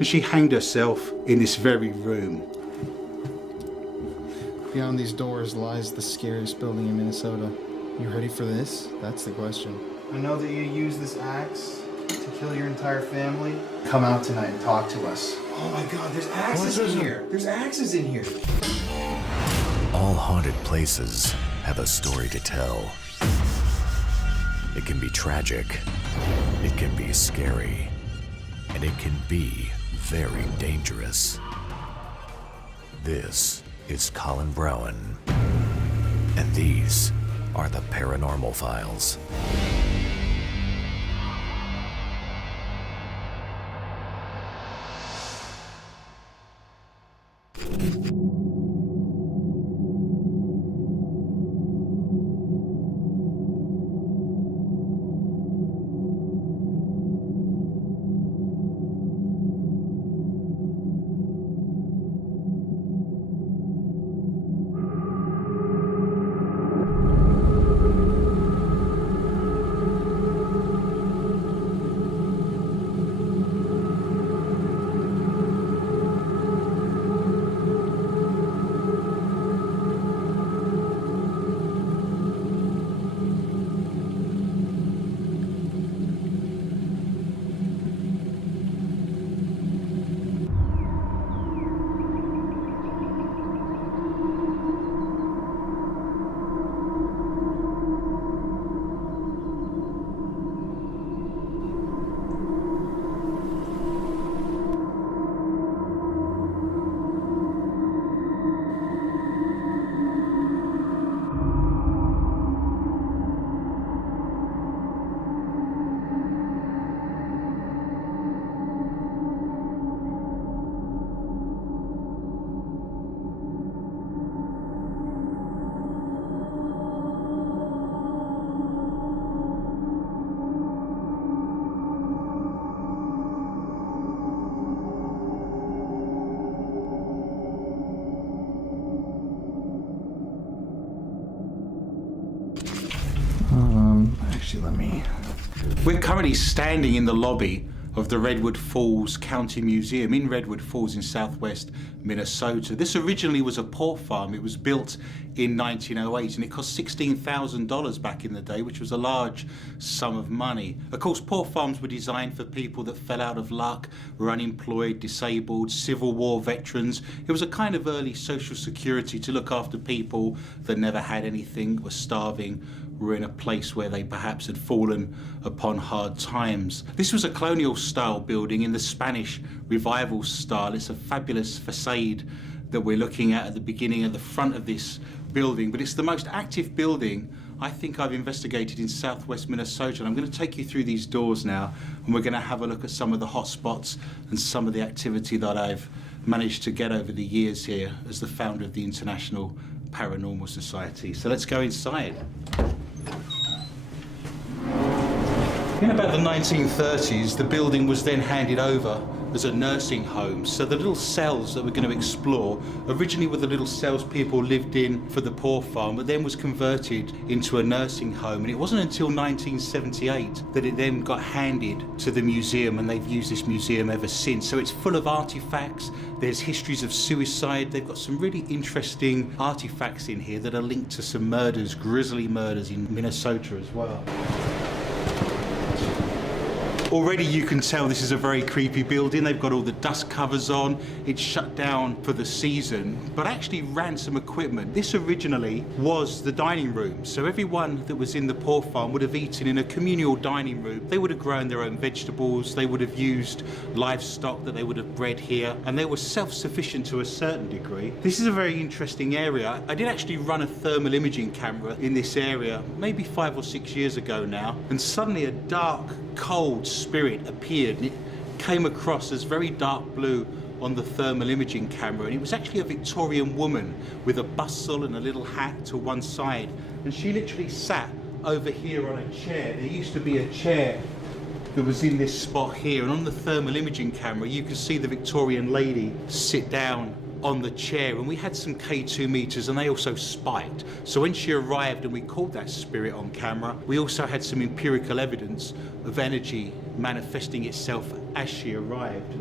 And she hanged herself in this very room. Beyond these doors lies the scariest building in Minnesota. You ready for this? That's the question. I know that you use this axe to kill your entire family. Come out tonight and talk to us. Oh my God, there's axes in here. There's axes in here. All haunted places have a story to tell. It can be tragic, it can be scary, and it can be very dangerous. This is Colin Browen, and these are the Paranormal Files. We're currently standing in the lobby of the Redwood Falls County Museum in Redwood Falls in southwest Minnesota. This originally was a pork farm. It was built in 1908 and it cost $16,000 back in the day, which was a large sum of money. Of course, pork farms were designed for people that fell out of luck, were unemployed, disabled, Civil War veterans. It was a kind of early social security to look after people that never had anything, were starving, were in a place where they perhaps had fallen upon hard times. This was a colonial style building in the Spanish revival style. It's a fabulous facade that we're looking at the beginning at the front of this building, but it's the most active building I think I've investigated in southwest Minnesota. And I'm going to take you through these doors now, and we're going to have a look at some of the hot spots and some of the activity that I've managed to get over the years here as the founder of the International Paranormal Society. So let's go inside. In about the 1930s, the building was then handed over as a nursing home. So the little cells that we're going to explore originally were the little cells people lived in for the poor farm, but then was converted into a nursing home. And it wasn't until 1978 that it then got handed to the museum, and they've used this museum ever since. So it's full of artifacts. There's histories of suicide. They've got some really interesting artifacts in here that are linked to some murders, grisly murders in Minnesota as well. Already you can tell this is a very creepy building. They've got all the dust covers on. It's shut down for the season, but actually ran some equipment. This originally was the dining room. So everyone that was in the pork farm would have eaten in a communal dining room. They would have grown their own vegetables. They would have used livestock that they would have bred here, and they were self-sufficient to a certain degree. This is a very interesting area. I did actually run a thermal imaging camera in this area maybe 5 or 6 years ago now, and suddenly a dark, cold spirit appeared, and it came across as very dark blue on the thermal imaging camera, and it was actually a Victorian woman with a bustle and a little hat to one side, and she literally sat over here on a chair. There used to be a chair that was in this spot here, and on the thermal imaging camera you can see the Victorian lady sit down on the chair, and we had some K2 meters and they also spiked. So when she arrived and we caught that spirit on camera, we also had some empirical evidence of energy manifesting itself as she arrived.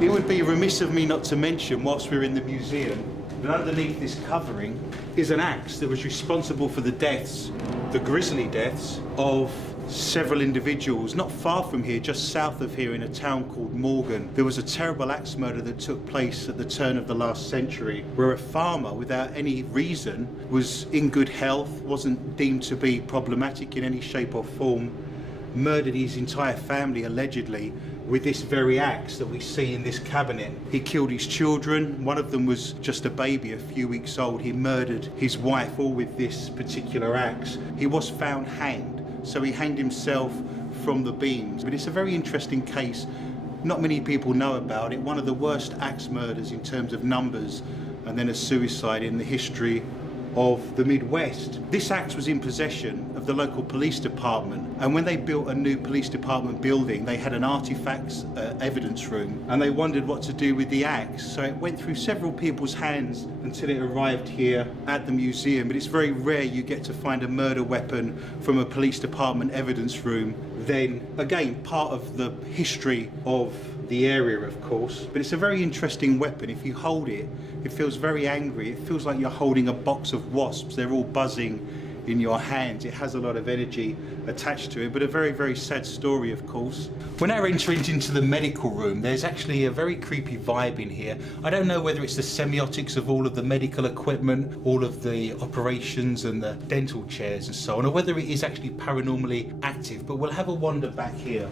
It would be remiss of me not to mention, whilst we're in the museum, that underneath this covering is an axe that was responsible for the deaths, the grisly deaths, of several individuals not far from here, just south of here in a town called Morgan. There was a terrible axe murder that took place at the turn of the last century, where a farmer, without any reason, was in good health, wasn't deemed to be problematic in any shape or form, murdered his entire family allegedly with this very axe that we see in this cabinet. He killed his children. One of them was just a baby, a few weeks old. He murdered his wife, all with this particular axe. He was found hanged, so he hanged himself from the beams. But it's a very interesting case. Not many people know about it. One of the worst axe murders in terms of numbers, and then a suicide in the history of the Midwest. This axe was in possession of the local police department, and when they built a new police department building, they had an artifacts evidence room, and they wondered what to do with the axe. So it went through several people's hands until it arrived here at the museum. But it's very rare you get to find a murder weapon from a police department evidence room. Then again, part of the history of the area, of course, but it's a very interesting weapon. If you hold it, it feels very angry. It feels like you're holding a box of wasps. They're all buzzing in your hands. It has a lot of energy attached to it, but a very, very sad story, of course. When I entered into the medical room, there's actually a very creepy vibe in here. I don't know whether it's the semiotics of all of the medical equipment, all of the operations and the dental chairs and so on, or whether it is actually paranormally active, but we'll have a wander back here.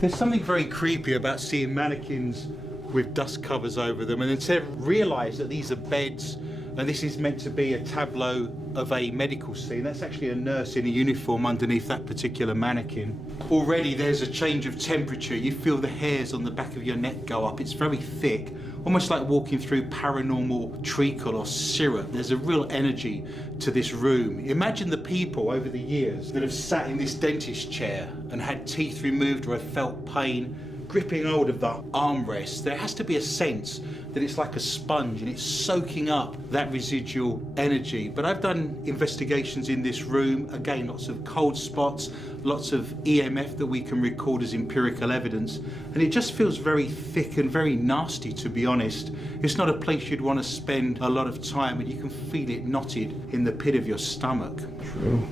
There's something very creepy about seeing mannequins with dust covers over them, and then to realise that these are beds and this is meant to be a tableau of a medical scene. That's actually a nurse in a uniform underneath that particular mannequin. Already there's a change of temperature. You feel the hairs on the back of your neck go up. It's very thick, almost like walking through paranormal treacle or syrup. There's a real energy to this room. Imagine the people over the years that have sat in this dentist chair and had teeth removed or have felt pain, gripping hold of the armrest. There has to be a sense that it's like a sponge and it's soaking up that residual energy. But I've done investigations in this room, again, lots of cold spots, lots of EMF that we can record as empirical evidence, and it just feels very thick and very nasty, to be honest. It's not a place you'd want to spend a lot of time, and you can feel it knotted in the pit of your stomach. True.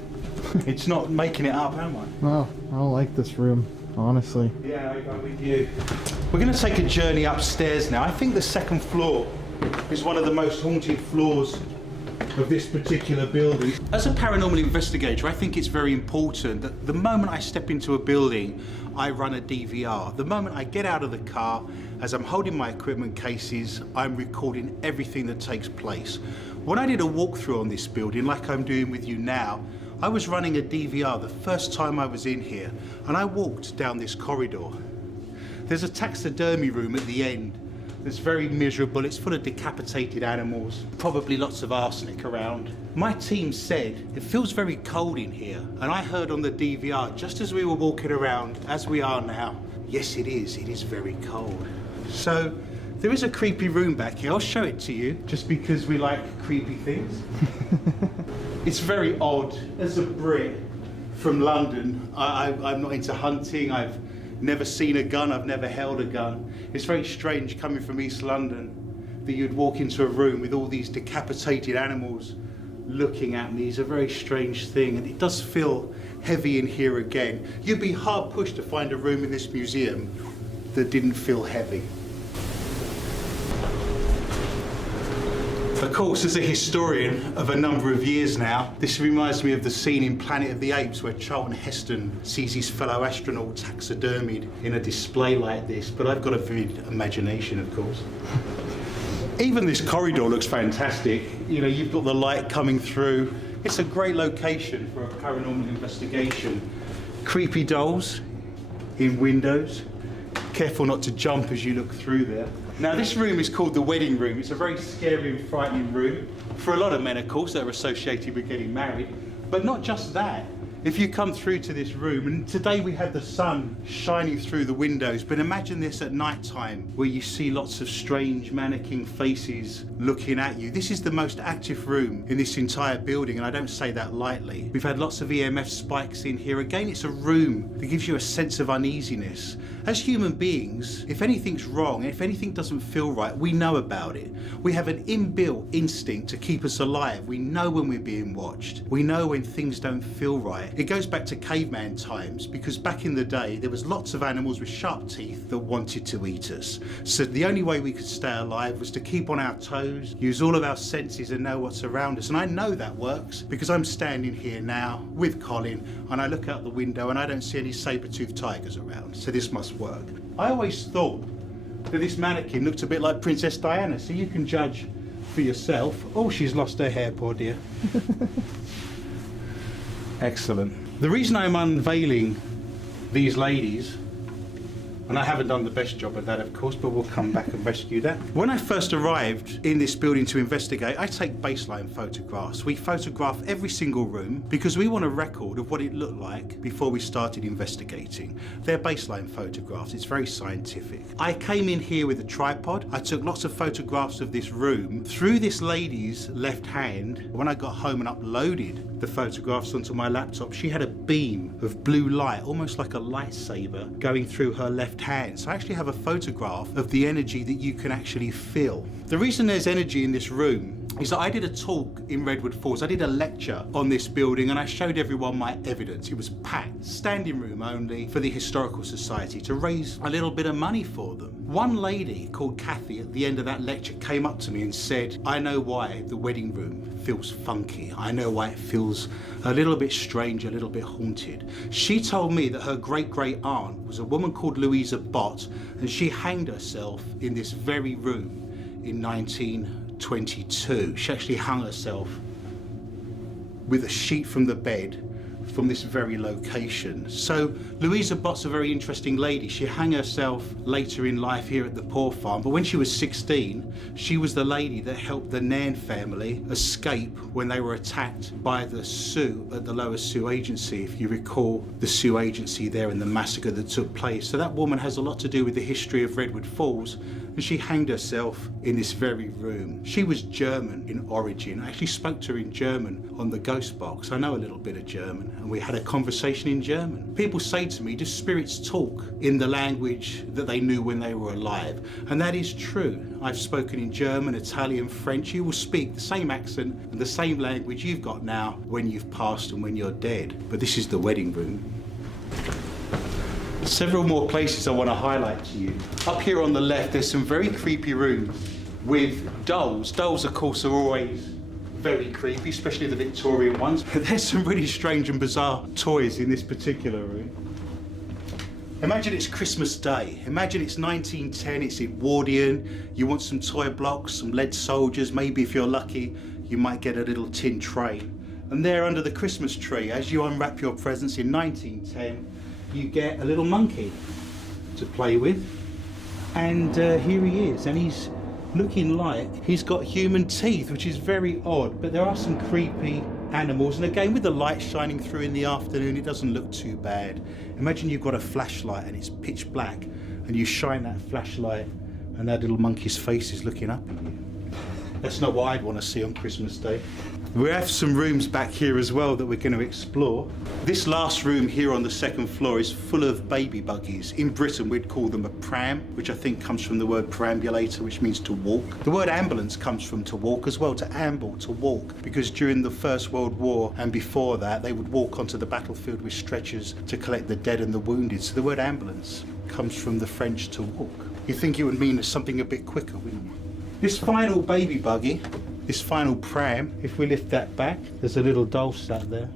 It's not making it up, am I? Well, I don't like this room, honestly. Yeah, I'm with you. We're going to take a journey upstairs now. I think the second floor is one of the most haunted floors of this particular building. As a paranormal investigator, I think it's very important that the moment I step into a building, I run a DVR. The moment I get out of the car, as I'm holding my equipment cases, I'm recording everything that takes place. When I did a walkthrough on this building, like I'm doing with you now, I was running a DVR the first time I was in here, and I walked down this corridor. There's a taxidermy room at the end that's very miserable. It's full of decapitated animals, probably lots of arsenic around. My team said it feels very cold in here, and I heard on the DVR, just as we were walking around, as we are now, yes, it is very cold. So there is a creepy room back here. I'll show it to you, just because we like creepy things. It's very odd. As a Brit from London, I'm not into hunting. I've never seen a gun. I've never held a gun. It's very strange coming from East London that you'd walk into a room with all these decapitated animals looking at me. It's a very strange thing, and it does feel heavy in here again. You'd be hard pushed to find a room in this museum that didn't feel heavy. Of course, as a historian of a number of years now, this reminds me of the scene in Planet of the Apes where Charlton Heston sees his fellow astronaut taxidermied in a display like this, but I've got a vivid imagination, of course. Even this corridor looks fantastic. You know, you've got the light coming through. It's a great location for a paranormal investigation. Creepy dolls in windows. Careful not to jump as you look through there. Now, this room is called the wedding room. It's a very scary and frightening room for a lot of men, of course, that are associated with getting married. But not just that. If you come through to this room, and today we have the sun shining through the windows, but imagine this at night time where you see lots of strange mannequin faces looking at you. This is the most active room in this entire building, and I don't say that lightly. We've had lots of EMF spikes in here. Again, it's a room that gives you a sense of uneasiness. As human beings, if anything's wrong, if anything doesn't feel right, we know about it. We have an inbuilt instinct to keep us alive. We know when we're being watched. We know when things don't feel right. It goes back to caveman times, because back in the day, there was lots of animals with sharp teeth that wanted to eat us. So the only way we could stay alive was to keep on our toes, use all of our senses and know what's around us. And I know that works because I'm standing here now with Colin and I look out the window and I don't see any saber-toothed tigers around. So this must work. I always thought that this mannequin looked a bit like Princess Diana, so you can judge for yourself. Oh, she's lost her hair, poor dear. Excellent. The reason I'm unveiling these ladies, and I haven't done the best job of that, of course, but we'll come back and rescue that. When I first arrived in this building to investigate, I take baseline photographs. We photograph every single room because we want a record of what it looked like before we started investigating. They're baseline photographs. It's very scientific. I came in here with a tripod. I took lots of photographs of this room through this lady's left hand. When I got home and uploaded the photographs onto my laptop, she had a beam of blue light, almost like a lightsaber, going through her left hand. So I actually have a photograph of the energy that you can actually feel. The reason there's energy in this room is that I did a talk in Redwood Falls. I did a lecture on this building and I showed everyone my evidence. It was packed, standing room only for the Historical Society to raise a little bit of money for them. One lady called Kathy at the end of that lecture came up to me and said, I know why the wedding room feels funky. I know why it feels a little bit strange, a little bit haunted. She told me that her great-great aunt was a woman called Louisa Bott, and she hanged herself in this very room in 1922. She actually hung herself with a sheet from the bed from this very location. So Louisa Bott's a very interesting lady. She hung herself later in life here at the Poor Farm, but when she was 16, she was the lady that helped the Nairn family escape when they were attacked by the Sioux at the Lower Sioux Agency, if you recall the Sioux Agency there and the massacre that took place. So that woman has a lot to do with the history of Redwood Falls, and she hanged herself in this very room. She was German in origin. I actually spoke to her in German on the Ghost Box. I know a little bit of German, and we had a conversation in German. People say to me, do spirits talk in the language that they knew when they were alive? And that is true. I've spoken in German, Italian, French. You will speak the same accent and the same language you've got now when you've passed and when you're dead. But this is the wedding room. Several more places I want to highlight to you. Up here on the left, there's some very creepy rooms with dolls. Dolls, of course, are always very creepy, especially the Victorian ones. There's some really strange and bizarre toys in this particular room. Imagine it's Christmas Day. Imagine it's 1910, it's Edwardian. You want some toy blocks, some lead soldiers. Maybe if you're lucky, you might get a little tin train. And there under the Christmas tree, as you unwrap your presents in 1910, you get a little monkey to play with. And here he is, and he's looking like he's got human teeth, which is very odd, but there are some creepy animals. And again, with the light shining through in the afternoon, it doesn't look too bad. Imagine you've got a flashlight and it's pitch black, and you shine that flashlight and that little monkey's face is looking up at you. That's not what I'd want to see on Christmas Day. We have some rooms back here as well that we're going to explore. This last room here on the second floor is full of baby buggies. In Britain, we'd call them a pram, which I think comes from the word perambulator, which means to walk. The word ambulance comes from to walk as well, to amble, to walk, because during the First World War and before that, they would walk onto the battlefield with stretchers to collect the dead and the wounded. So the word ambulance comes from the French to walk. You'd think it would mean something a bit quicker, wouldn't you? This final baby buggy, this final pram, if we lift that back, there's a little doll sat there.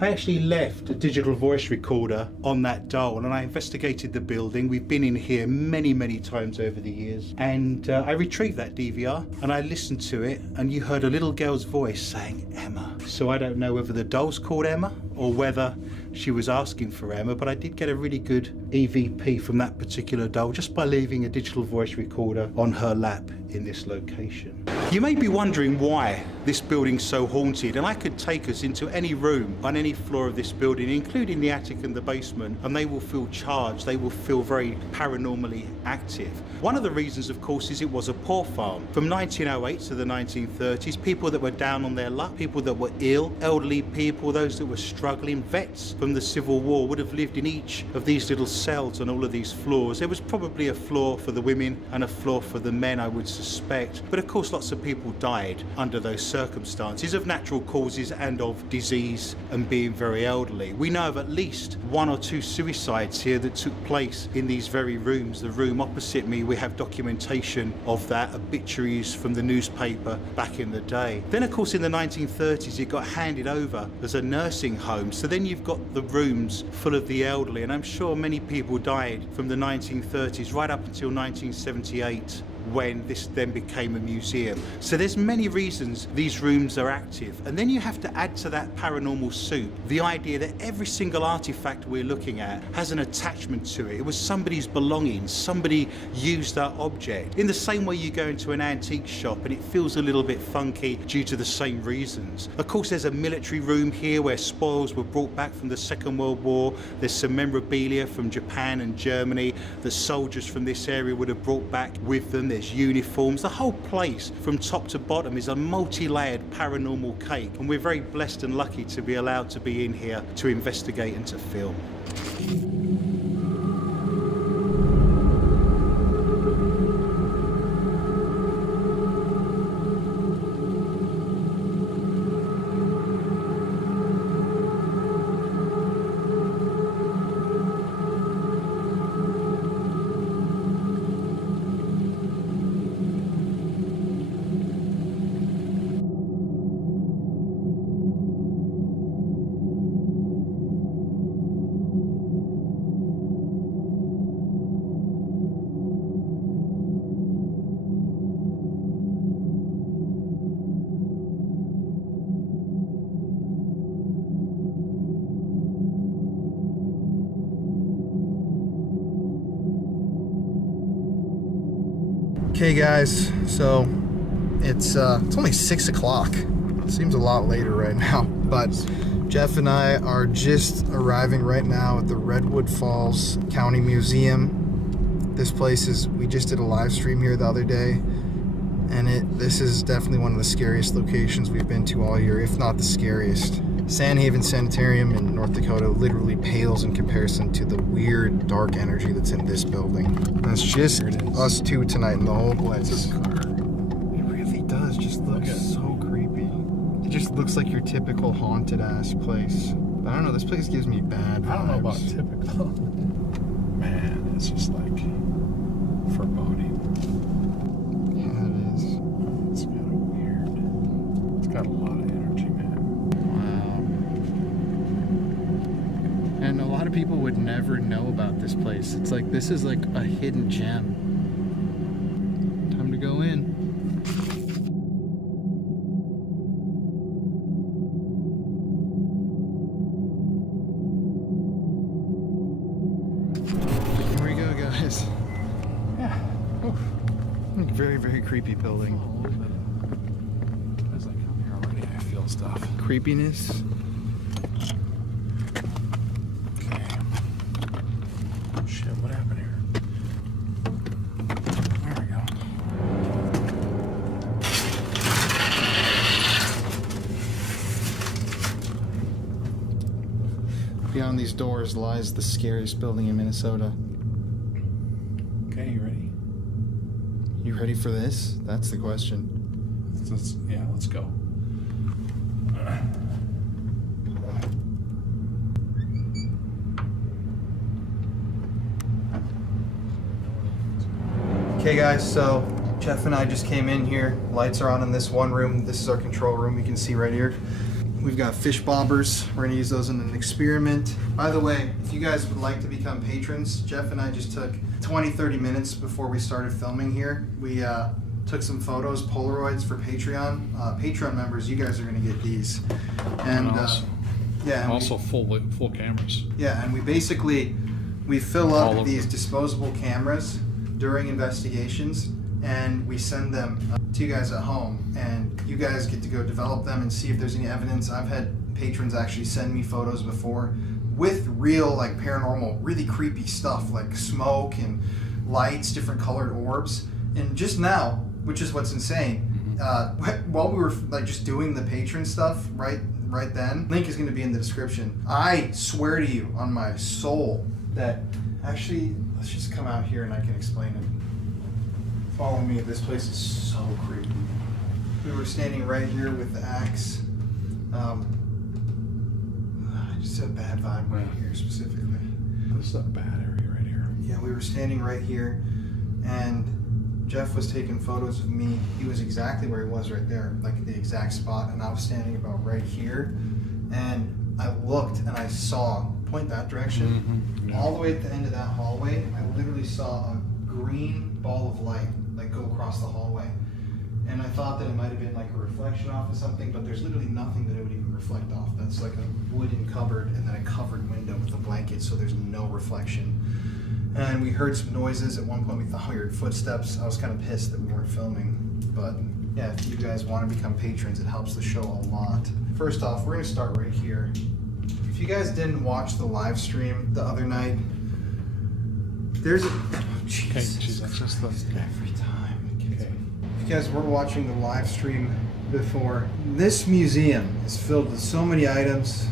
I actually left a digital voice recorder on that doll and I investigated the building. We've been in here many, many times over the years. And I retrieved that DVR and I listened to it, and you heard a little girl's voice saying, Emma. So I don't know whether the doll's called Emma or whether she was asking for Emma, but I did get a really good EVP from that particular doll just by leaving a digital voice recorder on her lap in this location. You may be wondering why this building's so haunted, and I could take us into any room on any floor of this building, including the attic and the basement, and they will feel charged, they will feel very paranormally active. One of the reasons, of course, is it was a poor farm. From 1908 to the 1930s, people that were down on their luck, people that were ill, elderly people, those that were struggling, vets from the Civil War would have lived in each of these little cells on all of these floors. There was probably a floor for the women and a floor for the men, I would suspect. But of course, lots of people died under those circumstances of natural causes and of disease and being very elderly. We know of at least 1 or 2 suicides here that took place in these very rooms. The room opposite me, we have documentation of that, obituaries from the newspaper back in the day. Then of course in the 1930s it got handed over as a nursing home, so then you've got the rooms full of the elderly, and I'm sure many people died from the 1930s right up until 1978, when this then became a museum. So there's many reasons these rooms are active. And then you have to add to that paranormal soup the idea that every single artifact we're looking at has an attachment to it. It was somebody's belongings, somebody used that object. In the same way you go into an antique shop and it feels a little bit funky due to the same reasons. Of course, there's a military room here where spoils were brought back from the Second World War. There's some memorabilia from Japan and Germany that soldiers from this area would have brought back with them. There's uniforms. The whole place from top to bottom is a multi-layered paranormal cake, and we're very blessed and lucky to be allowed to be in here to investigate and to film. Okay guys, so it's only 6 o'clock. Seems a lot later right now, but Jeff and I are just arriving right now at the Redwood Falls County Museum. This place is, we just did a live stream here the other day, and this is definitely one of the scariest locations we've been to all year, if not the scariest. Sandhaven Sanitarium in North Dakota literally pales in comparison to the weird dark energy that's in this building. And it's just us two tonight in the whole place. It really does just look so creepy. It just looks like your typical haunted ass place. But I don't know, this place gives me bad vibes. I don't know about typical. Man, it's just like foreboding. Yeah, it is. It's kind of weird. It's got a lot of energy, man. And a lot of people would never know about this place. It's like, this is like a hidden gem. Time to go in. Here we go, guys. Yeah. Oof. Very, very creepy building. As I come here already, I feel stuff. Creepiness. Shit, what happened here? There we go. Beyond these doors lies the scariest building in Minnesota. Okay, you ready? You ready for this? That's the question. Let's go. Okay guys, so Jeff and I just came in here. Lights are on in this one room. This is our control room, you can see right here. We've got fish bobbers. We're gonna use those in an experiment. By the way, if you guys would like to become patrons, Jeff and I just took 20-30 minutes before we started filming here. We took some photos, Polaroids for Patreon. Patreon members, you guys are gonna get these. And Yeah. And Also full cameras. Yeah, and we fill All up of these them. disposable cameras during investigations, and we send them to you guys at home, and you guys get to go develop them and see if there's any evidence. I've had patrons actually send me photos before with real, like, paranormal, really creepy stuff, like smoke and lights, different colored orbs. And just now, which is what's insane, while we were like just doing the patron stuff right then, link is going to be in the description. I swear to you on my soul that, actually, let's just come out here and I can explain it. Follow me. This place is so creepy. We were standing right here with the axe. I just had a bad vibe right here specifically. This is a bad area right here. Yeah, we were standing right here, and Jeff was taking photos of me. He was exactly where he was right there, like the exact spot, and I was standing about right here, and I looked and I saw, point that direction, Yeah. all the way at the end of that hallway, I literally saw a green ball of light, like, go across the hallway. And I thought that it might have been like a reflection off of something, but there's literally nothing that it would even reflect off. That's like a wooden cupboard and then a covered window with a blanket, so there's no reflection. And we heard some noises. At one point we thought we heard footsteps. I was kind of pissed that we weren't filming. But yeah, if you guys want to become patrons, it helps the show a lot. First off, we're going to start right here. If you guys didn't watch the live stream the other night, there's a... Oh, Jesus. Okay, that's just the... Every time it gets Okay. me. If you guys were watching the live stream before, this museum is filled with so many items,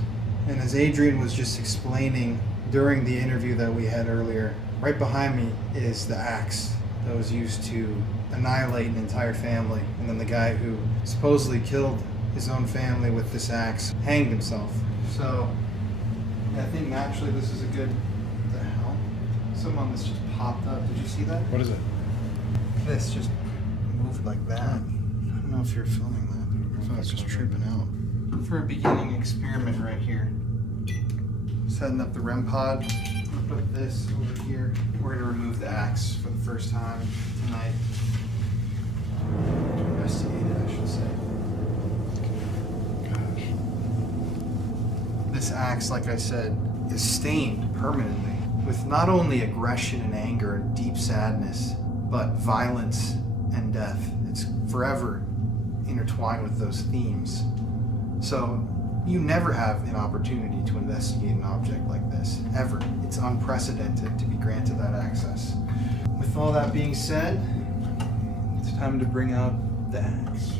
and as Adrian was just explaining during the interview that we had earlier, right behind me is the axe that was used to annihilate an entire family, and then the guy who supposedly killed his own family with this axe hanged himself. So I think naturally this is a good... What the hell? Someone that's just popped up. Did you see that? What is it? This just moved like that. I don't know if you're filming that. I thought I was just tripping out. For a beginning experiment right here, setting up the REM pod. I'll put this over here. We're gonna remove the axe for the first time tonight. To investigate it, I should say. Gosh. This axe, like I said, is stained permanently with not only aggression and anger and deep sadness, but violence and death. It's forever intertwined with those themes. So you never have an opportunity to investigate an object like this, ever. It's unprecedented to be granted that access. With all that being said, it's time to bring out the axe.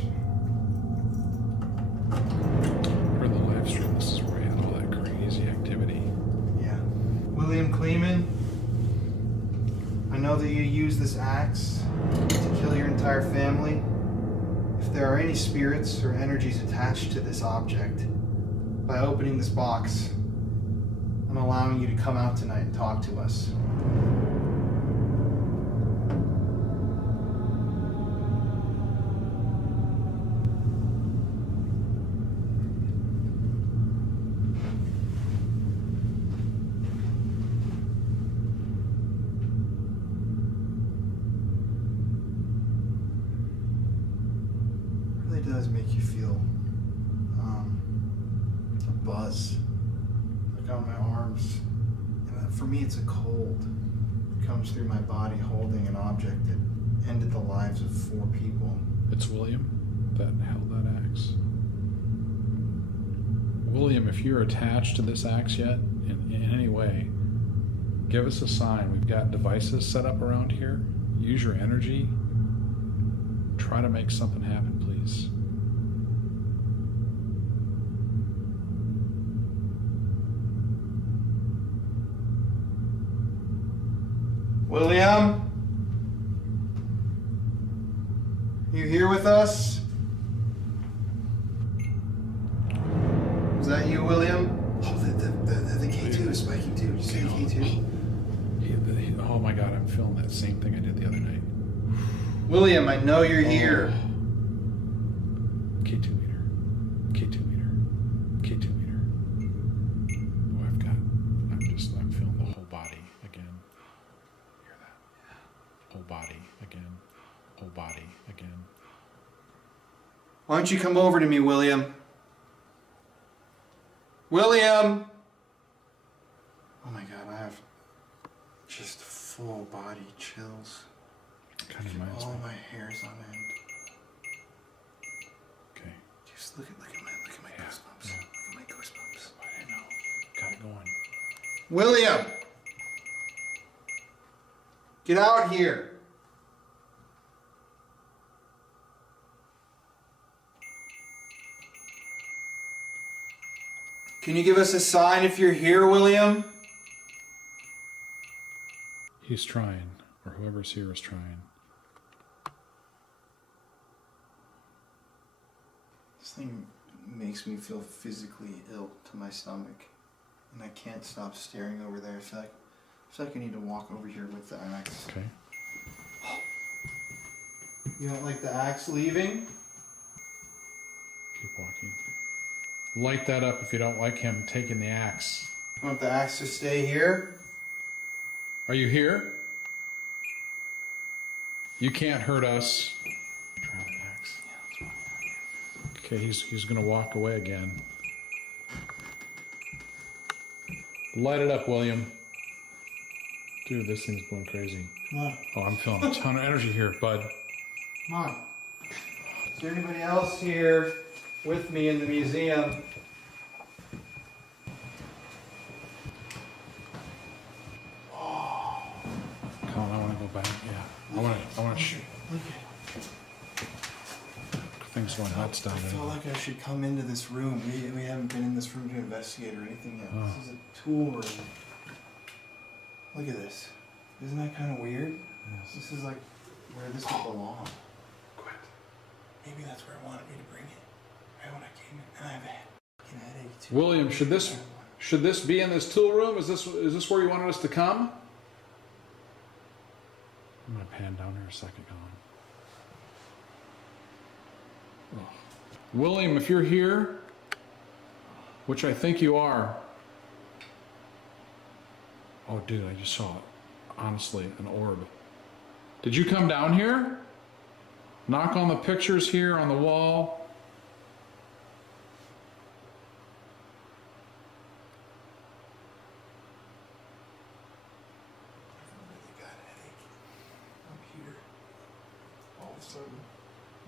For the live stream, this is where we had all that crazy activity. Yeah. William Kleeman, I know that you use this axe to kill your entire family. If there are any spirits or energies attached to this object, by opening this box, I'm allowing you to come out tonight and talk to us. It really does make you feel a buzz, like on my arms. And for me, it's a cold. It comes through my body holding an object that ended the lives of 4 people. It's William that held that axe. William, if you're attached to this axe yet, in any way, give us a sign. We've got devices set up around here. Use your energy. Try to make something happen, please. William? You here with us? Is that you, William? Oh, the K2 is spiking too. Did you see K2? Oh my God, I'm feeling that same thing I did the other night. William, I know you're here. K2 meter. K2 meter. K2 meter. Oh, I'm feeling the whole body again. Hear that? Whole body again. Whole body again. Why don't you come over to me, William? William! Oh my god, I have just full body chills. Kind of reminds All me. my hair's on end. Okay. Just look at my goosebumps. Yeah. Look at my goosebumps. I didn't know. Got it going. William! Get out here! Can you give us a sign if you're here, William? He's trying, or whoever's here is trying. This thing makes me feel physically ill to my stomach. And I can't stop staring over there. I feel like I need to walk over here with the axe. Okay. You don't like the axe leaving? Keep walking. Light that up if you don't like him taking the axe. You want the axe to stay here? Are you here? You can't hurt us. Try the axe. Okay, he's gonna walk away again. Light it up, William. Dude, this thing's going crazy. Come on. Oh, I'm feeling a ton of energy here, bud. Come on. Is there anybody else here with me in the museum? Colin, I want to go back. Yeah, I want to shoot. Look at Things going nuts down I felt there. like I should come into this room. We haven't been in this room to investigate or anything yet. Oh. This is a tool room. Look at this. Isn't that kind of weird? Yes. This is like where this would belong. Quit. Maybe that's where I wanted me to bring it. Right when I came in. And I have a fucking headache too. William, should this be in this tool room? Is this where you wanted us to come? I'm gonna pan down here a second, Colin. Oh. William, if you're here, which I think you are. Oh, dude, I just saw it. Honestly, an orb. Did you come down here? Knock on the pictures here on the wall.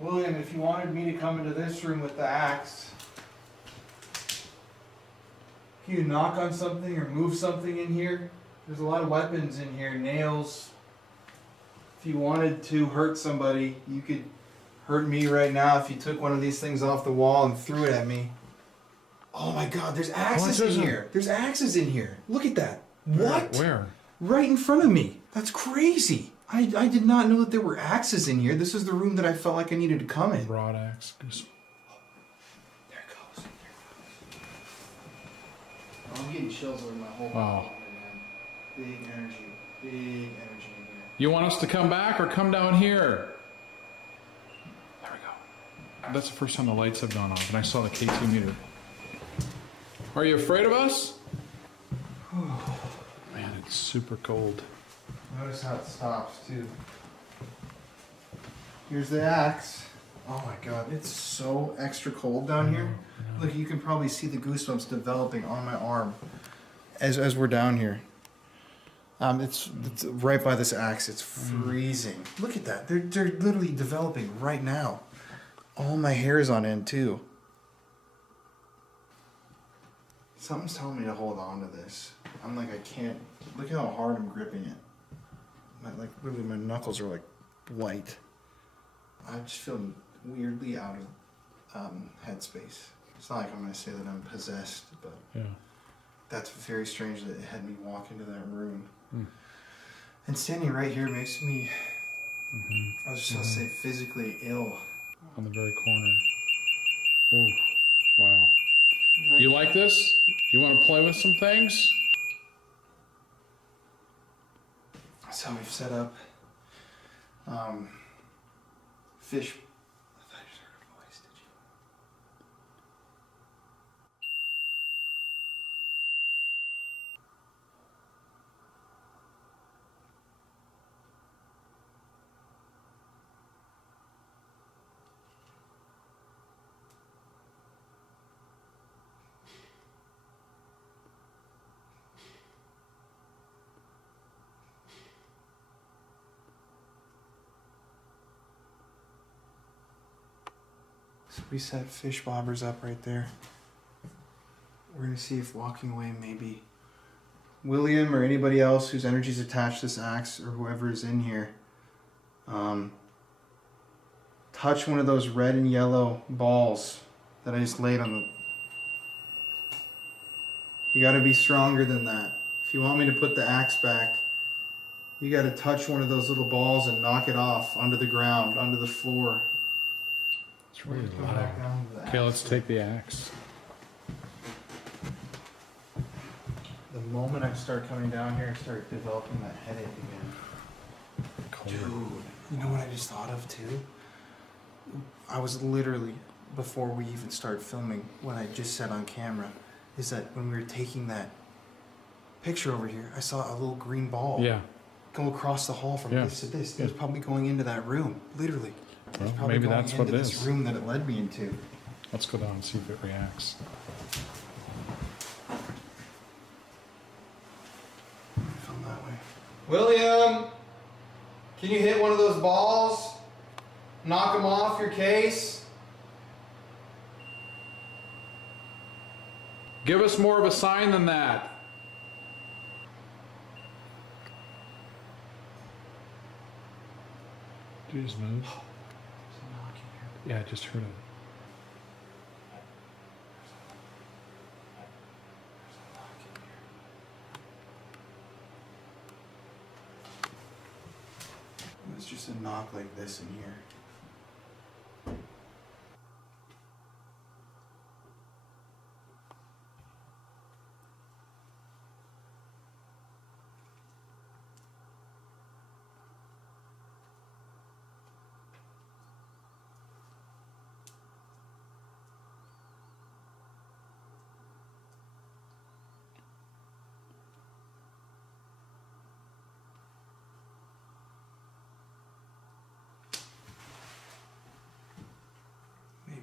William, if you wanted me to come into this room with the axe, can you knock on something or move something in here? There's a lot of weapons in here, nails. If you wanted to hurt somebody, you could hurt me right now if you took one of these things off the wall and threw it at me. Oh my god, there's axes in here. There's axes in here. Look at that. What? Where? Right in front of me. That's crazy. I did not know that there were axes in here. This is the room that I felt like I needed to come in. Broad axe. Goose. There it goes. Oh, I'm getting chills over my whole Wow. body, man. Big energy. Big energy in here. You want us to come back or come down here? There we go. That's the first time the lights have gone off, and I saw the K2 meter. Are you afraid of us? Man, it's super cold. Notice how it stops, too. Here's the axe. Oh my god, it's so extra cold down here. Look, you can probably see the goosebumps developing on my arm as we're down here. It's right by this axe. It's freezing. Look at that. They're literally developing right now. All my hair is on end too. Something's telling me to hold on to this. I'm like, I can't. Look how hard I'm gripping it. Literally, my knuckles are like white. I just feel weirdly out of headspace. It's not like I'm gonna say that I'm possessed, but Yeah. that's very strange that it had me walk into that room. And standing right here makes me, I was just gonna say, physically ill. On the very corner. Ooh, wow. You like this? You want to play with some things? So we've set up fish. I thought you just heard a voice, did you? So we set fish bobbers up right there. We're gonna see if walking away maybe William or anybody else whose energy's attached to this axe or whoever is in here touch one of those red and yellow balls that I just laid on the... You gotta be stronger than that. If you want me to put the axe back, you gotta touch one of those little balls and knock it off onto the ground, onto the floor. It's really Go loud. back down to the Okay, axe. let's take the axe. The moment I start coming down here, I start developing that headache again. Cold. Dude, you know what I just thought of too? I was literally, before we even started filming, what I just said on camera, is that when we were taking that picture over here, I saw a little green ball Yeah. go across the hall from Yeah. this to this. It Yeah. was probably going into that room, literally. It was Well, probably maybe going that's what into it this is. room that it led me into. Let's go down and see if it reacts. From that way. William, can you hit one of those balls? Knock them off your case? Give us more of a sign than that. Did you just move? Yeah, I just heard it. It's just a knock like this in here.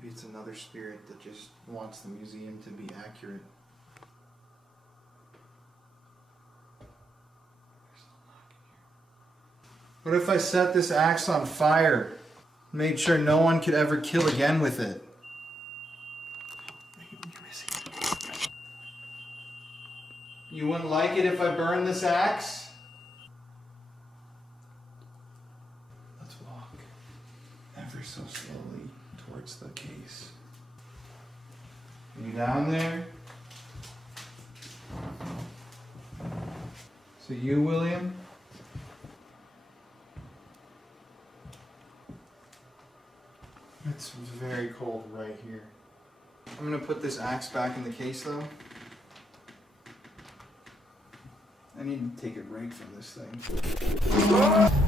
Maybe it's another spirit that just wants the museum to be accurate. What if I set this axe on fire? Made sure no one could ever kill again with it. You wouldn't like it if I burned this axe? Let's walk ever so slowly towards the case. Are you down there? So you, William? It's very cold right here. I'm gonna put this axe back in the case though. I need to take a break from this thing.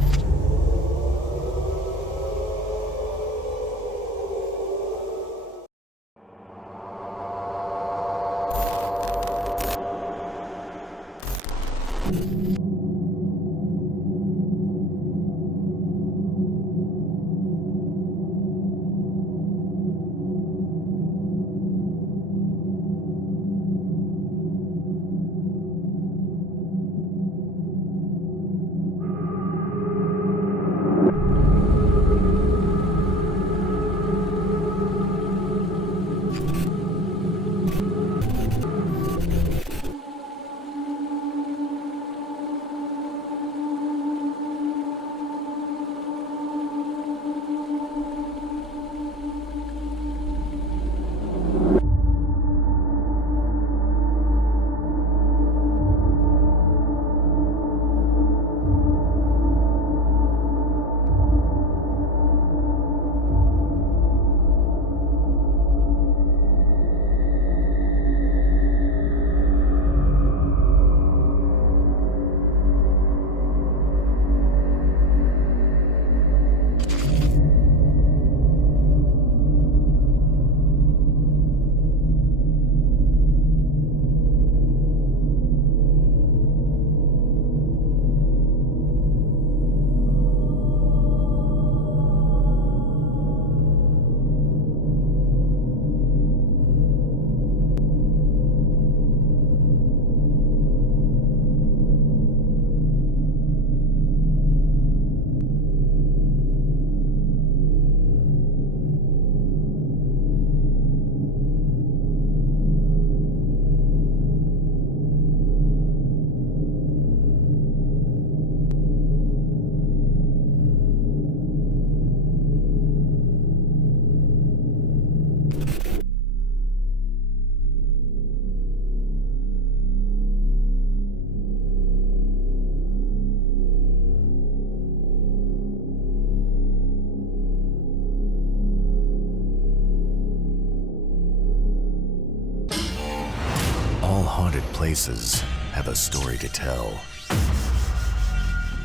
places have a story to tell.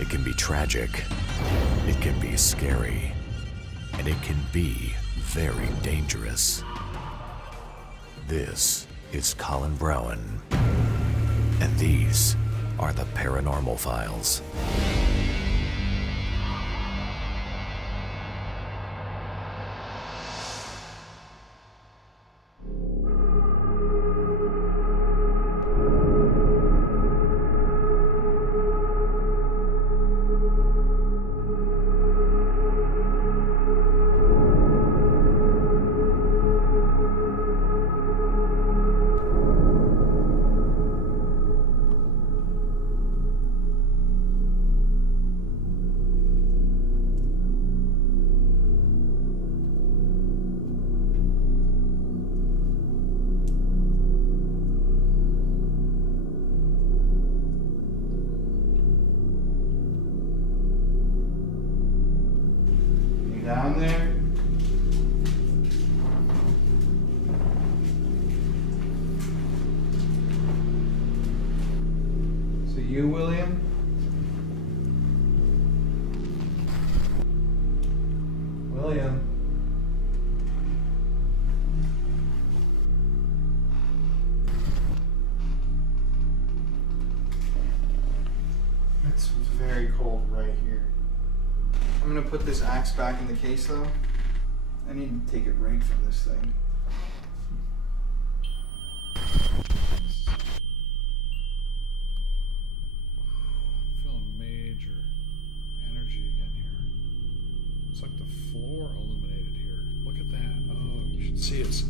It can be tragic, it can be scary, and it can be very dangerous. This is Colin Browen, and these are the Paranormal Files. Down there. So you, William? William? It's very cold right here. I'm gonna put this axe back in the case though. I need to take it right from this thing. Feeling major energy again here. It's like the floor illuminated here. Look at that. Oh, you should see it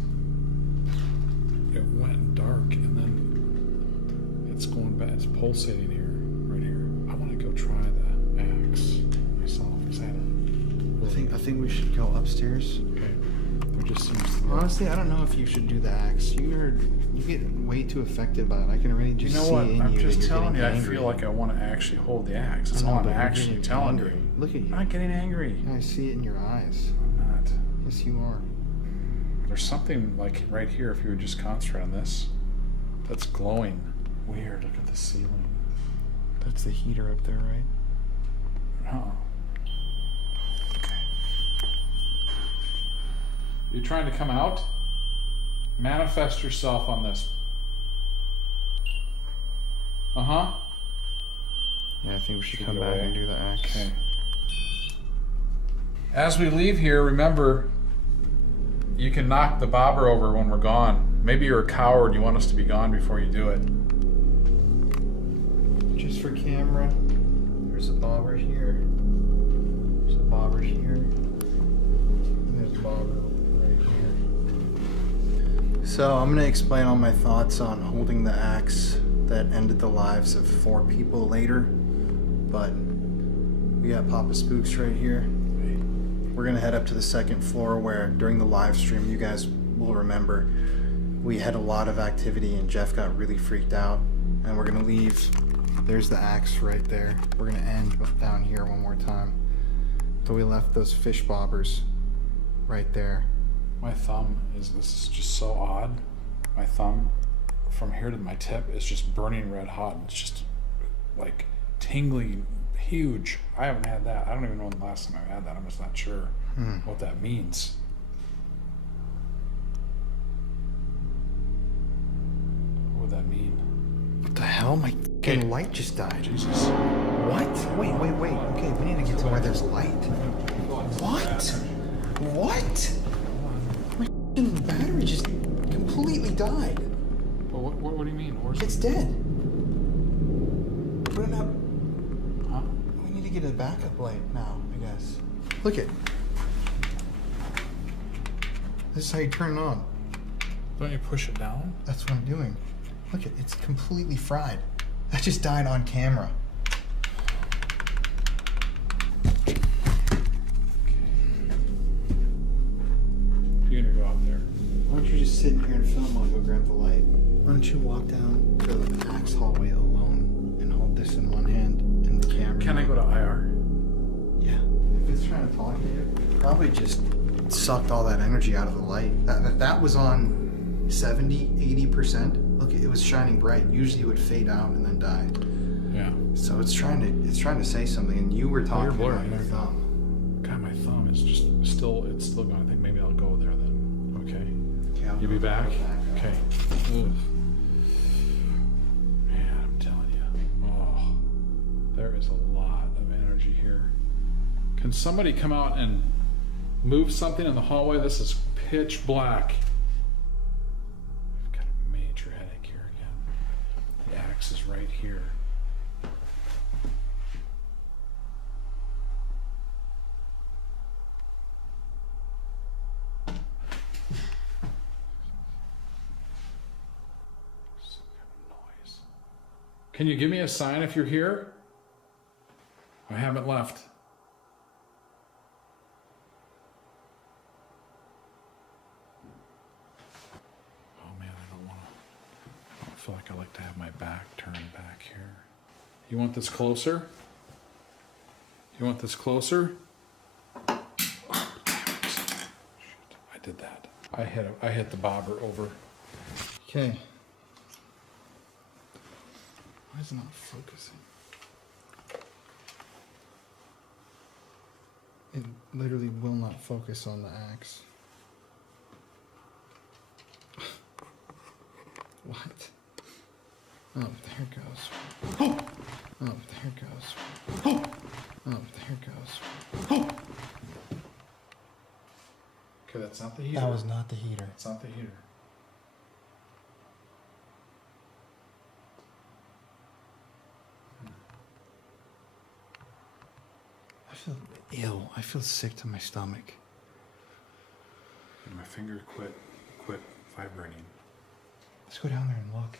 went dark and then it's going back. It's pulsating here, right here. I want to go try the axe myself. Is that I think we should go upstairs. okay? There just seems to be. Honestly, I don't know if you should do the axe. You get way too affected by it. I can already just You know see what? in I'm you just that you're telling you. getting I angry. feel like I want to actually hold the axe. That's I know, all I'm but you're actually getting telling angry. you. Look at you. I'm not getting angry. I see it in your eyes. I'm not. Yes, you are. There's something like right here. If you would just concentrate on this, that's glowing. Weird. Look at the ceiling. That's the heater up there, right? Oh. Okay. You trying to come out? Manifest yourself on this. Uh-huh. Yeah, I think we should Should come go back away. and do the axe. Okay. As we leave here, remember, you can knock the bobber over when we're gone. Maybe you're a coward. You want us to be gone before you do it. Just for camera. There's a bobber here. There's a bobber here. And there's a bobber right here. So I'm gonna explain all my thoughts on holding the axe that ended the lives of 4 people later. But we got Papa Spooks right here. We're gonna head up to the 2nd floor where during the live stream, you guys will remember, we had a lot of activity and Jeff got really freaked out. And we're gonna leave. There's the axe right there. We're gonna end down here one more time. So we left those fish bobbers right there. My thumb is, this is just so odd. My thumb from here to my tip is just burning red hot. And it's just like tingling, huge. I haven't had that. I don't even know when the last time I had that. I'm just not sure what that means. What would that mean? What the hell? My fucking light just died. Jesus. What? Wait. Okay, we need to get to where there's light. What? What? My fucking battery just completely died. Well, what do you mean? Where's It's dead. Put it up. Huh? We need to get a backup light now, I guess. Look it. This is how you turn it on. Don't you push it down? That's what I'm doing. Look it, it's completely fried. That just died on camera. You're gonna go out there. Why don't you just sit in here and film while I go grab the light? Why don't you walk down the axe hallway alone and hold this in one hand and the camera? Can I go to IR? Yeah. If it's trying to talk to you, probably just sucked all that energy out of the light. That was on 70, 80%. Look, it was shining bright. Usually it would fade out and then die. Yeah. So it's trying to say something, and you were talking blurry. about your thumb. God, my thumb is just still going. I think maybe I'll go there then. Okay. Yeah, You'll be back? Okay. Ugh. Man, I'm telling you. Oh, there is a lot of energy here. Can somebody come out and move something in the hallway? This is pitch black. I've got a major headache here again. The axe is right here. Can you give me a sign if you're here? I haven't left. Oh man, I don't feel like I like to have my back turned back here. You want this closer? You want this closer? Oh, damn it. Shit, I did that. I hit the bobber over. Okay. Why is it not focusing? It literally will not focus on the axe. What? Oh, there it goes. Oh, there it goes. Oh, there it goes. Okay, that's not the heater. That was not the heater. It's not the heater. I feel ill. I feel sick to my stomach. And my finger quit vibrating. Let's go down there and look.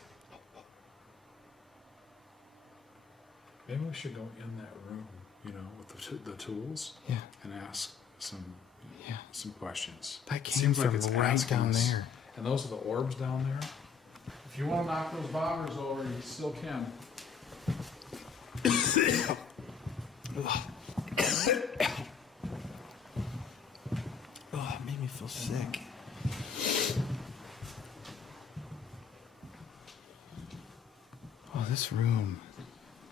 Maybe we should go in that room, with the tools, Yeah. and ask some questions. That It came seems like from it's right asking down us. there. And those are the orbs down there. If you want to knock those bobbers over, you still can. Oh, it made me feel sick. Oh, this room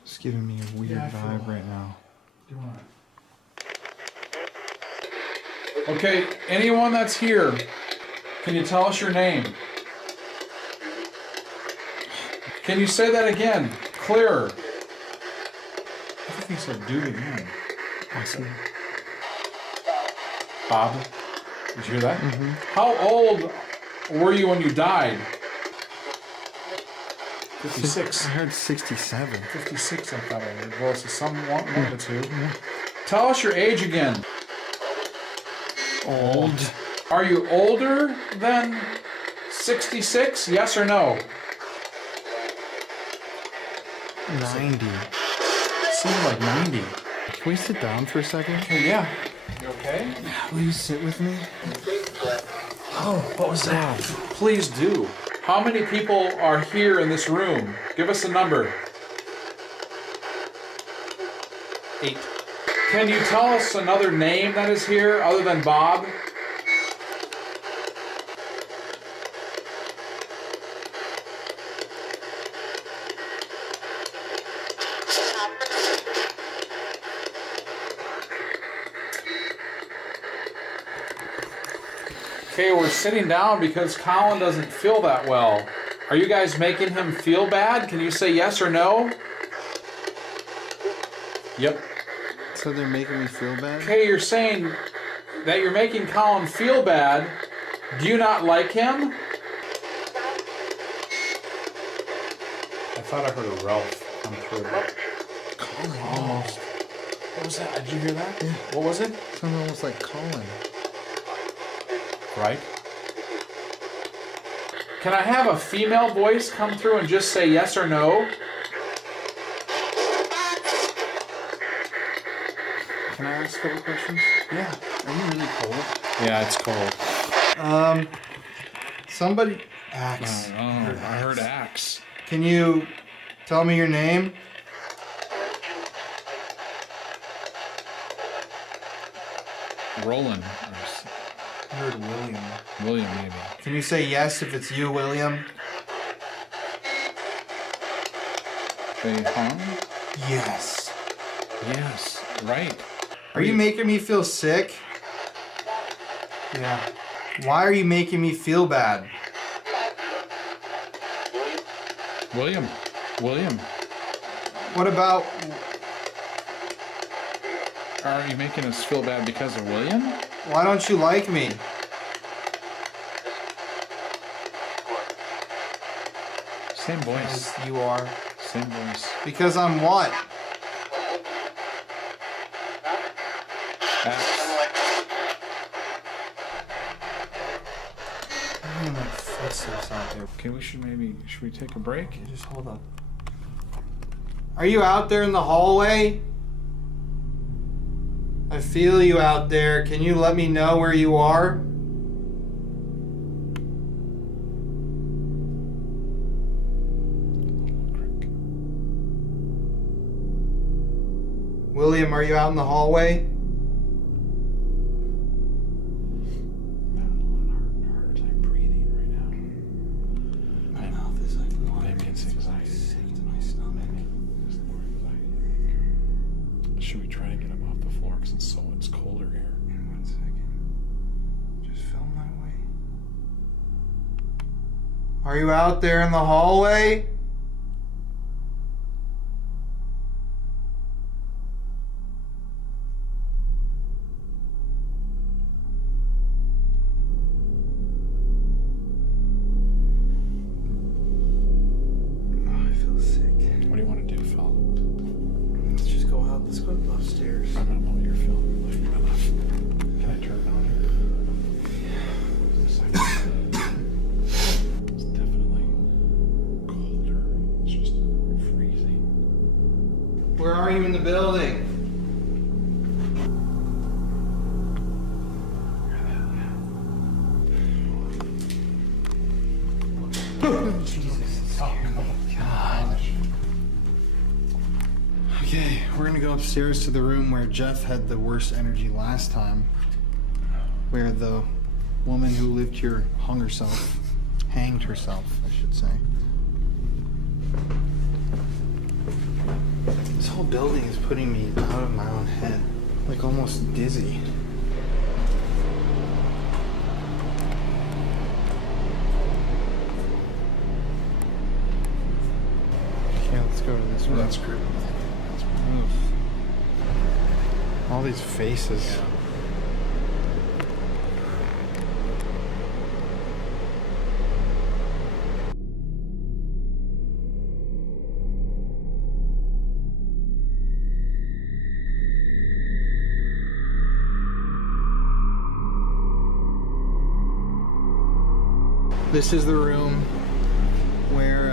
is giving me a weird Yeah, I feel vibe that. right now. Do you want to? Okay, anyone that's here, can you tell us your name? Can you say that again? Clearer. I think he said do it again. I see. Bob, did you hear that? Mm-hmm. How old were you when you died? 56. I heard 67. 56, I thought I heard. Well, so one of the two. Tell us your age again. Old. Are you older than 66? Yes or no? 90. Seemed like 90. Can we sit down for a second? Okay, yeah. You okay? Will you sit with me? Oh, what was that? Please do. How many people are here in this room? Give us a number. 8. Can you tell us another name that is here other than Bob? Okay, we're sitting down because Colin doesn't feel that well. Are you guys making him feel bad? Can you say yes or no? Yep. So they're making me feel bad? Okay, you're saying that you're making Colin feel bad. Do you not like him? I thought I heard a Ralph come through. Colin. Almost. What was that? Did you hear that? Yeah. What was it? Sounded almost like Colin. Right? Can I have a female voice come through and just say yes or no? Can I ask a couple questions? Yeah. Are you really cold? Yeah, it's cold. Somebody... Axe. I heard axe. Can you tell me your name? Roland. I heard William. William, maybe. Can you say yes if it's you, William? They hung? Yes. Yes, right. Are you making me feel sick? Yeah. Why are you making me feel bad? William. What about... Are you making us feel bad because of William? Why don't you like me? Same voice. As you are. Same voice. Because I'm what? My footsteps out there. Okay, should we take a break? Just hold up. Are you out there in the hallway? I feel you out there. Can you let me know where you are? William, are you out in the hallway? I'm having a harder time breathing right now. My mouth is like watering. Maybe it's anxiety. Sick to my stomach. It's more anxiety. Should we try to get him off the floor because it's colder here? In 1 second. Just film my way. Are you out there in the hallway? Let's go upstairs. I don't know what you're feeling. Lift me enough. Can I turn it on here? It's definitely colder. It's just freezing. Where are you in the building? Jesus. Oh, God. Okay, we're gonna go upstairs to the room where Jeff had the worst energy last time. Where the woman who lived here hanged herself, I should say. This whole building is putting me out of my own head. Like almost dizzy. Okay, let's go to this room. That's great. Oof. All these faces. Yeah. This is the room where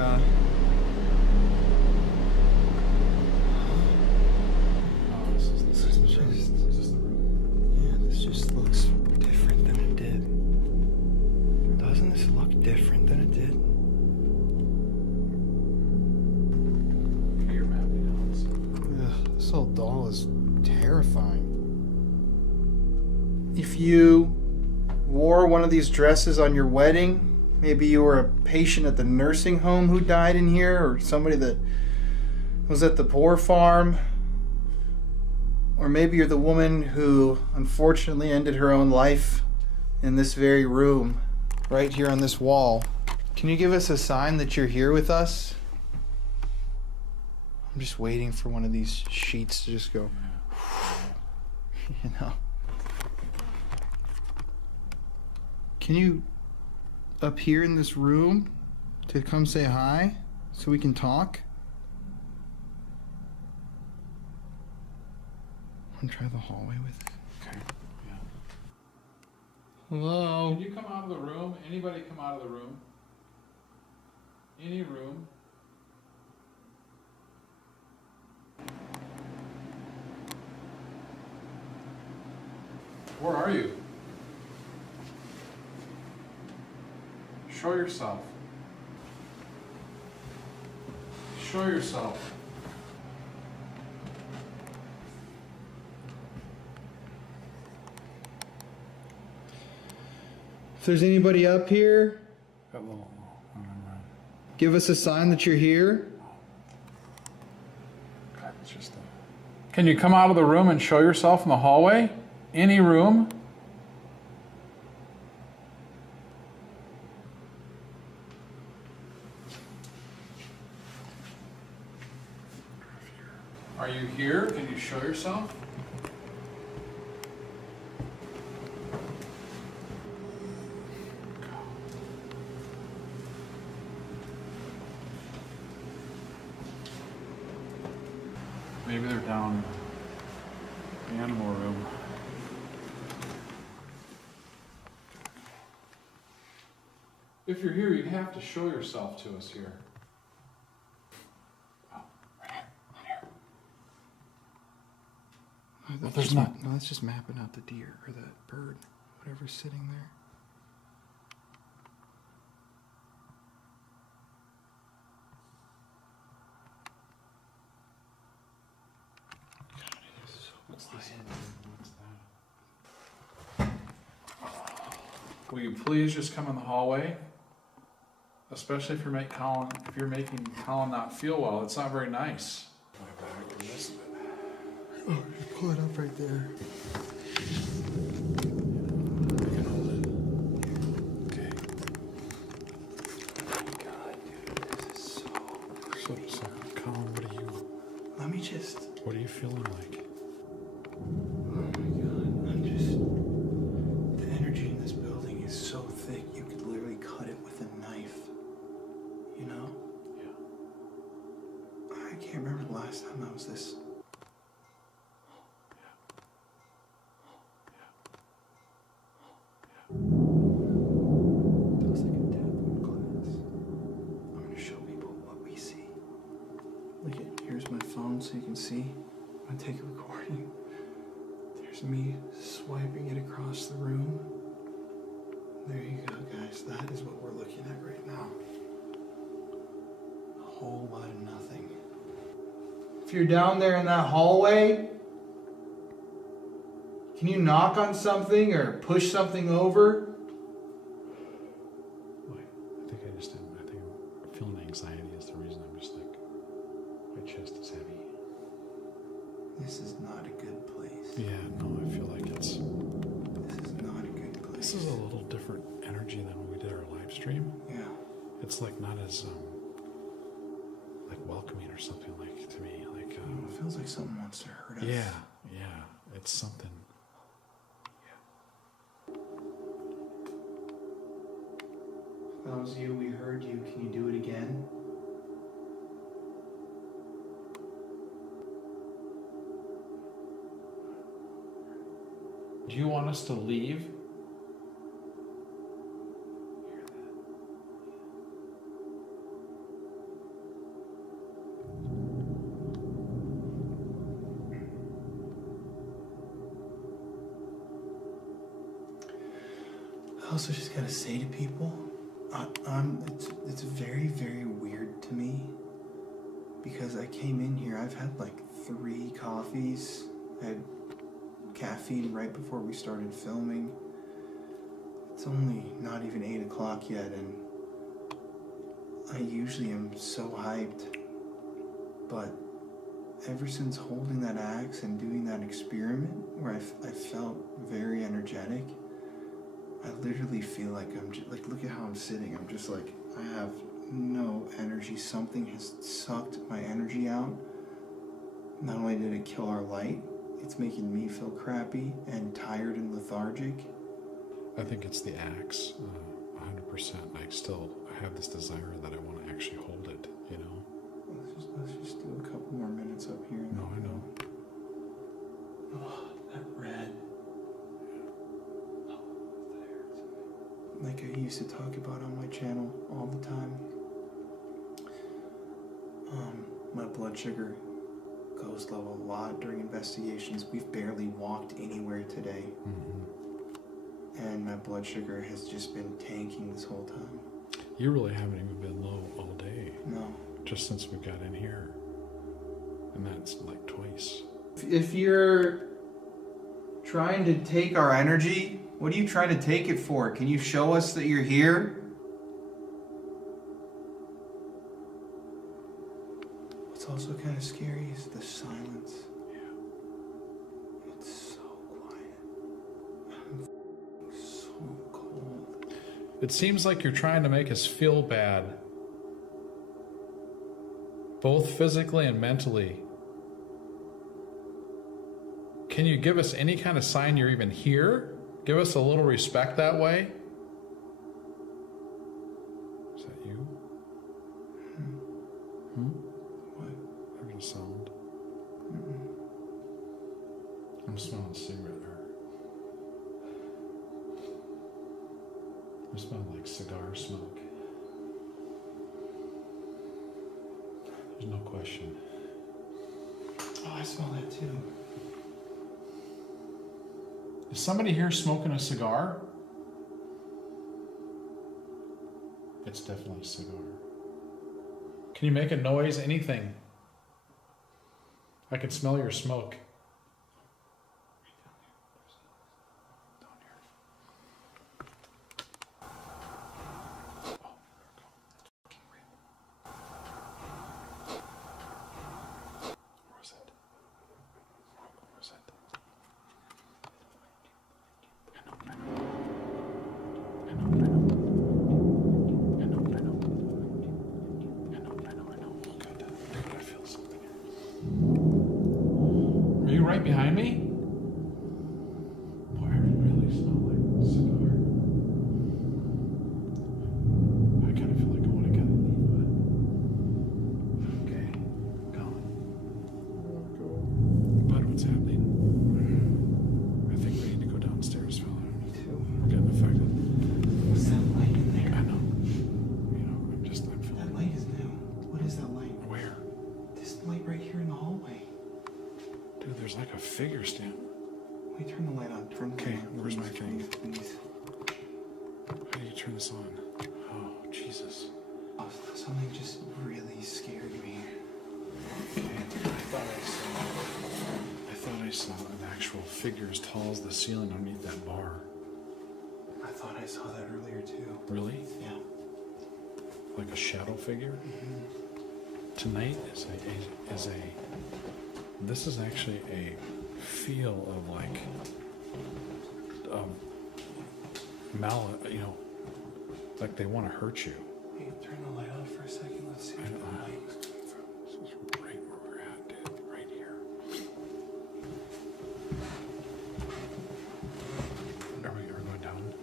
This is the room. yeah, this just looks different than it did. Doesn't this look different than it did? Your map sounds. Ugh, this whole doll is terrifying. If you wore one of these dresses on your wedding, maybe you were a patient at the nursing home who died in here, or somebody that was at the poor farm, or maybe you're the woman who unfortunately ended her own life in this very room, right here on this wall. Can you give us a sign that you're here with us? I'm just waiting for one of these sheets to just go, you know. Can you appear in this room to come say hi so we can talk? Want to try the hallway with it? Okay. Yeah. Hello? Can you come out of the room? Anybody come out of the room? Any room? Where are you? Show yourself. Show yourself. If there's anybody up here, Got a little. give us a sign that you're here. It's just Can you come out of the room and show yourself in the hallway? Any room? Are you here? Can you show yourself? Maybe they're down in the animal room. If you're here, you'd have to show yourself to us here. Oh, right here. There's not. No, that's just mapping out the deer or the bird, whatever's sitting there. What's this? What's that? Will you please just come in the hallway? Especially if you're making Colin not feel well. It's not very nice. Oh, just pull it up right there. Okay. Oh my God, dude, this is So, Colin, what are you feeling like? Oh my God, the energy in this building is so thick you could literally cut it with a knife. You know? Yeah. I can't remember the last time I was this. Feels like a taboo class. I'm gonna show people what we see. Look at, here's my phone so you can see. I'm gonna take a recording. There's me swiping it across the room. There you go, guys. That is what we're looking at right now. A whole lot of nothing. If you're down there in that hallway, can you knock on something or push something over? I think I'm feeling anxiety is the reason I'm just like, my chest is heavy. This is not a good place. Yeah, no, I feel like This is not a good place. this is a little different energy than when we did our live stream. Yeah. It's like not as like welcoming or something like to me. Like It feels like someone wants to hurt us. yeah, it's something. If that was you, we heard you. Can you do it again? Do you want us to leave? I also just gotta say to people, it's very, very weird to me because I came in here, I've had like 3 coffees, I had caffeine right before we started filming. It's only not even 8 o'clock yet, and I usually am so hyped, but ever since holding that axe and doing that experiment where I felt very energetic, I literally feel like I'm just, like, look at how I'm sitting. I'm just like, I have no energy. Something has sucked my energy out. Not only did it kill our light, it's making me feel crappy and tired and lethargic. I think it's the axe, 100%. I have this desire that I want to actually hold it, you know? Let's just do a couple more minutes up here. No, I know. Oh, that red. Like I used to talk about on my channel all the time. My blood sugar goes low a lot during investigations. We've barely walked anywhere today. Mm-hmm. And my blood sugar has just been tanking this whole time. You really haven't even been low all day. No. Just since we got in here. And that's like twice. If you're trying to take our energy, what are you trying to take it for? Can you show us that you're here? What's all also kind of scary is the silence. It's so quiet. I'm so cold. It seems like you're trying to make us feel bad. Both physically and mentally. Can you give us any kind of sign you're even here? Give us a little respect that way? Is that you? What? I heard a sound. I'm smelling a cigarette. I'm smelling like cigar smoke. There's no question. Oh, I smell that too. Is somebody here smoking a cigar? It's definitely a cigar. Can you make a noise? Anything? I can smell your smoke. Are you right behind me? Boy, I really smell like a cigar. I kind of feel like I want to get leave, but okay, Colin. Bud, what's happening? I think we need to go downstairs, fella. Me too. We're getting affected. What's that light in there? I know. You know, I'm feeling. That light is new. What is that light? Where? This light right here in the hallway. Dude, there's like a figure stand. Wait, turn the light on. Turn the Okay, light on. where's my Please, thing? please. How do you turn this on? Oh, Jesus. Oh, something just really scared me. Okay, I thought I saw an actual figure as tall as the ceiling underneath that bar. I thought I saw that earlier too. Really? Yeah. Like a shadow figure? Tonight is a this is actually a feel of like like they want to hurt you. Hey, turn the light off for a second. Let's see I where don't the know. light is coming from. This is right where we're at, dude. Right here. Are we going down?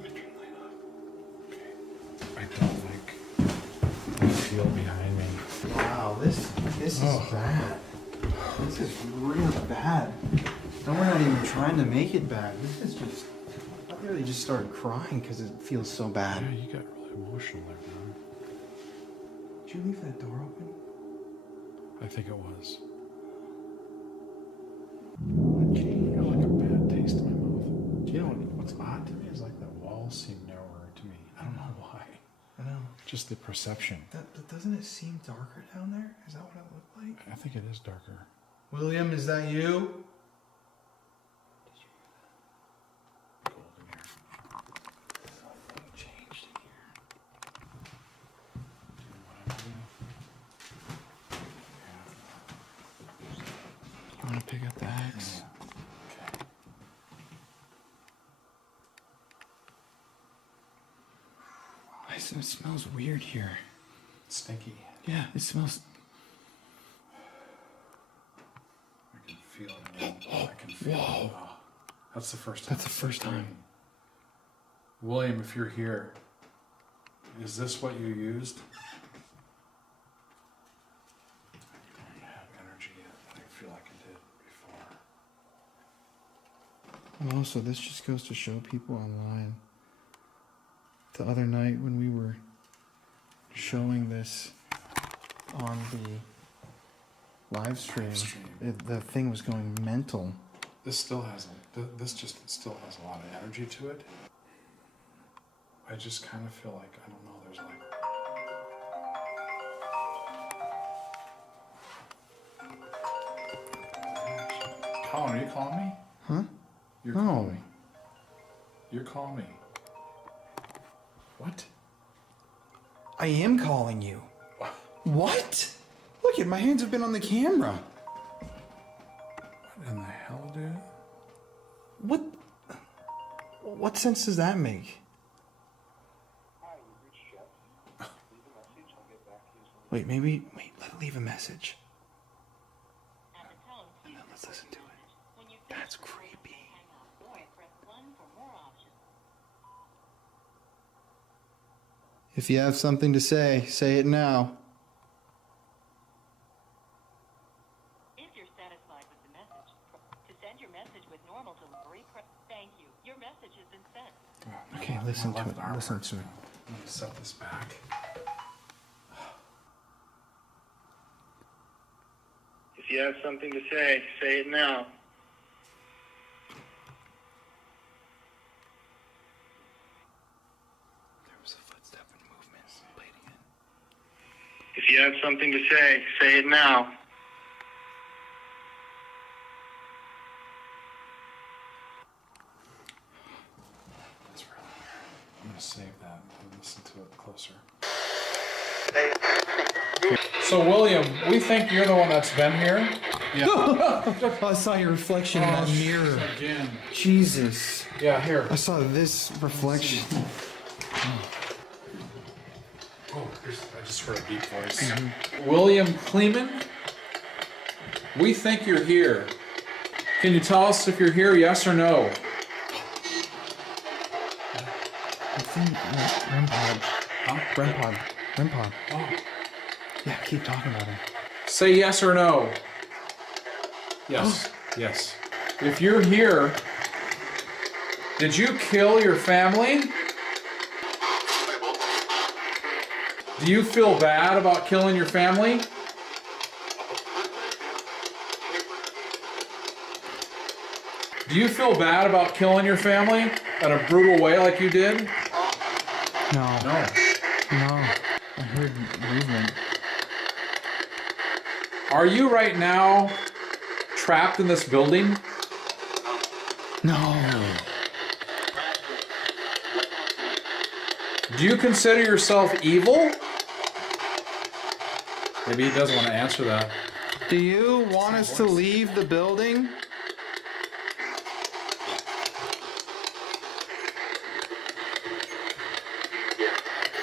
Let me turn the light off. Okay. I don't like the feel behind me. Wow, this is bad. This is really bad. And we're not even trying to make it bad. This is just... I literally just started crying because it feels so bad. Yeah, you got really emotional there, man. Did you leave that door open? I think it was. What I changed? got like a bad taste in my mouth. You know what's odd to me is like the walls seem narrower to me. I don't know why. I know. Just the perception. But doesn't it seem darker down there? Is that what it looked like? I think it is darker. William, is that you? Cold in here. Something changed in here. Do you know what I'm doing? You want to pick up the axe? Okay. It smells weird here. Stinky. Yeah, it smells... I can feel it. I can feel it. Oh, that's the first time. That's the first time. William, if you're here, is this what you used? I don't have energy yet, but I feel like I did before. Oh, so this just goes to show people online. The other night when we were showing this on the live stream, the thing was going mental. This still has this just still has a lot of energy to it. I just kind of feel like, I don't know, there's like... Colin, are you calling me? Huh? You're No. calling me. You're calling me. What? I am calling you. What? Look at my hands have been on the camera. What in the hell, dude? What sense does that make? Wait, let it leave a message. And then let's listen to it. That's creepy. If you have something to say it now. If you're satisfied with the message, to send your message with normal delivery, thank you. Your message has been sent. Okay, listen to it. Listen to it. I'm gonna set this back. If you have something to say it now. There was a footstep and movement. Play it again. If you have something to say it now. That's really weird. I'm gonna save that and listen to it closer. So, William, we think you're the one that's been here. Yeah. I saw your reflection in that mirror. Again. Jesus. Yeah, here. I saw this reflection. Oh, I just heard a deep voice. William Kleeman, we think you're here. Can you tell us if you're here, yes or no? I think REM pod. Huh? REM pod. Oh. Yeah, keep talking about him. Say yes or no. Yes. Yes. If you're here, did you kill your family? Do you feel bad about killing your family? Do you feel bad about killing your family in a brutal way like you did? No. No. I heard movement. Are you right now trapped in this building? No. Do you consider yourself evil? Maybe he doesn't want to answer that. Do you want us to leave the building?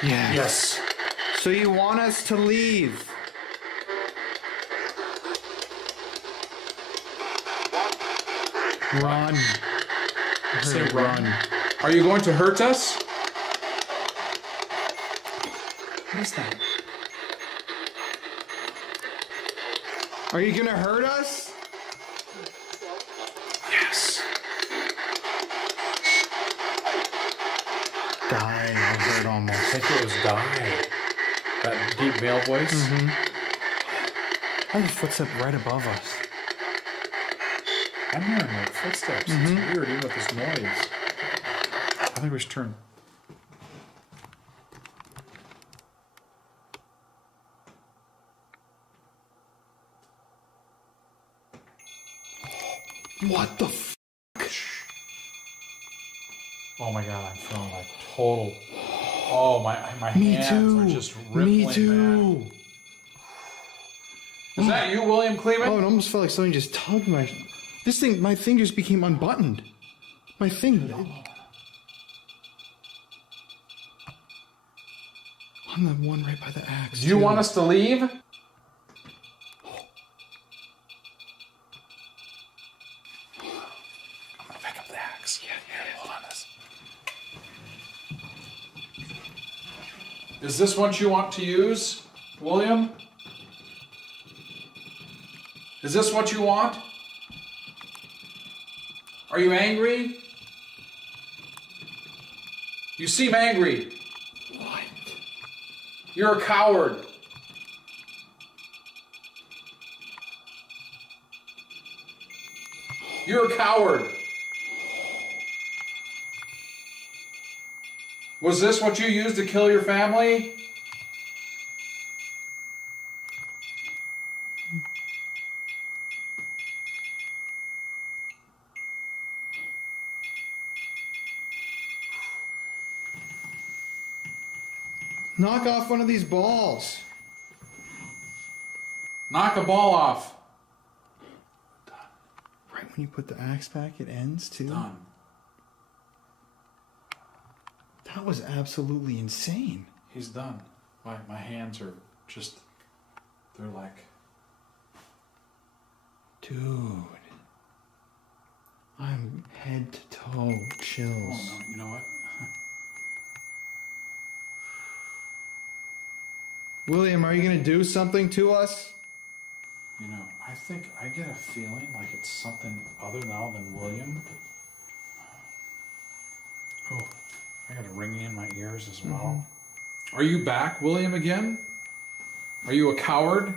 Yeah. Yes. So you want us to leave? Run. I Say heard run. Are you going to hurt us? What is that? Are you gonna hurt us? Yes. Die. I heard almost. I think it was die. That deep male voice. I have a footstep right above us. I'm hearing like footsteps. It's weird, even with this noise. I think we should turn. What the f? Oh my god, I'm feeling like total. Oh my Me hands too. are just rippling. Me too. Man. Is that you, William Kleeman? Oh, it almost felt like something just tugged my. My thing just became unbuttoned. My thing. I'm the one right by the axe. Do you want us to leave? I'm gonna pick up the axe. Yeah, hold on this. Is this what you want to use, William? Is this what you want? Are you angry? You seem angry. What? You're a coward. You're a coward. Was this what you used to kill your family? Knock off one of these balls. Knock a ball off. Right when you put the axe back, it ends too. Done. That was absolutely insane. He's done. My hands are just, they're like... Dude. I'm head to toe chills. Oh no, you know what? William, are you going to do something to us? You know, I think I get a feeling like it's something other now than William. Oh, I got a ringing in my ears as well. Are you back, William, again? Are you a coward?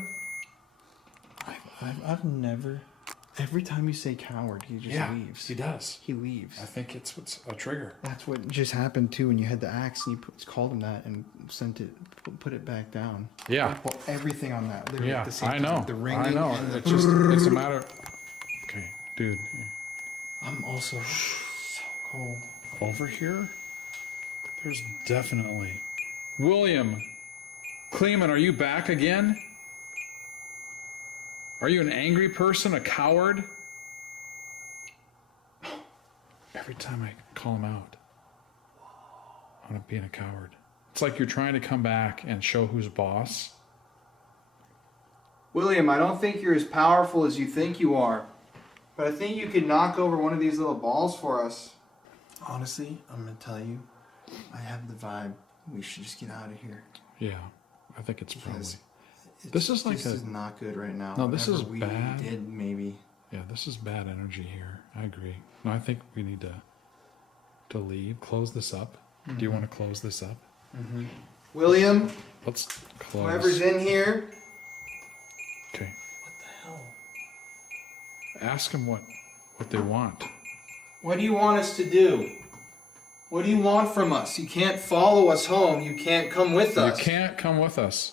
I've never... Every time you say coward, he just leaves. He does. He leaves. I think it's what's a trigger. That's what just happened too when you had the axe and you called him that and put it back down. Yeah. Well, everything on that. Literally Yeah, at the same I time. know. The ringing. I know. And It's just, it's a matter. Okay, dude. I'm also so cold. Over here, there's definitely William. Kleeman, are you back again? Are you an angry person, a coward? Every time I call him out, I'm being a coward. It's like you're trying to come back and show who's boss. William, I don't think you're as powerful as you think you are. But I think you could knock over one of these little balls for us. Honestly, I'm going to tell you, I have the vibe. We should just get out of here. Yeah, I think it's probably... Because This is like this is not good right now. No, this is Whatever bad. We did maybe. Yeah, this is bad energy here. I agree. No, I think we need to leave. Close this up. Do you want to close this up? William, Let's close. whoever's in here. Okay. What the hell? Ask them what they want. What do you want us to do? What do you want from us? You can't follow us home. You can't come with You us. can't come with us.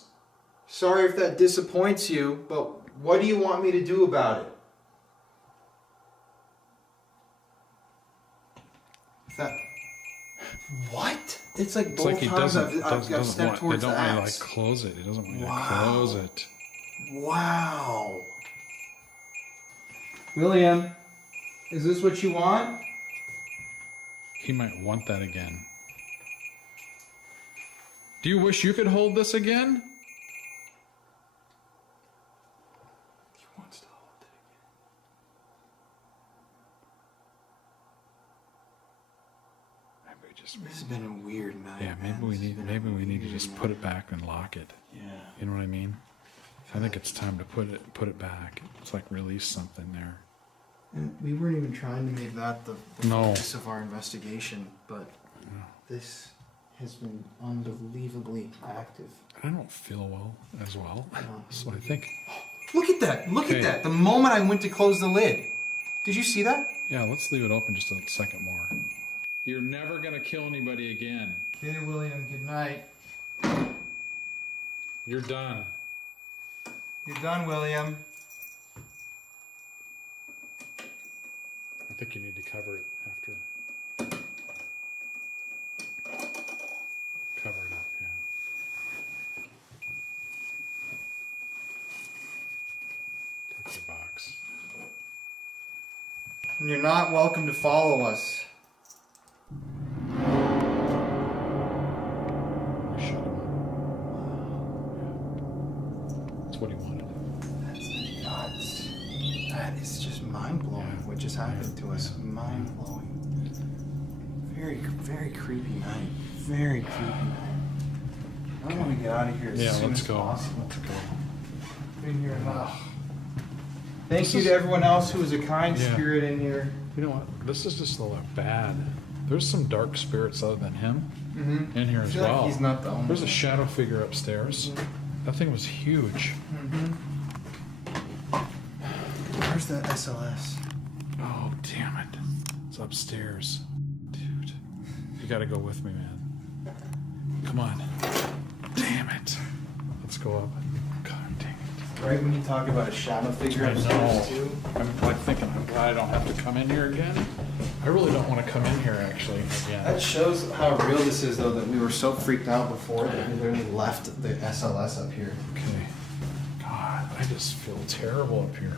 Sorry if that disappoints you, but what do you want me to do about it? That... What? It's like It's both like he times doesn't, I've doesn't stepped want. They towards don't the want to axe. like close it. He doesn't want you Wow. to close it. Wow. William, is this what you want? He might want that again. Do you wish you could hold this again? He wants to hold it again. Maybe we just. This has been a weird night. Yeah, man. This has been a we need to weird just night. put it back and lock it. Yeah. You know what I mean? I think it's time to put it back. It's like release something there. And we weren't even trying to make that the No. focus of our investigation, but this has been unbelievably active. I don't feel well as well, so I think Look at that! Look Okay. at that! The moment I went to close the lid. Did you see that? yeah, let's leave it open just a second more. You're never gonna kill anybody again. Okay, William, good night. You're done. You're done, William. I think you need to cover it after. Cover it up, yeah. Take your box. And you're not welcome to follow us. We shut him. That's what he wanted. That's nuts. That is just mind-blowing what just happened to us. Mind-blowing. Very, very creepy night. Very creepy night. I want to get out of here as Yeah, soon let's as go. possible. Let's go. Been here enough. Thank you to everyone else who was a kind Yeah. spirit in here. You know what? This is just a little bad. There's some dark spirits other than him Mm-hmm. in here I as feel well. like he's not the only There's a one. shadow figure upstairs. That thing was huge. Where's that SLS? Oh, damn it. It's upstairs. Dude, you gotta go with me, man. Come on. Damn it. Let's go up. God dang it. Right when you talk about a shadow figure I upstairs know. too. I'm like thinking, I'm glad I don't have to come in here again. I really don't want to come in here actually again. That shows how real this is, though, that we were so freaked out before that we literally left the SLS up here. Okay. God, I just feel terrible up here.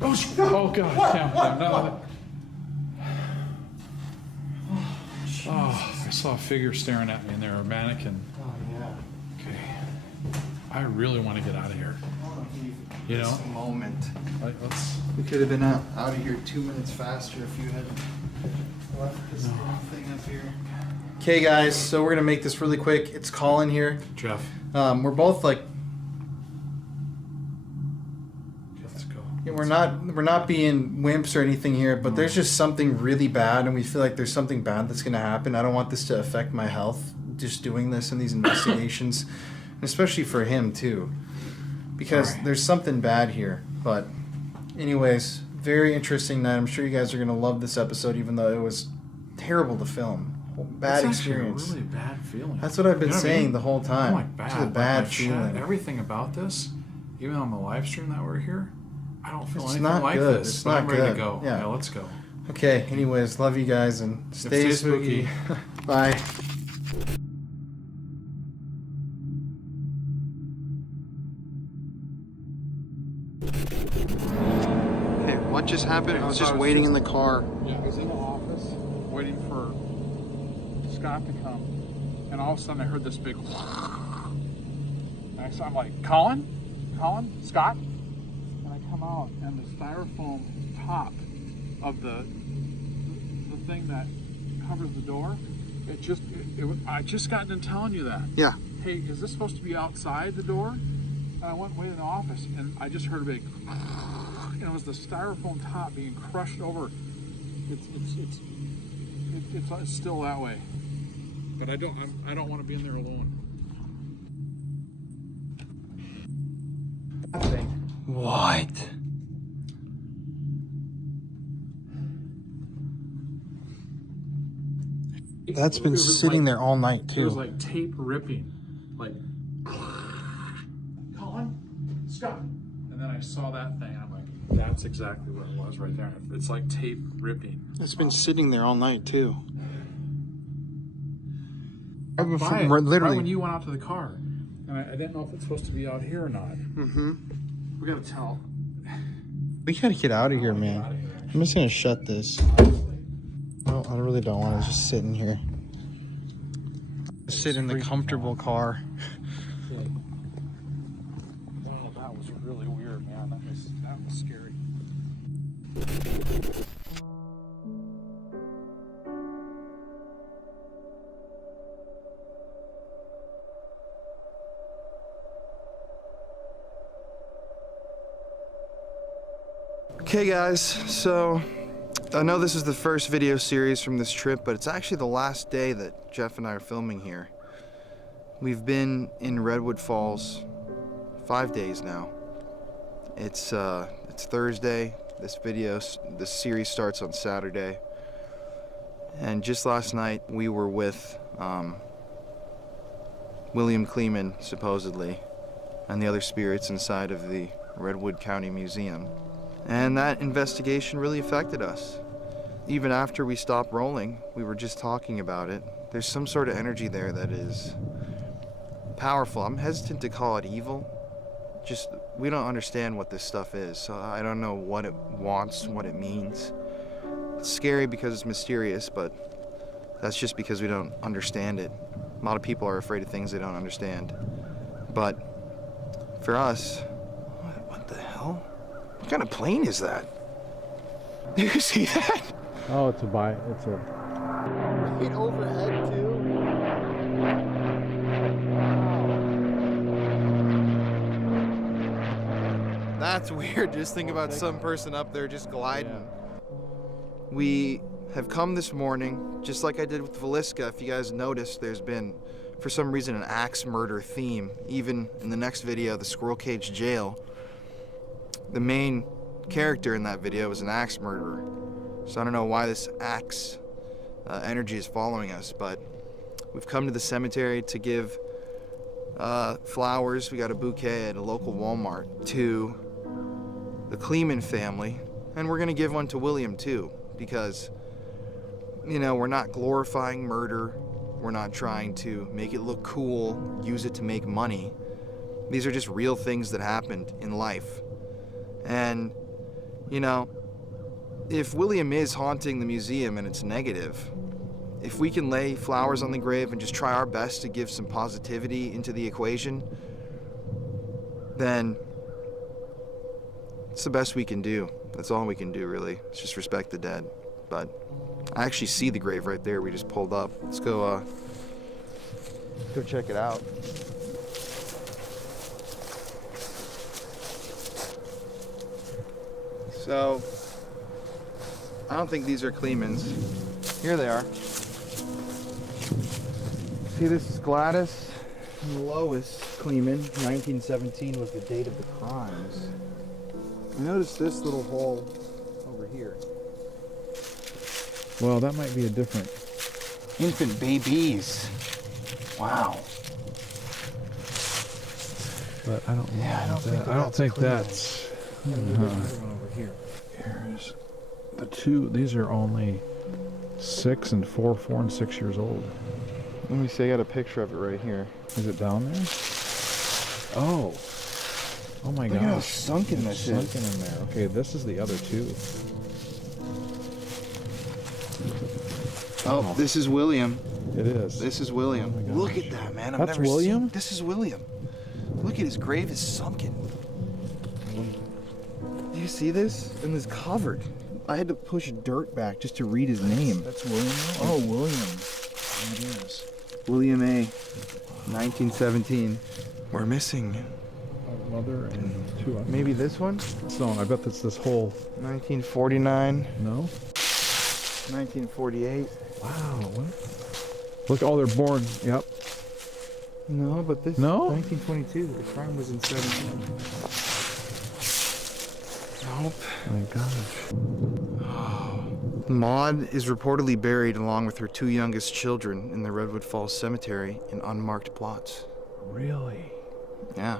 Oh God, damn, no. Oh, I saw a figure staring at me in there, a mannequin. Oh, yeah. Okay. I really want to get out of here. You know? This moment. Let's. We could have been out of here 2 minutes faster if you had left this thing up here. Okay, guys, so we're gonna make this really quick. It's Colin here. Jeff. We're both like, Let's go. yeah, we're not being wimps or anything here, but there's just something really bad, and we feel like there's something bad that's gonna happen. I don't want this to affect my health. Just doing this in these investigations, and especially for him too, because Sorry. there's something bad here. But anyways, very interesting night. I'm sure you guys are gonna love this episode, even though it was terrible to film. Bad It's experience. actually a really bad feeling. That's what I've been You know what I saying mean? the whole time. I'm like bad. Just a bad my chat, feeling. everything about this, even on the live stream that we're here, I don't feel It's anything not like good. this. It's but not I'm ready to good. go. Yeah. Yeah, let's go. Okay, anyways, love you guys and stay spooky. Bye. Okay, what just happened? I was just waiting in the car. Yeah, I was in the office waiting for Scott to come, and all of a sudden I heard this big. And I'm like, Colin, Scott, and I come out, and the styrofoam top of the thing that covers the door, I just got done telling you that. Yeah. Hey, is this supposed to be outside the door? And I went and waited in the office, and I just heard a big. And it was the styrofoam top being crushed over. It's still that way. But I don't want to be in there alone. What? That's been It was sitting like- there all night It too. was like tape ripping, like. Colin, Scott, and then I saw that thing. I'm like, that's exactly what it was right there. It's like tape ripping. It's been sitting there all night too. I've been Right literally. when you went out to the car, and I didn't know if it's supposed to be out here or not. Mm-hmm. We gotta tell. We gotta get out of here, man. I'm just gonna shut this. No, I really don't want to just sit in here. Sit in the comfortable car. Oh, that was really weird, man. That was scary. Okay guys, so I know this is the first video series from this trip, but it's actually the last day that Jeff and I are filming here. We've been in Redwood Falls 5 days now. It's Thursday. This series starts on Saturday. And just last night we were with William Kleeman, supposedly, and the other spirits inside of the Redwood County Museum. And that investigation really affected us. Even after we stopped rolling, we were just talking about it. There's some sort of energy there that is powerful. I'm hesitant to call it evil. Just, we don't understand what this stuff is, so I don't know what it wants, what it means. It's scary because it's mysterious, but that's just because we don't understand it. A lot of people are afraid of things they don't understand. But for us, what the hell? What kind of plane is that? Do you see that? Oh, it's a Right overhead too. That's weird. Just think about some person up there just gliding. We have come this morning, just like I did with Velisca. If you guys noticed, there's been, for some reason, an axe murder theme. Even in the next video, the Squirrel Cage Jail, the main character in that video is an axe murderer. So I don't know why this axe energy is following us, but we've come to the cemetery to give flowers. We got a bouquet at a local Walmart to the Kleeman family, and we're gonna give one to William too, because, you know, we're not glorifying murder. We're not trying to make it look cool, use it to make money. These are just real things that happened in life. And, you know, if William is haunting the museum and it's negative, if we can lay flowers on the grave and just try our best to give some positivity into the equation, then it's the best we can do. That's all we can do, really. It's just respect the dead. But I actually see the grave right there. We just pulled up. Let's go check it out. So, I don't think these are Kleemans. Here they are. See, this is Gladys and Lois Kleeman. 1917 was the date of the crimes. I noticed this little hole over here. Well, that might be a different. Infant babies. Wow. But I don't. Yeah, I don't think I don't think Kleeman. that's. Another one over here. Here's the two. These are only 4 and 6 years old. Let me see. I got a picture of it right here. Is it down there? Oh. Oh my Look gosh. at how sunken this is. Sunken in there. Okay, this is the other two. Oh, this is William. It is. This is William. Oh my Look gosh. at that, man. That's William? This is William. Look at his grave is sunken. Do you see this? And it's covered. I had to push dirt back just to read his name. That's William? Oh, William. It is. William A. 1917. We're missing. A mother and two others. Maybe this one? So I bet that's this whole. 1949. No? 1948. Wow. What? Look, oh, they're born. Yep. No, but this No? 1922. The crime was in 17. Nope. My gosh. Maud is reportedly buried along with her two youngest children in the Redwood Falls Cemetery in unmarked plots. Really? Yeah.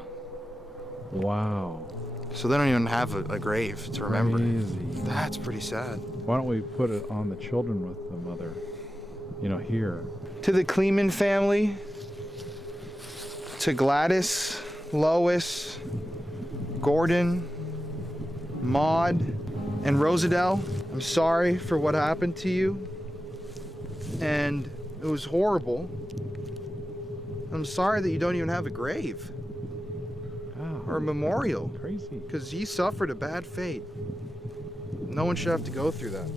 Wow. So they don't even have a grave to remember. Crazy. That's pretty sad. Why don't we put it on the children with the mother? You know, here. To the Kleeman family, to Gladys, Lois, Gordon, Maud, and Rosadell, I'm sorry for what happened to you. And it was horrible. I'm sorry that you don't even have a grave Oh, or a memorial, crazy. because he suffered a bad fate. No one should have to go through that.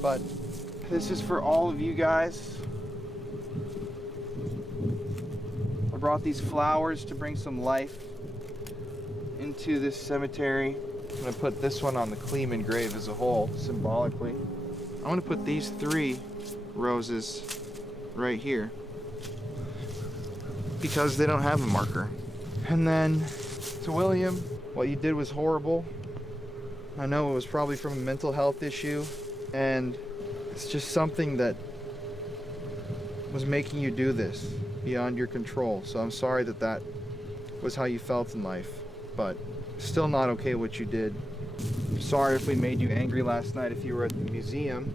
But this is for all of you guys. I brought these flowers to bring some life into this cemetery. I'm gonna put this one on the Kleeman grave as a whole, symbolically. I'm gonna put these 3 roses right here because they don't have a marker. And then to William, what you did was horrible. I know it was probably from a mental health issue, and it's just something that was making you do this beyond your control. So I'm sorry that that was how you felt in life, but still not okay what you did. Sorry if we made you angry last night if you were at the museum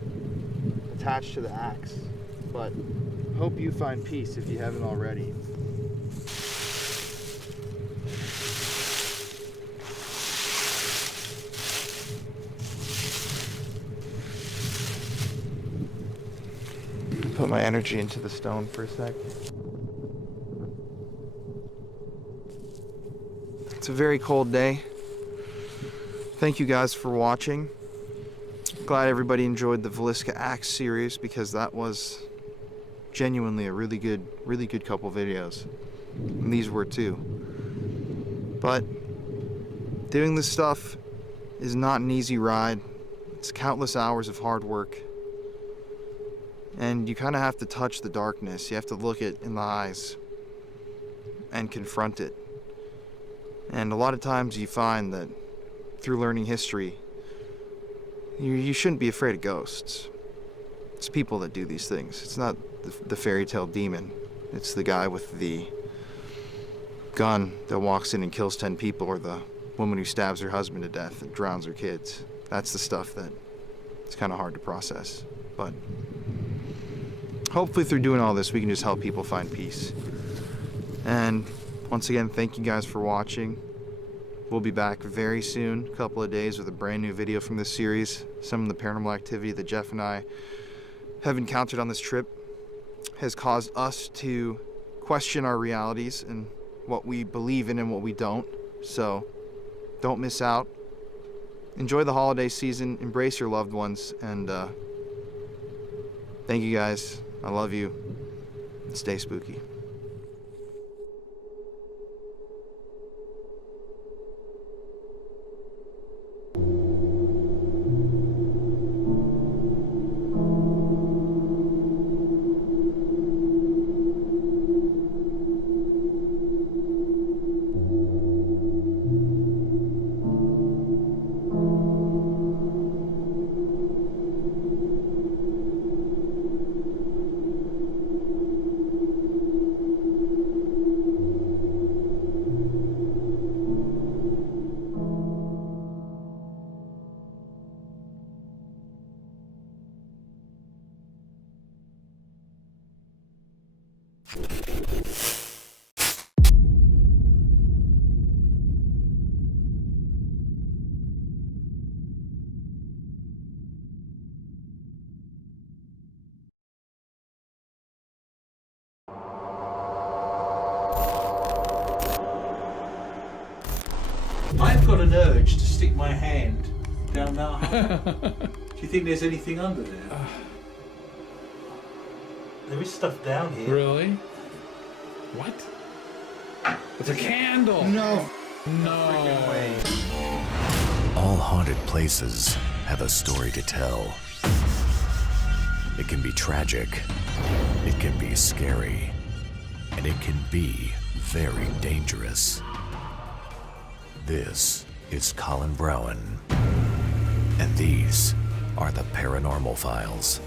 attached to the axe, but hope you find peace if you haven't already. Put my energy into the stone for a sec. It's a very cold day. Thank you guys for watching. Glad everybody enjoyed the Villisca Axe series because that was genuinely a really good couple videos. And these were too. But doing this stuff is not an easy ride. It's countless hours of hard work. And you kind of have to touch the darkness. You have to look it in the eyes and confront it. And a lot of times you find that through learning history, you shouldn't be afraid of ghosts. It's people that do these things. It's not the fairy tale demon. It's the guy with the gun that walks in and kills 10 people, or the woman who stabs her husband to death and drowns her kids. That's the stuff that it's kind of hard to process. But hopefully through doing all this, we can just help people find peace. And Once again, thank you guys for watching. We'll be back very soon, a couple of days, with a brand new video from this series. Some of the paranormal activity that Jeff and I have encountered on this trip has caused us to question our realities and what we believe in and what we don't. So don't miss out. Enjoy the holiday season, embrace your loved ones, and thank you guys. I love you. And stay spooky. I've got an urge to stick my hand down that hole. Do you think there's anything under there? There is stuff down here. Really? What? It's a candle! No. No. Way. All haunted places have a story to tell. It can be tragic, it can be scary, and it can be very dangerous. This is Colin Browen, and these are the Paranormal Files.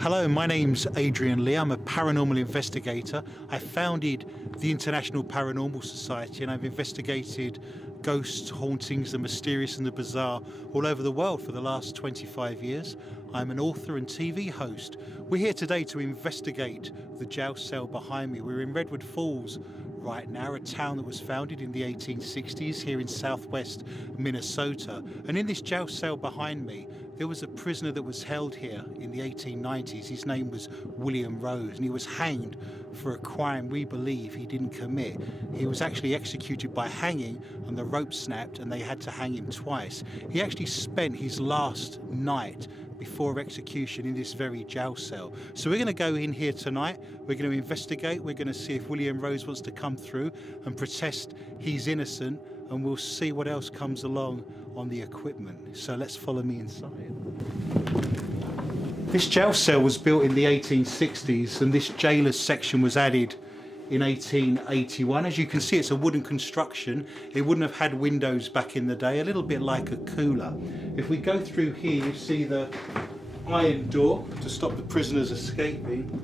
Hello, my name's Adrian Lee. I'm a paranormal investigator. I founded the International Paranormal Society, and I've investigated ghosts, hauntings, the mysterious and the bizarre all over the world for the last 25 years. I'm an author and TV host. We're here today to investigate the jail cell behind me. We're in Redwood Falls right now, a town that was founded in the 1860s here in southwest Minnesota. And in this jail cell behind me, there was a prisoner that was held here in the 1890s. His name was William Rose, and he was hanged for a crime we believe he didn't commit. He was actually executed by hanging, and the rope snapped, and they had to hang him twice. He actually spent his last night before execution in this very jail cell. So we're going to go in here tonight. We're going to investigate. We're going to see if William Rose wants to come through and protest he's innocent, and we'll see what else comes along on the equipment. So let's follow me inside. This jail cell was built in the 1860s, and this jailer's section was added in 1881. As you can see, it's a wooden construction. It wouldn't have had windows back in the day, a little bit like a cooler. If we go through here, you see the iron door to stop the prisoners escaping.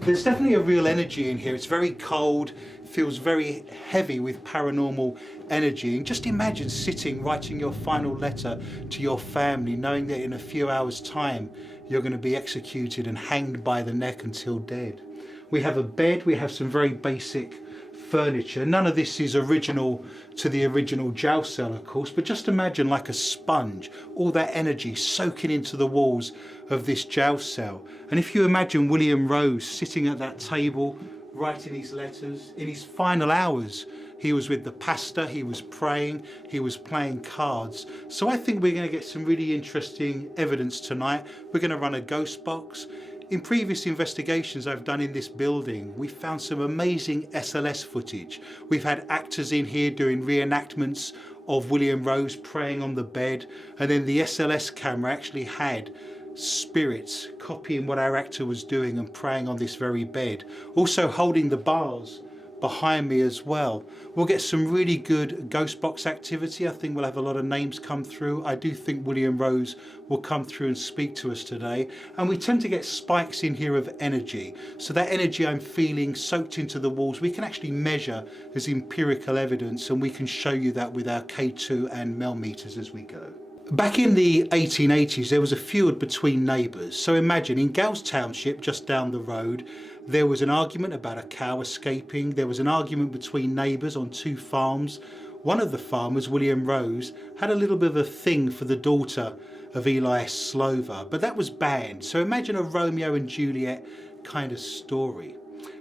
There's definitely a real energy in here. It's very cold, feels very heavy with paranormal energy. And just imagine sitting, writing your final letter to your family, knowing that in a few hours' time, you're going to be executed and hanged by the neck until dead. We have a bed, we have some very basic furniture. None of this is original to the original jail cell, of course, but just imagine like a sponge, all that energy soaking into the walls of this jail cell. And if you imagine William Rose sitting at that table, writing his letters, in his final hours, he was with the pastor, he was praying, he was playing cards. So I think we're going to get some really interesting evidence tonight. We're going to run a ghost box. In previous investigations I've done in this building, we found some amazing SLS footage. We've had actors in here doing reenactments of William Rose praying on the bed, and then the SLS camera actually had spirits copying what our actor was doing and praying on this very bed. Also holding the bars behind me as well. We'll get some really good ghost box activity. I think we'll have a lot of names come through. I do think William Rose will come through and speak to us today. And we tend to get spikes in here of energy. So that energy I'm feeling soaked into the walls, we can actually measure as empirical evidence, and we can show you that with our K2 and Mel meters as we go. Back in the 1880s, there was a feud between neighbours. So imagine in Gales Township, just down the road, there was an argument about a cow escaping. There was an argument between neighbours on two farms. One of the farmers, William Rose, had a little bit of a thing for the daughter of Eli Slover, but that was banned. So imagine a Romeo and Juliet kind of story.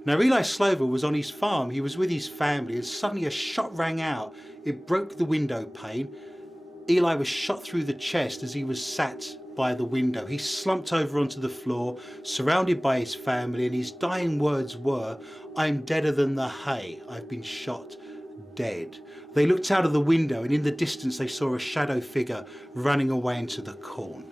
Now Eli Slover was on his farm, he was with his family, and suddenly a shot rang out. It broke the window pane. Eli was shot through the chest as he was sat by the window. He slumped over onto the floor, surrounded by his family, and his dying words were, "I'm deader than the hay. I've been shot dead." They looked out of the window, and in the distance they saw a shadow figure running away into the corn.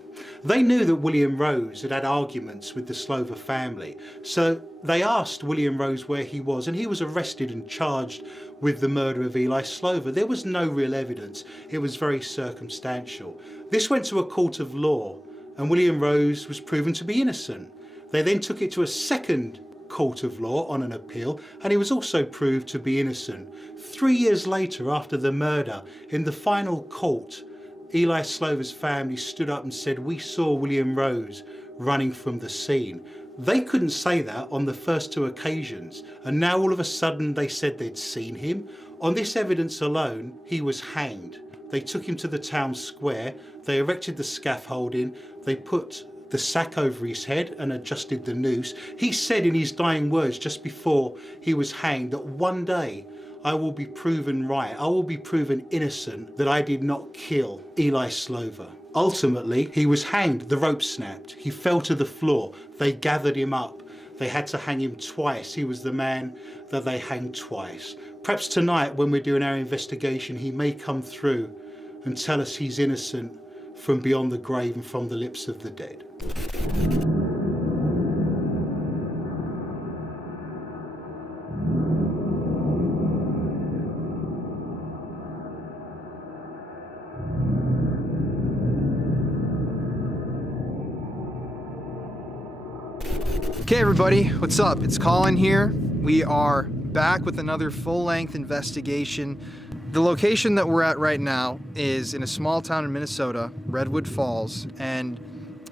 They knew that William Rose had had arguments with the Slover family, so they asked William Rose where he was, and he was arrested and charged with the murder of Eli Slover. There was no real evidence. It was very circumstantial. This went to a court of law, and William Rose was proven to be innocent. They then took it to a second court of law on an appeal, and he was also proved to be innocent. 3 years later, after the murder, in the final court, Eli Slover's family stood up and said, "We saw William Rose running from the scene." They couldn't say that on the first two occasions, and now all of a sudden they said they'd seen him. On this evidence alone, he was hanged. They took him to the town square, they erected the scaffolding, they put the sack over his head and adjusted the noose. He said in his dying words just before he was hanged that one day I will be proven right, I will be proven innocent, that I did not kill Eli Slover. Ultimately, he was hanged, the rope snapped, he fell to the floor, they gathered him up, they had to hang him twice. He was the man that they hanged twice. Perhaps tonight when we're doing our investigation, he may come through and tell us he's innocent from beyond the grave and from the lips of the dead. Okay everybody, what's up? It's Colin here. We are back with another full-length investigation. The location that we're at right now is in a small town in Minnesota, Redwood Falls, and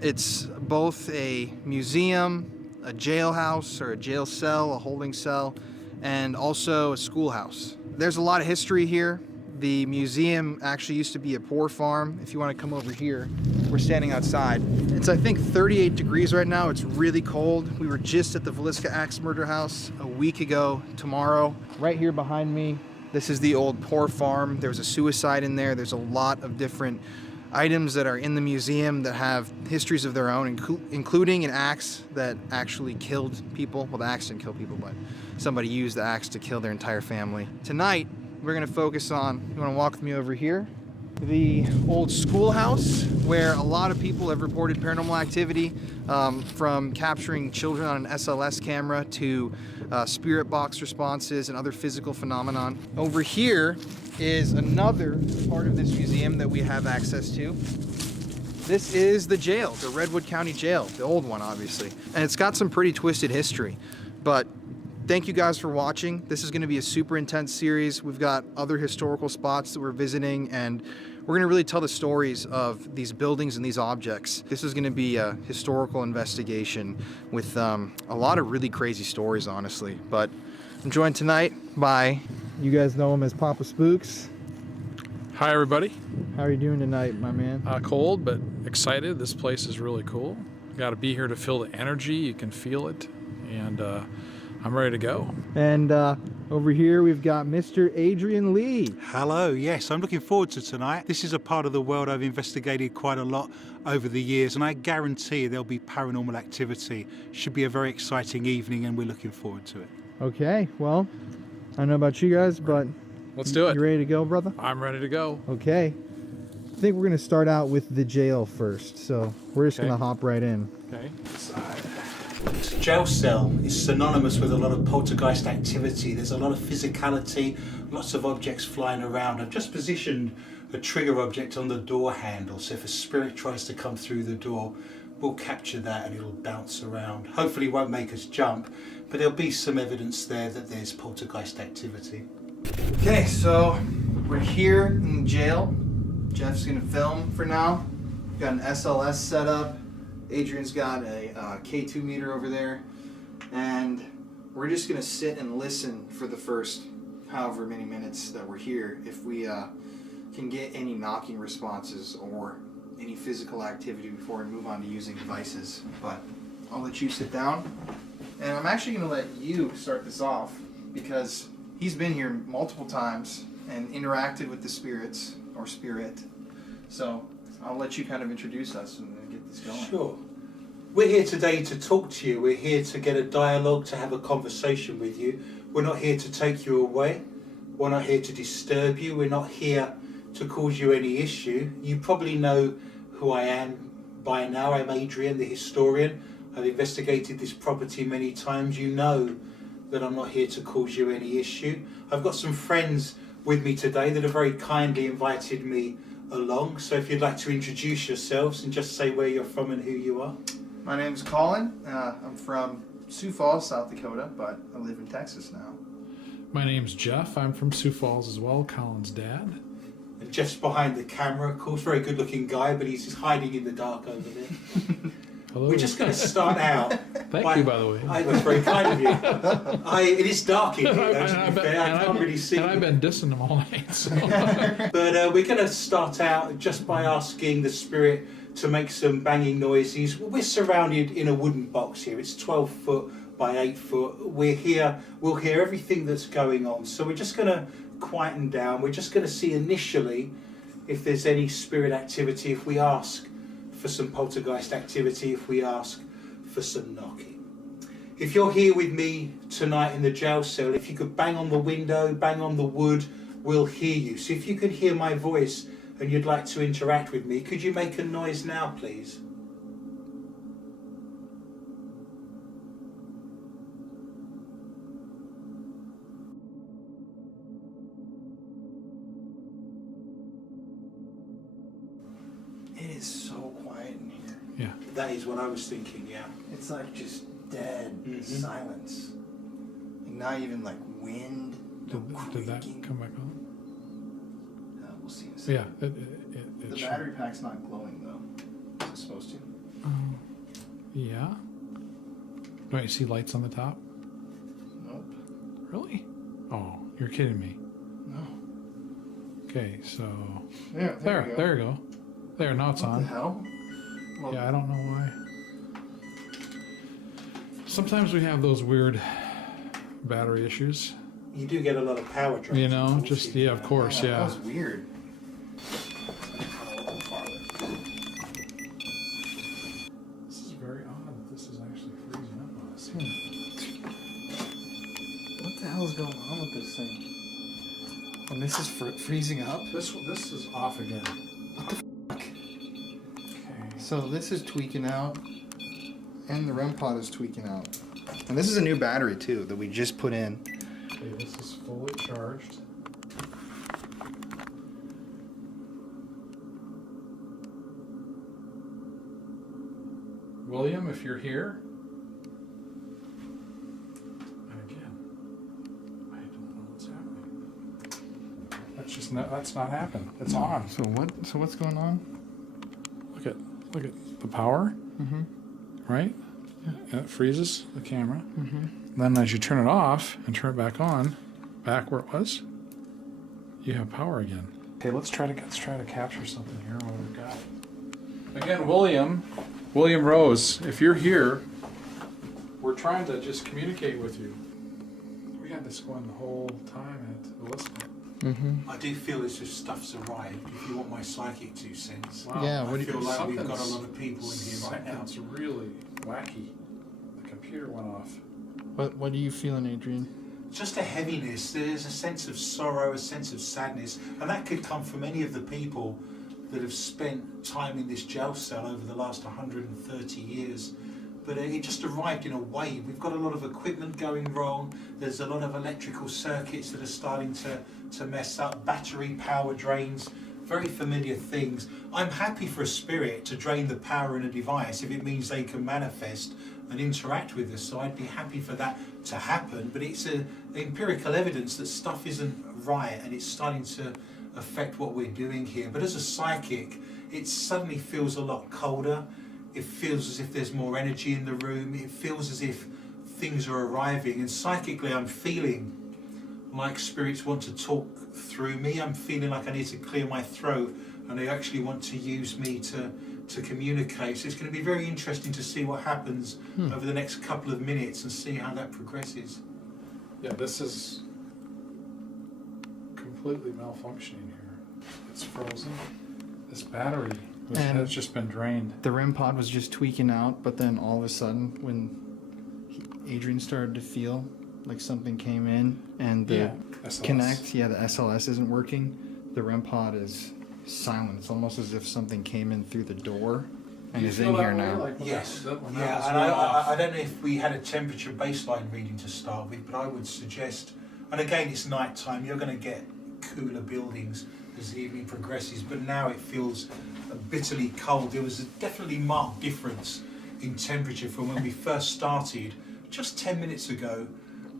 it's both a museum, a jailhouse or a jail cell, a holding cell, and also a schoolhouse. There's a lot of history here. The museum actually used to be a poor farm. If you want to come over here, we're standing outside. It's I think 38 degrees right now. It's really cold. We were just at the Villisca Axe Murder House a week ago tomorrow. Right here behind me, this is the old poor farm. There was a suicide in there. There's a lot of different items that are in the museum that have histories of their own, including an axe that actually killed people. Well, the axe didn't kill people, but somebody used the axe to kill their entire family. Tonight, we're gonna focus on, you wanna walk with me over here? the old schoolhouse where a lot of people have reported paranormal activity, from capturing children on an SLS camera to spirit box responses and other physical phenomenon. Over here is another part of this museum that we have access to. This is the jail, the Redwood County Jail, the old one obviously. And it's got some pretty twisted history, but thank you guys for watching. This is gonna be a super intense series. We've got other historical spots that we're visiting, and we're gonna really tell the stories of these buildings and these objects. This is gonna be a historical investigation with a lot of really crazy stories, honestly. But I'm joined tonight by, you guys know him as Papa Spooks. Hi, everybody. How are you doing tonight, my man? Cold, but excited. This place is really cool. Got to be here to feel the energy. You can feel it. And I'm ready to go. And over here we've got Mr. Adrian Lee. Hello, yes, I'm looking forward to tonight. This is a part of the world I've investigated quite a lot over the years, and I guarantee there'll be paranormal activity. Should be a very exciting evening, and we're looking forward to it. Okay, well, I don't know about you guys, but Let's do it. you ready to go, brother? I'm ready to go. Okay. I think we're gonna start out with the jail first, so we're just Okay. gonna hop right in. Okay. This jail cell is synonymous with a lot of poltergeist activity. There's a lot of physicality, lots of objects flying around. I've just positioned a trigger object on the door handle, so if a spirit tries to come through the door, we'll capture that and it'll bounce around. Hopefully it won't make us jump, but there'll be some evidence there that there's poltergeist activity. Okay, so we're here in the jail. Jeff's gonna film for now. We've got an SLS set up. Adrian's got a K2 meter over there. And we're just gonna sit and listen for the first however many minutes that we're here. If we can get any knocking responses or any physical activity before we move on to using devices. But I'll let you sit down. And I'm actually gonna let you start this off because he's been here multiple times and interacted with the spirits, or spirit. So I'll let you kind of introduce us and get this going. Sure. We're here today to talk to you. We're here to get a dialogue, to have a conversation with you. We're not here to take you away. We're not here to disturb you. We're not here to cause you any issue. You probably know who I am by now. I'm Adrian, the historian. I've investigated this property many times. You know that I'm not here to cause you any issue. I've got some friends with me today that have very kindly invited me along. So if you'd like to introduce yourselves and just say where you're from and who you are. My name's Colin. I'm from Sioux Falls, South Dakota, but I live in Texas now. My name's Jeff. I'm from Sioux Falls as well, Colin's dad. And just behind the camera, of course, very good looking guy, but he's just hiding in the dark over there. Hello. We're just going to start out. Thank you, by the way. That's very kind of you. It is dark in here, though, to be fair. I can't really see. And I've been dissing them all night. So. But we're going to start out just by asking the spirit to make some banging noises. We're surrounded in a wooden box here. It's 12 foot by 8 foot. We're here. We'll hear everything that's going on. So we're just going to quieten down. We're just going to see initially if there's any spirit activity, if we ask for some poltergeist activity, if we ask for some knocking. If you're here with me tonight in the jail cell, if you could bang on the window, bang on the wood, we'll hear you. So if you can hear my voice and you'd like to interact with me, could you make a noise now, please? It is so quiet in here. Yeah. That is what I was thinking, yeah. It's like just dead silence. And not even like wind. Did that come back on? We'll see in a second. Yeah. The battery pack's not glowing though. Is it supposed to? Yeah. Don't you see lights on the top? Nope. Really? Oh, you're kidding me. No. Okay, so There we go. there you go. There, now it's What on. the hell? Well, Yeah, I don't know why. Sometimes we have those weird battery issues. You do get a lot of power drain. You know, just, yeah, of course, That yeah. was weird. This is very odd that this is actually freezing up on us. What the hell is going on with this thing? And this is freezing up. This is off again. Okay. Okay. So this is tweaking out, and the REM pod is tweaking out. And this is a new battery too that we just put in. Okay, this is fully charged. William, if you're here. And again, I don't know what's happening. That's not happened. It's on. So what's going on? Look at the power. Mm-hmm. Right? And it freezes the camera. Mm-hmm. Then as you turn it off and turn it back on, back where it was, you have power again. Okay, let's try to capture something here while we've got it. Again, William Rose, if you're here, we're trying to just communicate with you. We had this going the whole time at the listening. Mm-hmm. I do feel as if stuff's arrived, if you want my psychic 2 cents. Wow. Yeah, I feel like we've got a lot of people in here right now. It's really wacky. The computer went off. What are you feeling, Adrian? Just a heaviness, there's a sense of sorrow, a sense of sadness, and that could come from any of the people that have spent time in this jail cell over the last 130 years. But it just arrived in a wave. We've got a lot of equipment going wrong, there's a lot of electrical circuits that are starting to mess up, battery power drains, very familiar things. I'm happy for a spirit to drain the power in a device if it means they can manifest and interact with us, so I'd be happy for that to happen, but it's empirical evidence that stuff isn't right and it's starting to affect what we're doing here. But as a psychic, it suddenly feels a lot colder. It feels as if there's more energy in the room. It feels as if things are arriving, and psychically I'm feeling like spirits want to talk through me. I'm feeling like I need to clear my throat, and they actually want to use me to communicate. So it's going to be very interesting to see what happens over the next couple of minutes and see how that progresses. Yeah, this is completely malfunctioning here. It's frozen. This battery has just been drained. The REM pod was just tweaking out, but then all of a sudden, when Adrian started to feel like something came in and the SLS. the SLS isn't working, the REM pod is silent. It's almost as if something came in through the door and is in here now. Yes. And I don't know if we had a temperature baseline reading to start with, but I would suggest, and again it's night time, you're going to get cooler buildings as the evening progresses, but now it feels bitterly cold. There was a definitely marked difference in temperature from when we first started just 10 minutes ago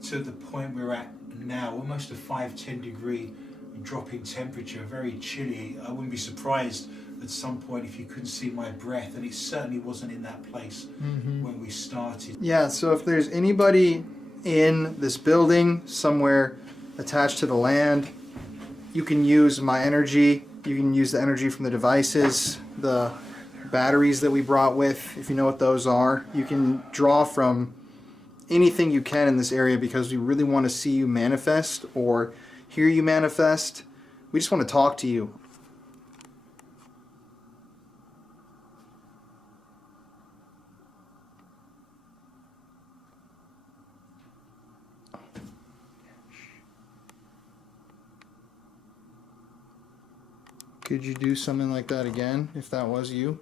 to the point we're at now, almost a 5-10 degree drop in temperature, very chilly. I wouldn't be surprised at some point if you couldn't see my breath, and it certainly wasn't in that place when we started. Yeah, so if there's anybody in this building somewhere attached to the land, you can use my energy. You can use the energy from the devices, the batteries that we brought with, if you know what those are. You can draw from anything you can in this area because we really want to see you manifest or hear you manifest. We just want to talk to you. Could you do something like that again if that was you?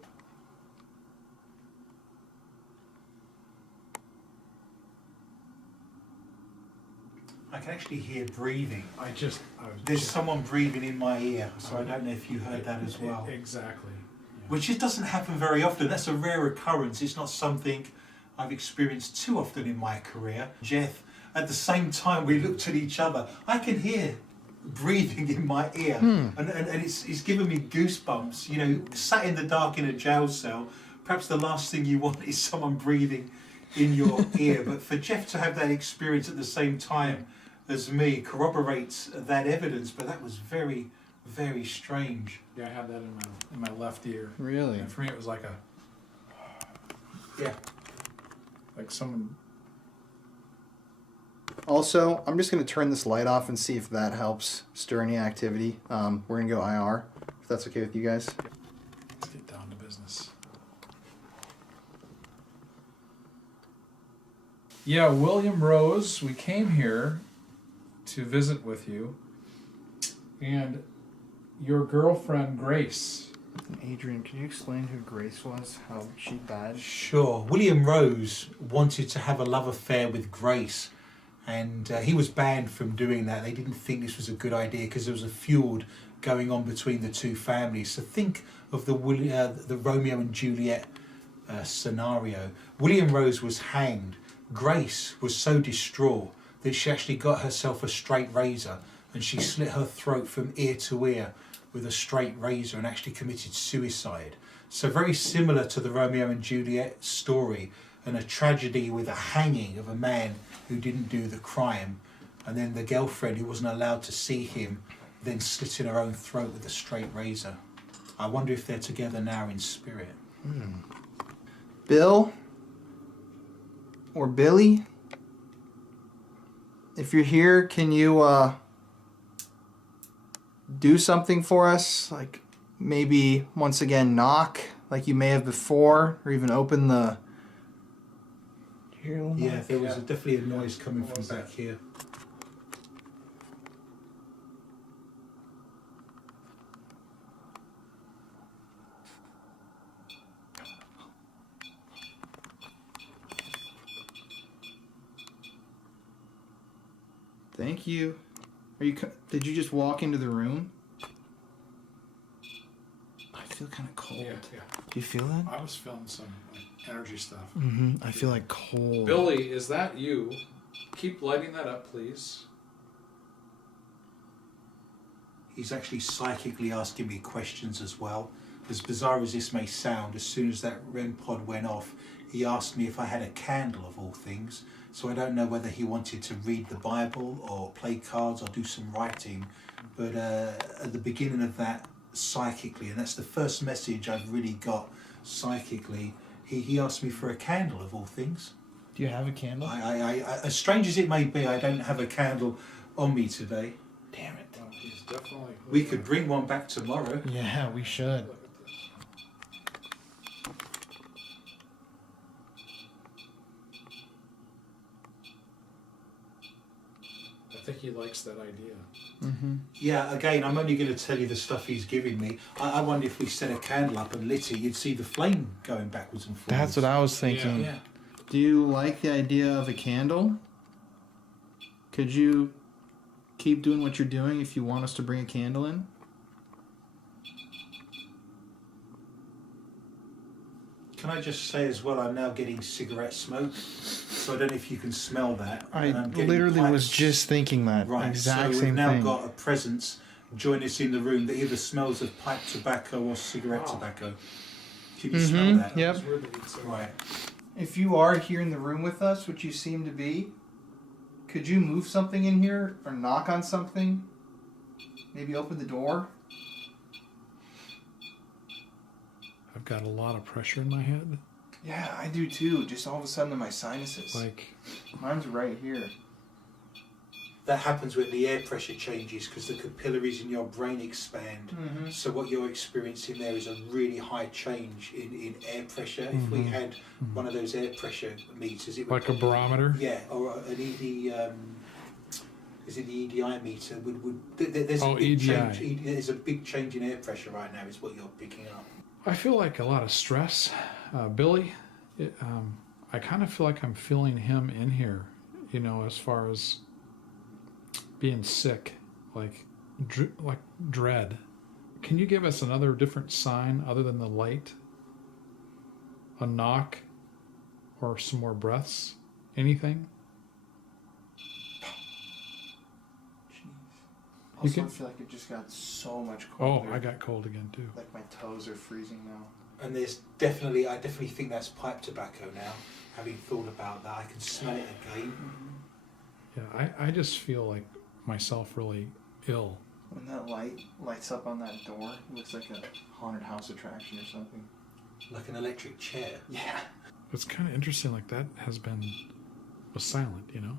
I can actually hear breathing. There's someone breathing in my ear, so I don't know if you heard that as well. Exactly. Yeah. Which just doesn't happen very often. That's a rare occurrence. It's not something I've experienced too often in my career. Jeff, at the same time we looked at each other, I can hear breathing in my ear, and it's given me goosebumps. You know, sat in the dark in a jail cell, perhaps the last thing you want is someone breathing in your ear. But for Jeff to have that experience at the same time as me corroborates that evidence. But that was very, very strange. Yeah, I had that in my left ear. Really? And for me, it was like someone. Also, I'm just going to turn this light off and see if that helps stir any activity. We're going to go IR, if that's okay with you guys. Let's get down to business. Yeah, William Rose, we came here to visit with you. And your girlfriend, Grace. Adrian, can you explain who Grace was? How she died? Sure. William Rose wanted to have a love affair with Grace, and he was banned from doing that. They didn't think this was a good idea because there was a feud going on between the two families. So think of the Romeo and Juliet scenario. William Rose was hanged. Grace was so distraught that she actually got herself a straight razor and she slit her throat from ear to ear with a straight razor and actually committed suicide. So very similar to the Romeo and Juliet story, and a tragedy with a hanging of a man who didn't do the crime, and then the girlfriend who wasn't allowed to see him then slitting her own throat with a straight razor. I wonder if they're together now in spirit. Bill or Billy, if you're here, can you do something for us? Like maybe once again knock like you may have before, or even open the... Did you hear a little Yeah, noise? there was definitely a noise coming from back here. Thank you. Are you? Did you just walk into the room? I feel kind of cold. Yeah. Do you feel that? I was feeling some energy stuff. Mm-hmm. I feel like cold. Billy, is that you? Keep lighting that up, please. He's actually psychically asking me questions as well. As bizarre as this may sound, as soon as that REM pod went off, he asked me if I had a candle of all things. So I don't know whether he wanted to read the Bible or play cards or do some writing. But at the beginning of that, psychically, and that's the first message I've really got psychically, he asked me for a candle of all things. Do you have a candle? I as strange as it may be, I don't have a candle on me today. Damn it. Oh, he's definitely... We could bring one back tomorrow. Yeah, we should. Look at this. I think he likes that idea. Mm-hmm. Yeah, again, I'm only going to tell you the stuff he's giving me. I wonder if we set a candle up and lit it, you'd see the flame going backwards and forwards. That's what I was thinking. Yeah. Do you like the idea of a candle? Could you keep doing what you're doing if you want us to bring a candle in? Can I just say as well, I'm now getting cigarette smoke, so I don't know if you can smell that. I And I'm getting literally was pipes. just thinking that Right, exact so same we've now thing. got a presence join us in the room that either smells of pipe tobacco or cigarette Wow. tobacco. Can you smell that? Yep. It's weird that he'd say that. Right. If you are here in the room with us, which you seem to be, could you move something in here or knock on something? Maybe open the door? I've got a lot of pressure in my head. Yeah, I do too. Just all of a sudden in my sinuses. Like, Mine's right here. That happens when the air pressure changes because the capillaries in your brain expand. Mm-hmm. So what you're experiencing there is a really high change in air pressure. If we had one of those air pressure meters, it would like a barometer. Yeah, or an ED. Is it the EDI meter? There's a big EDI. change. There's a big change in air pressure right now. Is what you're picking up. I feel like a lot of stress. Billy, I kind of feel like I'm feeling him in here, you know, as far as being sick, like dread. Can you give us another different sign other than the light? A knock or some more breaths? Anything? Also, can- I feel like it just got so much Oh, colder. I got cold again too. Like my toes are freezing now. And I definitely think that's pipe tobacco now. Having thought about that, I can smell it again. Yeah, I just feel like myself really ill. When that light lights up on that door, it looks like a haunted house attraction or something. Like an electric chair. Yeah. It's kind of interesting, like that was silent, you know?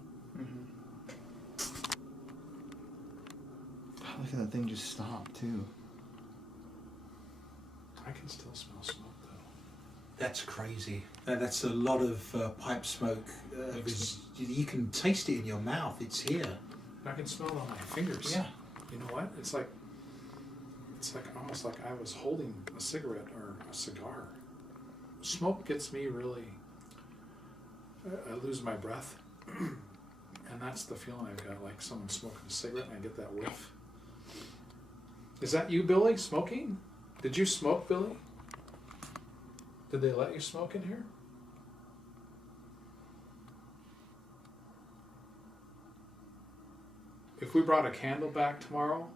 Look at that thing just stopped too. I can still smell smoke though. That's crazy. That's a lot of pipe smoke. You can taste it in your mouth. It's here. I can smell it on my fingers. Yeah. You know what? It's like almost like I was holding a cigarette or a cigar. Smoke gets me really. I lose my breath, and that's the feeling I've got. Like someone smoking a cigarette, and I get that whiff. Is that you, Billy, smoking? Did you smoke, Billy? Did they let you smoke in here? If we brought a candle back tomorrow,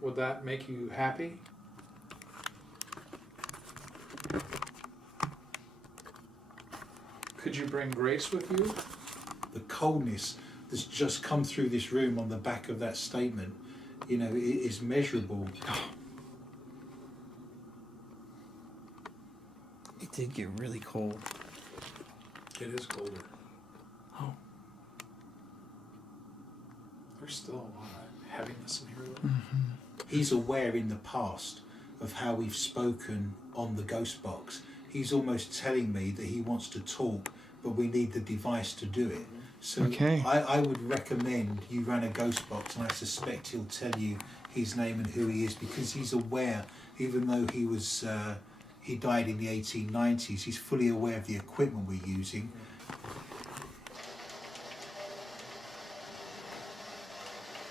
would that make you happy? Could you bring Grace with you? The coldness that's just come through this room on the back of that statement, you know, it is measurable. It did get really cold. It is colder. Oh. There's still a lot of heaviness in here, though. He's aware in the past of how we've spoken on the ghost box. He's almost telling me that he wants to talk, but we need the device to do it. So Okay. I would recommend you run a ghost box, and I suspect he'll tell you his name and who he is, because he's aware, even though he died in the 1890s, he's fully aware of the equipment we're using.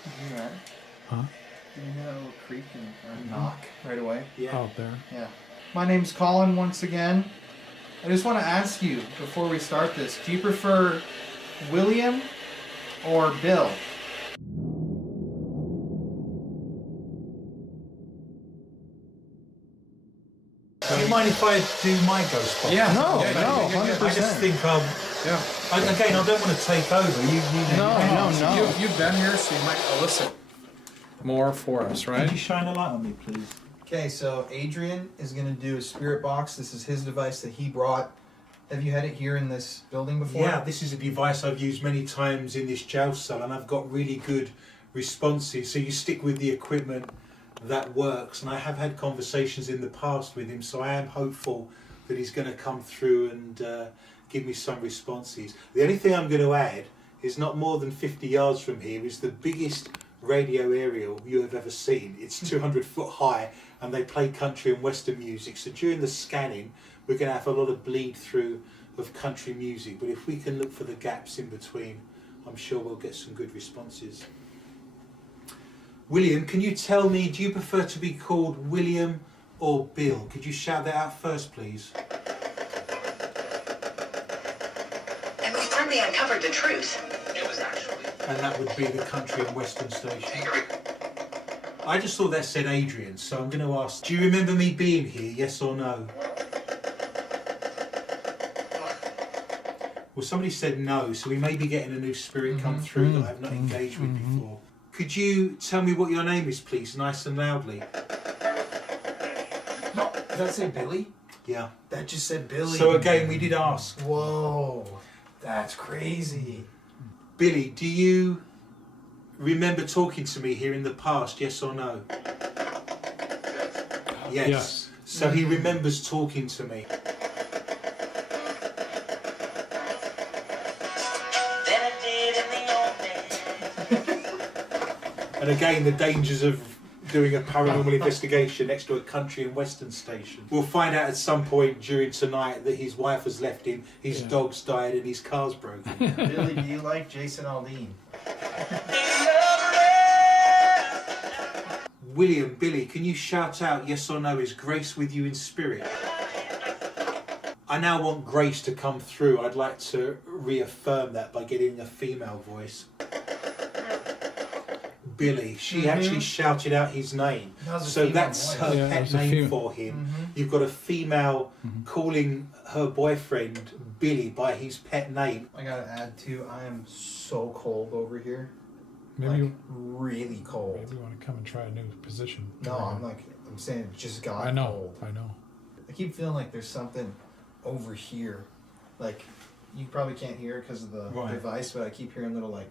You hear that? Huh? Did you hear that little creak and knock right away? Yeah. Out there. Yeah. My name's Colin once again. I just want to ask you, before we start this, do you prefer William or Bill? Do you mind if I do my ghost box? Yeah. No, Yeah, no, yeah, yeah, 100%. I just think Yeah. again, I don't want to take over. No. You've been here, so you might elicit more for us, Could right? you shine a light on me, please? Okay, so Adrian is going to do a spirit box. This is his device that he brought. Have you had it here in this building before? Yeah, this is a device I've used many times in this jail cell, and I've got really good responses. So you stick with the equipment that works, and I have had conversations in the past with him, so I am hopeful that he's going to come through and give me some responses. The only thing I'm going to add is not more than 50 yards from here is the biggest radio aerial you have ever seen. It's 200 foot high, and they play country and western music. So during the scanning, we're going to have a lot of bleed through of country music. But if we can look for the gaps in between, I'm sure we'll get some good responses. William, can you tell me, do you prefer to be called William or Bill? Could you shout that out first, please? And we finally uncovered the truth. It was actually And that would be the country and western station. I just thought that said Adrian, so I'm going to ask, do you remember me being here, yes or no? Well, somebody said no, so we may be getting a new spirit come through that I've not engaged with before. Could you tell me what your name is, please, nice and loudly? Did that say Billy? Yeah. That just said Billy. So again, we did ask. Whoa, that's crazy. Billy, do you remember talking to me here in the past, yes or no? Yes. Yes. So he remembers talking to me. Then it did in the old days. And again, the dangers of doing a paranormal investigation next to a country and western station. We'll find out at some point during tonight that his wife has left him, his dog's died, and his car's broken. Billy, do you like Jason Aldean? William, Billy, can you shout out yes or no? Is Grace with you in spirit? I now want Grace to come through. I'd like to reaffirm that by getting a female voice. Billy, she actually shouted out his name. That was a So female that's voice. her Yeah, it pet was a name female. for him. You've got a female calling her boyfriend Billy by his pet name. I gotta add too, I am so cold over here. Maybe Like, really cold. maybe you want to come and try a new position. No, I'm saying it just got I know. cold. I know. I keep feeling like there's something over here. Like, you probably can't hear it because of the Right. device, but I keep hearing little, like,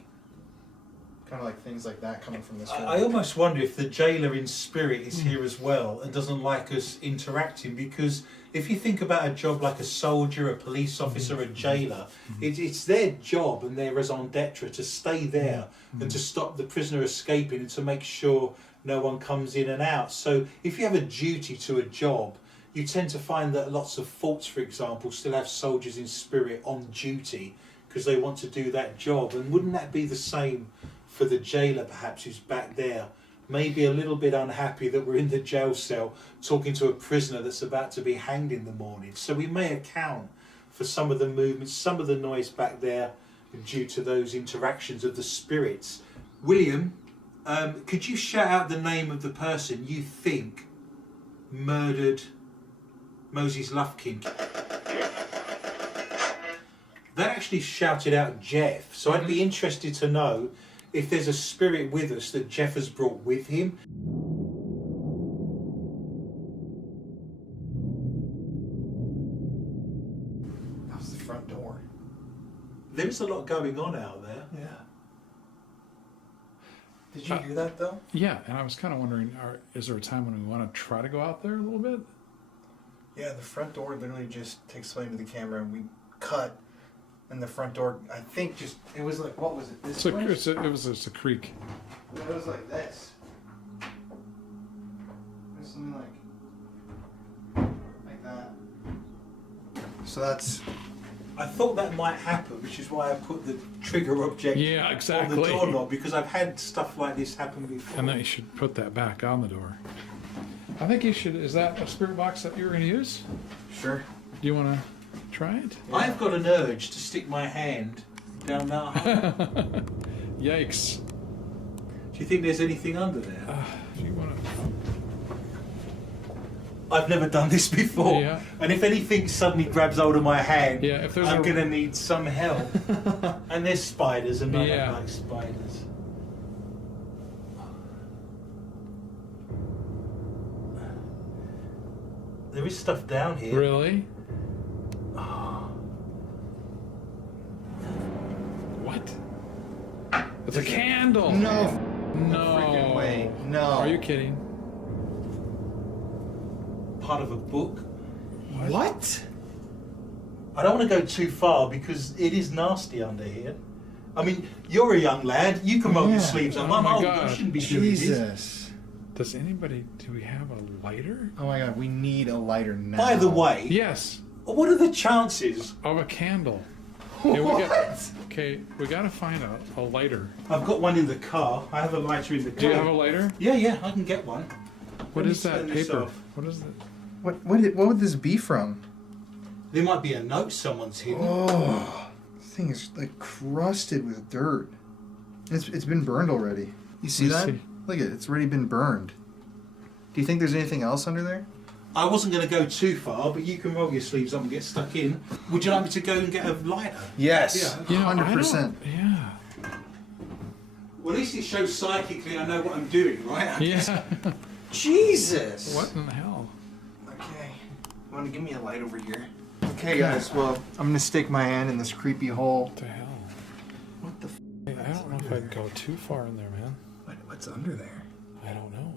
kind of like things like that coming from this room. I almost wonder if the jailer in spirit is here as well and doesn't like us interacting, because if you think about a job like a soldier, a police officer, a jailer, it's their job and their raison d'etre to stay there and to stop the prisoner escaping and to make sure no one comes in and out. So if you have a duty to a job, you tend to find that lots of forts, for example, still have soldiers in spirit on duty because they want to do that job. And wouldn't that be the same for the jailer, perhaps, who's back there, maybe a little bit unhappy that we're in the jail cell talking to a prisoner that's about to be hanged in the morning? So we may account for some of the movements, some of the noise back there due to those interactions of the spirits. William, could you shout out the name of the person you think murdered Moses Lufkin? That actually shouted out Jeff, so I'd be interested to know if there's a spirit with us that Jeff has brought with him. That was the front door. There's a lot going on out there. Yeah. Did you hear that though? Yeah, and I was kind of wondering, is there a time when we want to try to go out there a little bit? Yeah, the front door literally just takes away to the camera and we cut. And the front door, I think it was like, what was it? This way? It was just a creek. It was like this. It was something like that. So that's... I thought that might happen, which is why I put the trigger object Yeah, exactly. on the doorknob, because I've had stuff like this happen before. And then you should put that back on the door. I think you should. Is that a spirit box that you were going to use? Sure. Do you want to try it? I've got an urge to stick my hand down that hole. Yikes. Do you think there's anything under there? If you want to. I've never done this before. Yeah. And if anything suddenly grabs hold of my hand, Yeah, if there's I'm a- going to need some help. And there's spiders, and I Yeah. don't like spiders. There is stuff down here. Really? What? It's a candle. No. No. Freaking way. No. Are you kidding? Part of a book. What? I don't want to go too far because it is nasty under here. I mean, you're a young lad. You can roll your Yeah. sleeves up. Oh I'm my old. I God. shouldn't be doing this. Jesus. Do we have a lighter? Oh my god, we need a lighter now. By the way, Yes. what are the chances? Of a candle. What? We gotta find a lighter. I've got one in the car. I have a lighter in the car. Do you have a lighter? Yeah, I can get one. What me is that turn this paper? off. What is that? What would this be from? There might be a note someone's hidden. Oh, this thing is like crusted with dirt. It's been burned already. You see Let that? me see. Look at it. It's already been burned. Do you think there's anything else under there? I wasn't going to go too far, but you can roll your sleeves up and get stuck in. Would you like me to go and get a lighter? Yes. Yeah. 100%. Yeah. Well, at least it shows psychically I know what I'm doing, right? Yeah. Jesus. What in the hell? Okay. You want to give me a light over here? Okay, guys. Well, I'm gonna stick my hand in this creepy hole. What the hell? What the? F- I don't know if I can go too far in there, man. What's under there? I don't know.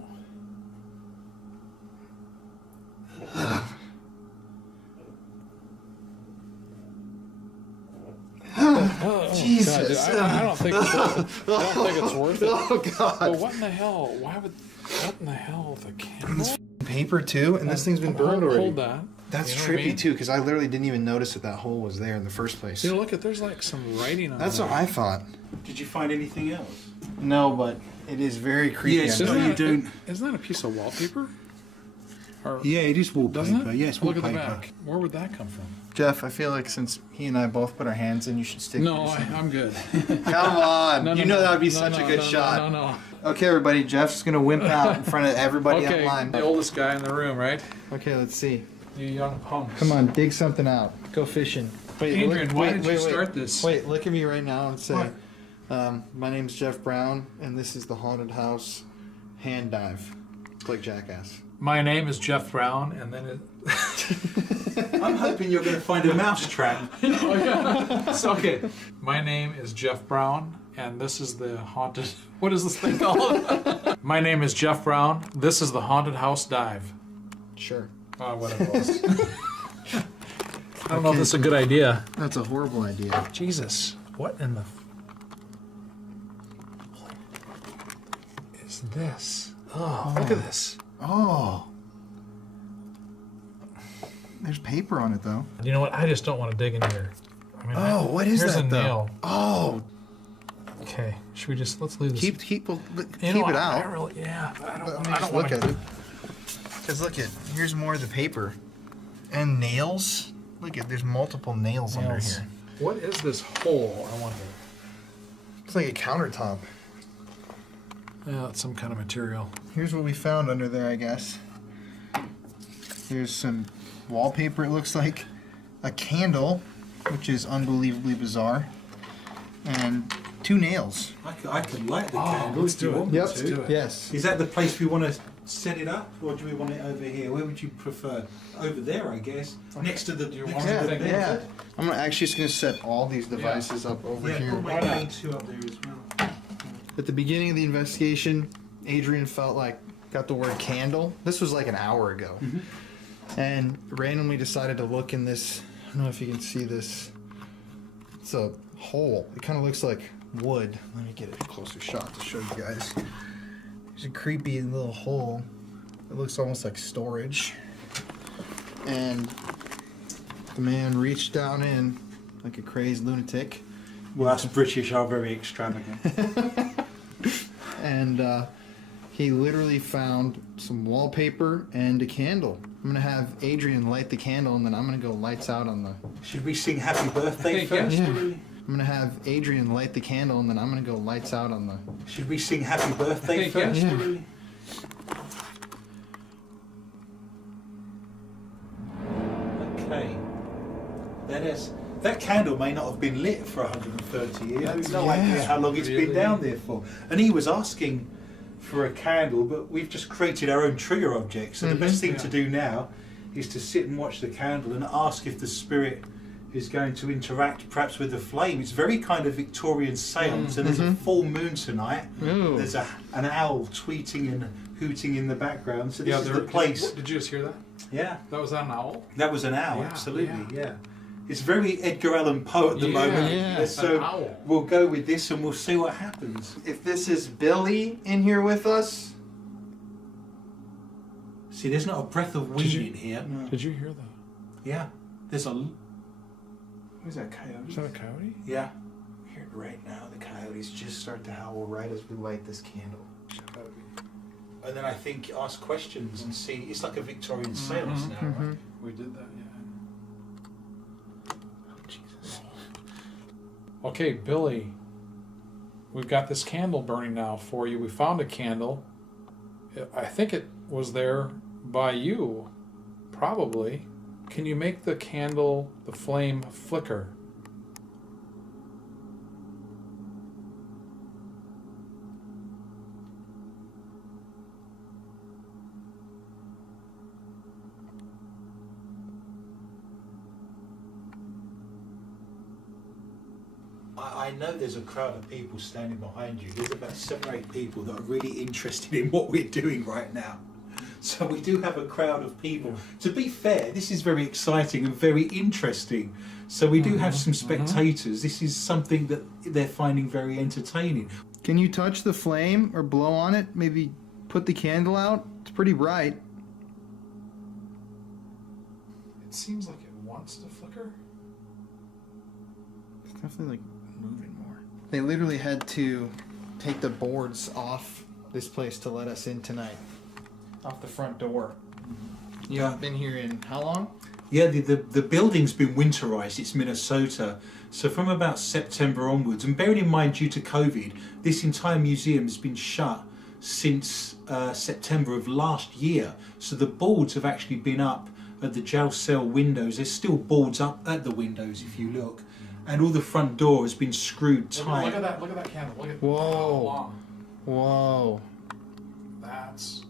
Jesus. God, dude, I don't think it's worth it. I don't think it's worth it. Oh God. But what in the hell? What in the hell? The candle? Paper too, and this thing's been burned already. Hold that. That's You know what I trippy mean? too, because I literally didn't even notice that hole was there in the first place. You know, look at there's like some writing on That's there. what I thought. Did you find anything else? No, but it is very creepy. Yes, I no, know. you don't. Isn't that a piece of wallpaper? Or, Yeah, it is wallpaper. doesn't it? Yes, Look wallpaper. at the back. Where would that come from? Jeff, I feel like since he and I both put our hands in, you should stick. No, yours in. I'm good. Come on, No, you no, know no. that would be No, such no, a good no, shot. No. Okay, everybody, Jeff's gonna wimp out in front of everybody Okay, online. the oldest guy in the room, right? Okay, let's see. You young punks. Come on, dig something out. Go fishing. Wait, Adrian, why did you start this? Wait, look at me right now and say, my name's Jeff Brown, and this is the Haunted House Hand Dive. Click Jackass. My name is Jeff Brown, and then it. I'm hoping you're going to find a mousetrap. Oh, yeah. It's okay. My name is Jeff Brown, and this is the haunted. What is this thing called? My name is Jeff Brown. This is the Haunted House Dive. Sure. Whatever it was. I don't know if that's a good idea. That's a horrible idea. Jesus, what in the is this? Oh, look at this. Oh. There's paper on it, though. You know what? I just don't want to dig in here. I mean, Oh, what is here's that, a though? nail. Oh. Okay, should we just, let's leave this. Keep it I out. really, yeah. I Let me don't just want look to. at it. Because look here's more of the paper. And nails. Look there's multiple nails under here. What is this hole, I wonder? It's like a countertop. Yeah, it's some kind of material. Here's what we found under there, I guess. There's some wallpaper, it looks like. A candle, which is unbelievably bizarre. And 2 nails. I can light the candle let's if you do it. want me Let's to. do it. Yes. Is that the place we want to set it up, or do we want it over here? Where would you prefer? Over there, I guess. Next to the. want to the to- bed. I'm actually just going to set all these devices up over Yeah, here. put my main 2 up there as well. At the beginning of the investigation, Adrian felt like got the word candle. This was like an hour ago. And randomly decided to look in this. I don't know if you can see this. It's a hole. It kind of looks like wood. Let me get a closer shot to show you guys. There's a creepy little hole. It looks almost like storage. And the man reached down in like a crazed lunatic. Well, us British are very extravagant. And he literally found some wallpaper and a candle. I'm gonna have Adrian light the candle, and then I'm gonna go lights out on the. Should we sing Happy Birthday first? Yeah. I'm gonna have Adrian light the candle, and then I'm gonna go lights out on the. Should we sing Happy Birthday first? Yeah. Okay. That candle may not have been lit for 130 years. We've no idea how long it's been down there for. And he was asking for a candle, but we've just created our own trigger object. So the best thing to do now is to sit and watch the candle and ask if the spirit is going to interact perhaps with the flame. It's very kind of Victorian seance, and there's a full moon tonight. Ooh. There's an owl tweeting and hooting in the background. So this is the place. Did you just hear that? Yeah. That was an owl? That was an owl, Yeah, absolutely, yeah. It's very Edgar Allan Poe at the moment. Yeah. So An owl. we'll go with this and we'll see what happens. If this is Billy in here with us. See, there's not a breath of wind in here. Did you hear that? Yeah. There's a... Who's that coyote? Is that a coyote? Yeah. Here right now, the coyotes just start to howl right as we light this candle. And then I think ask questions and see. It's like a Victorian seance now, right? We did that, yeah. Oh, Jesus. Okay, Billy, we've got this candle burning now for you. We found a candle. I think it was there by you, probably. Can you make the candle, the flame, flicker? I know there's a crowd of people standing behind you. There's about 7 or 8 people that are really interested in what we're doing right now. So we do have a crowd of people. To be fair, this is very exciting and very interesting. So we do have some spectators. This is something that they're finding very entertaining. Can you touch the flame or blow on it? Maybe put the candle out? It's pretty bright. It seems like it wants to flicker. It's definitely like moving more. They literally had to take the boards off this place to let us in tonight. Off the front door. You haven't been here in how long? Yeah, the building's been winterized. It's Minnesota. So from about September onwards, and bearing in mind due to COVID, this entire museum has been shut since September of last year. So the boards have actually been up at the jail cell windows. There's still boards up at the windows if you look. And all the front door has been screwed tight. Look at that candle. Look at Whoa. how long. Whoa. That's...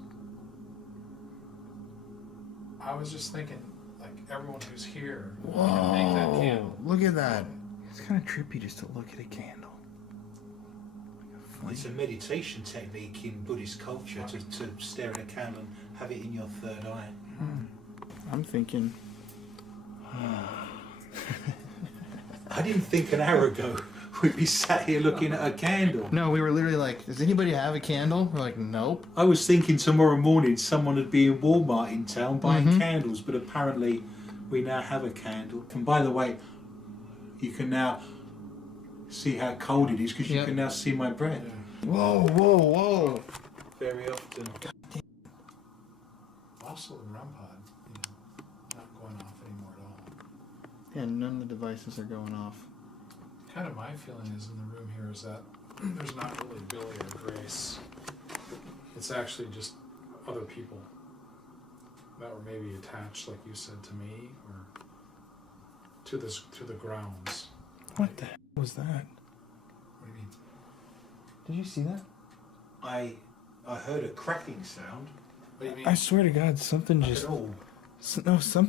I was just thinking, like, everyone who's here can make that candle. Look at that. It's kind of trippy just to look at a candle. It's a meditation technique in Buddhist culture to stare at a candle and have it in your third eye. I'm thinking. I didn't think an hour ago we'd be sat here looking at a candle. No, we were literally like, does anybody have a candle? We're like, nope. I was thinking tomorrow morning someone would be in Walmart in town buying candles, but apparently we now have a candle. And by the way, you can now see how cold it is because you can now see my breath. Whoa, whoa, whoa. Very often. Also, the REM pod, not going off anymore at all. Yeah, none of the devices are going off. Kind of my feeling is in the room here is that there's not really Billy or Grace. It's actually just other people that were maybe attached, like you said, to me or to the grounds. What the hell was that? What do you mean? Did you see that? I heard a cracking sound. What do you mean? I swear to God, something just... At all.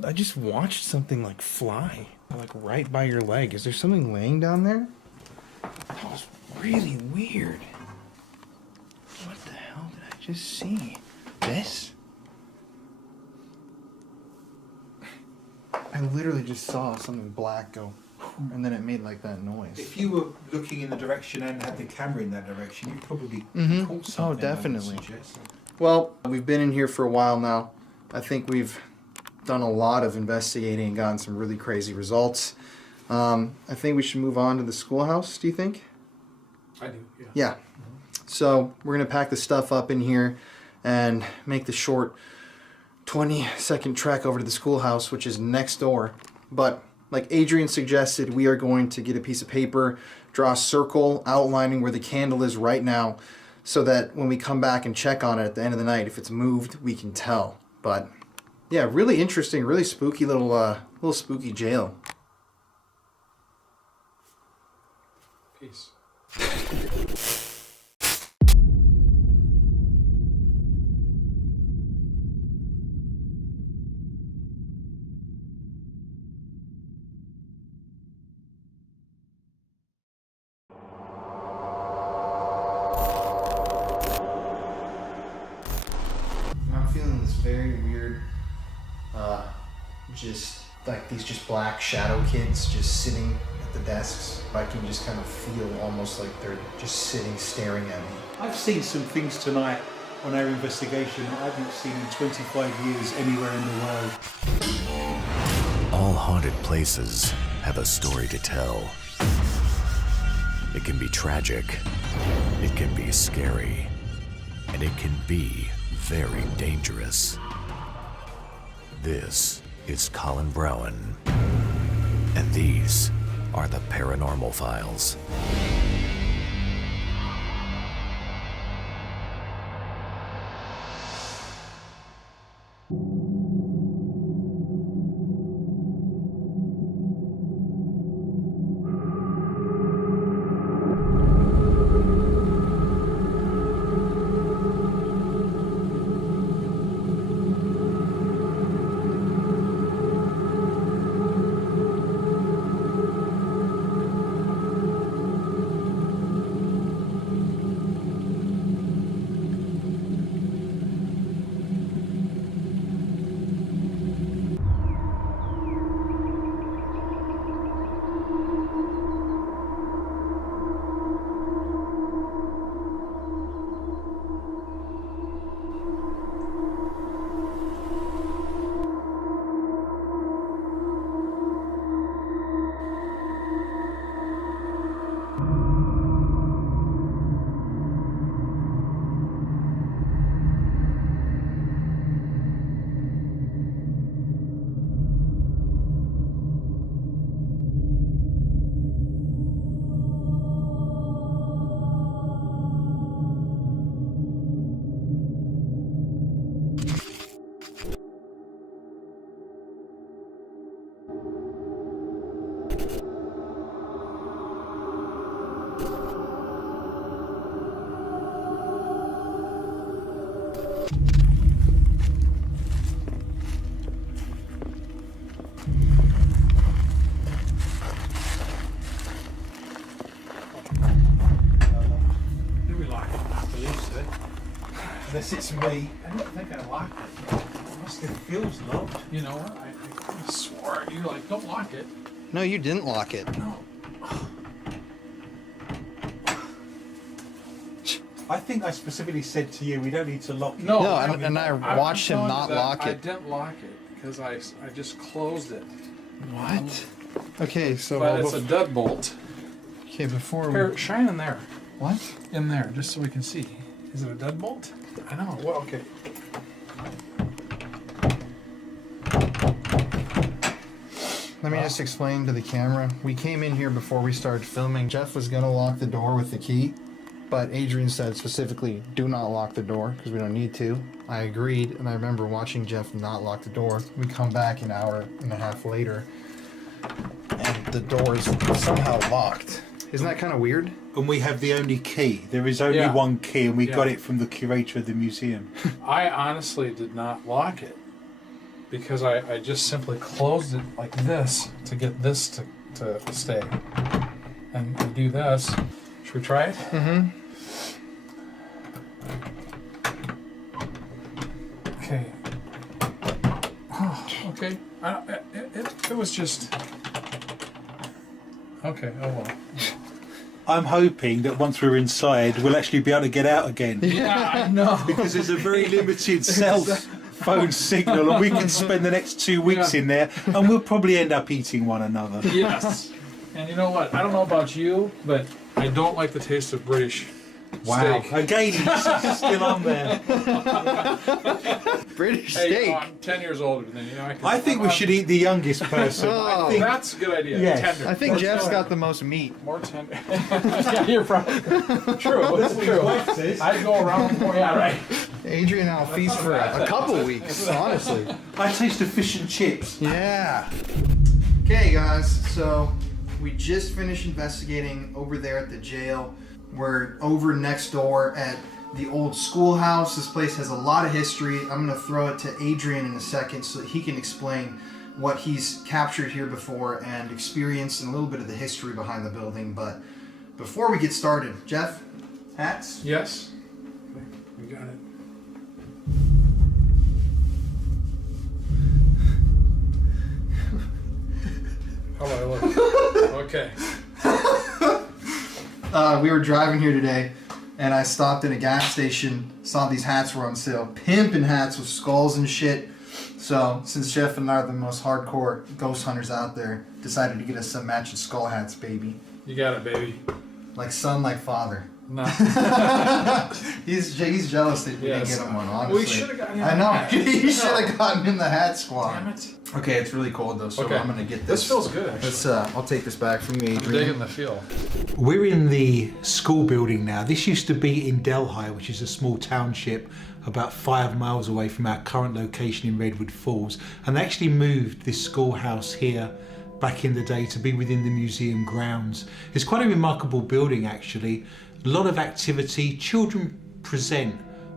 I just watched something like fly, like right by your leg. Is there something laying down there? That was really weird. What the hell did I just see? This? I literally just saw something black go, and then it made like that noise. If you were looking in the direction and had the camera in that direction, you'd probably caught something. Oh, I would definitely. suggest. Well, we've been in here for a while now. I think we've done a lot of investigating and gotten some really crazy results. I think we should move on to the schoolhouse, do you think? I do, yeah. Yeah. So we're going to pack the stuff up in here and make the short 20-second trek over to the schoolhouse, which is next door. But like Adrian suggested, we are going to get a piece of paper, draw a circle outlining where the candle is right now, so that when we come back and check on it at the end of the night, if it's moved, we can tell. But yeah, really interesting, really spooky little spooky jail. Peace. I'm feeling this very weird, just like these just black shadow kids just sitting at the desks. I can just kind of feel almost like they're just sitting staring at me. I've seen some things tonight on our investigation that I've not seen in 25 years anywhere in the world. All haunted places have a story to tell. It can be tragic, it can be scary, and it can be very dangerous. This is Colin Browen, and these are the Paranormal Files. Did we lock it? I believe so. Unless it's me. I don't think I locked it. It feels locked. You know what? I swore. You're like, don't lock it. No, you didn't lock it. No. I think I specifically said to you, we don't need to lock it. No, No, I and I watched him telling you not that lock I it. didn't lock it because I just closed it. What? Okay, so But it's a deadbolt. okay, before we Here, shine in there. what? In there, just so we can see. Is it a deadbolt? I know. Well, okay. Let me just explain to the camera. We came in here before we started filming. Jeff was gonna lock the door with the key, but Adrian said specifically, do not lock the door because we don't need to. I agreed, and I remember watching Jeff not lock the door. We come back an hour and a half later, and the door is somehow locked. Isn't that kind of weird? And we have the only key. There is only Yeah. one key, and we Yeah. got it from the curator of the museum. I honestly did not lock it because I just simply closed it like this to get this to stay. And do this. Should we try it? Mm-hmm. Okay. Oh, okay. It was just... Okay, oh well. I'm hoping that once we're inside, we'll actually be able to get out again. Yeah, I know. Because there's a very limited cell phone signal, and we can spend the next 2 weeks in there, and we'll probably end up eating one another. Yes. And you know what? I don't know about you, but I don't like the taste of British steak. Again, it's still on there. British Hey, steak. I'm 10 years older than you. I think we should eat the youngest person. Oh. I think That's a good idea. Yes. Tender. I think Jeff's got the most meat. More tender. Yeah, you're probably true. That's true. I'd go around. Oh, yeah, right. Adrian and I'll feast for a couple weeks, honestly. I taste the fish and chips. Yeah. Okay, guys, so we just finished investigating over there at the jail. We're over next door at the old schoolhouse. This place has a lot of history. I'm going to throw it to Adrian in a second so that he can explain what he's captured here before and experienced and a little bit of the history behind the building. But before we get started, Jeff, hats? Yes. Okay, we got it. How do I look? Okay. We were driving here today, and I stopped in a gas station, saw these hats were on sale. Pimpin' hats with skulls and shit. So, since Jeff and I are the most hardcore ghost hunters out there, decided to get us some matching skull hats, baby. You got it, baby. Like son, like father. No. He's jealous that we didn't Yes. get him one, honestly. We should have gotten him I know. a hat. You should have gotten in the hat squad. Damn it. Okay, it's really cold though, so Okay. I'm gonna get this. This feels good, actually. Let's, I'll take this back from you, I'm Adrian. digging the feel. We're in the school building now. This used to be in Delhi, which is a small township about 5 miles away from our current location in Redwood Falls. And they actually moved this schoolhouse here back in the day to be within the museum grounds. It's quite a remarkable building, actually. A lot of activity. Children present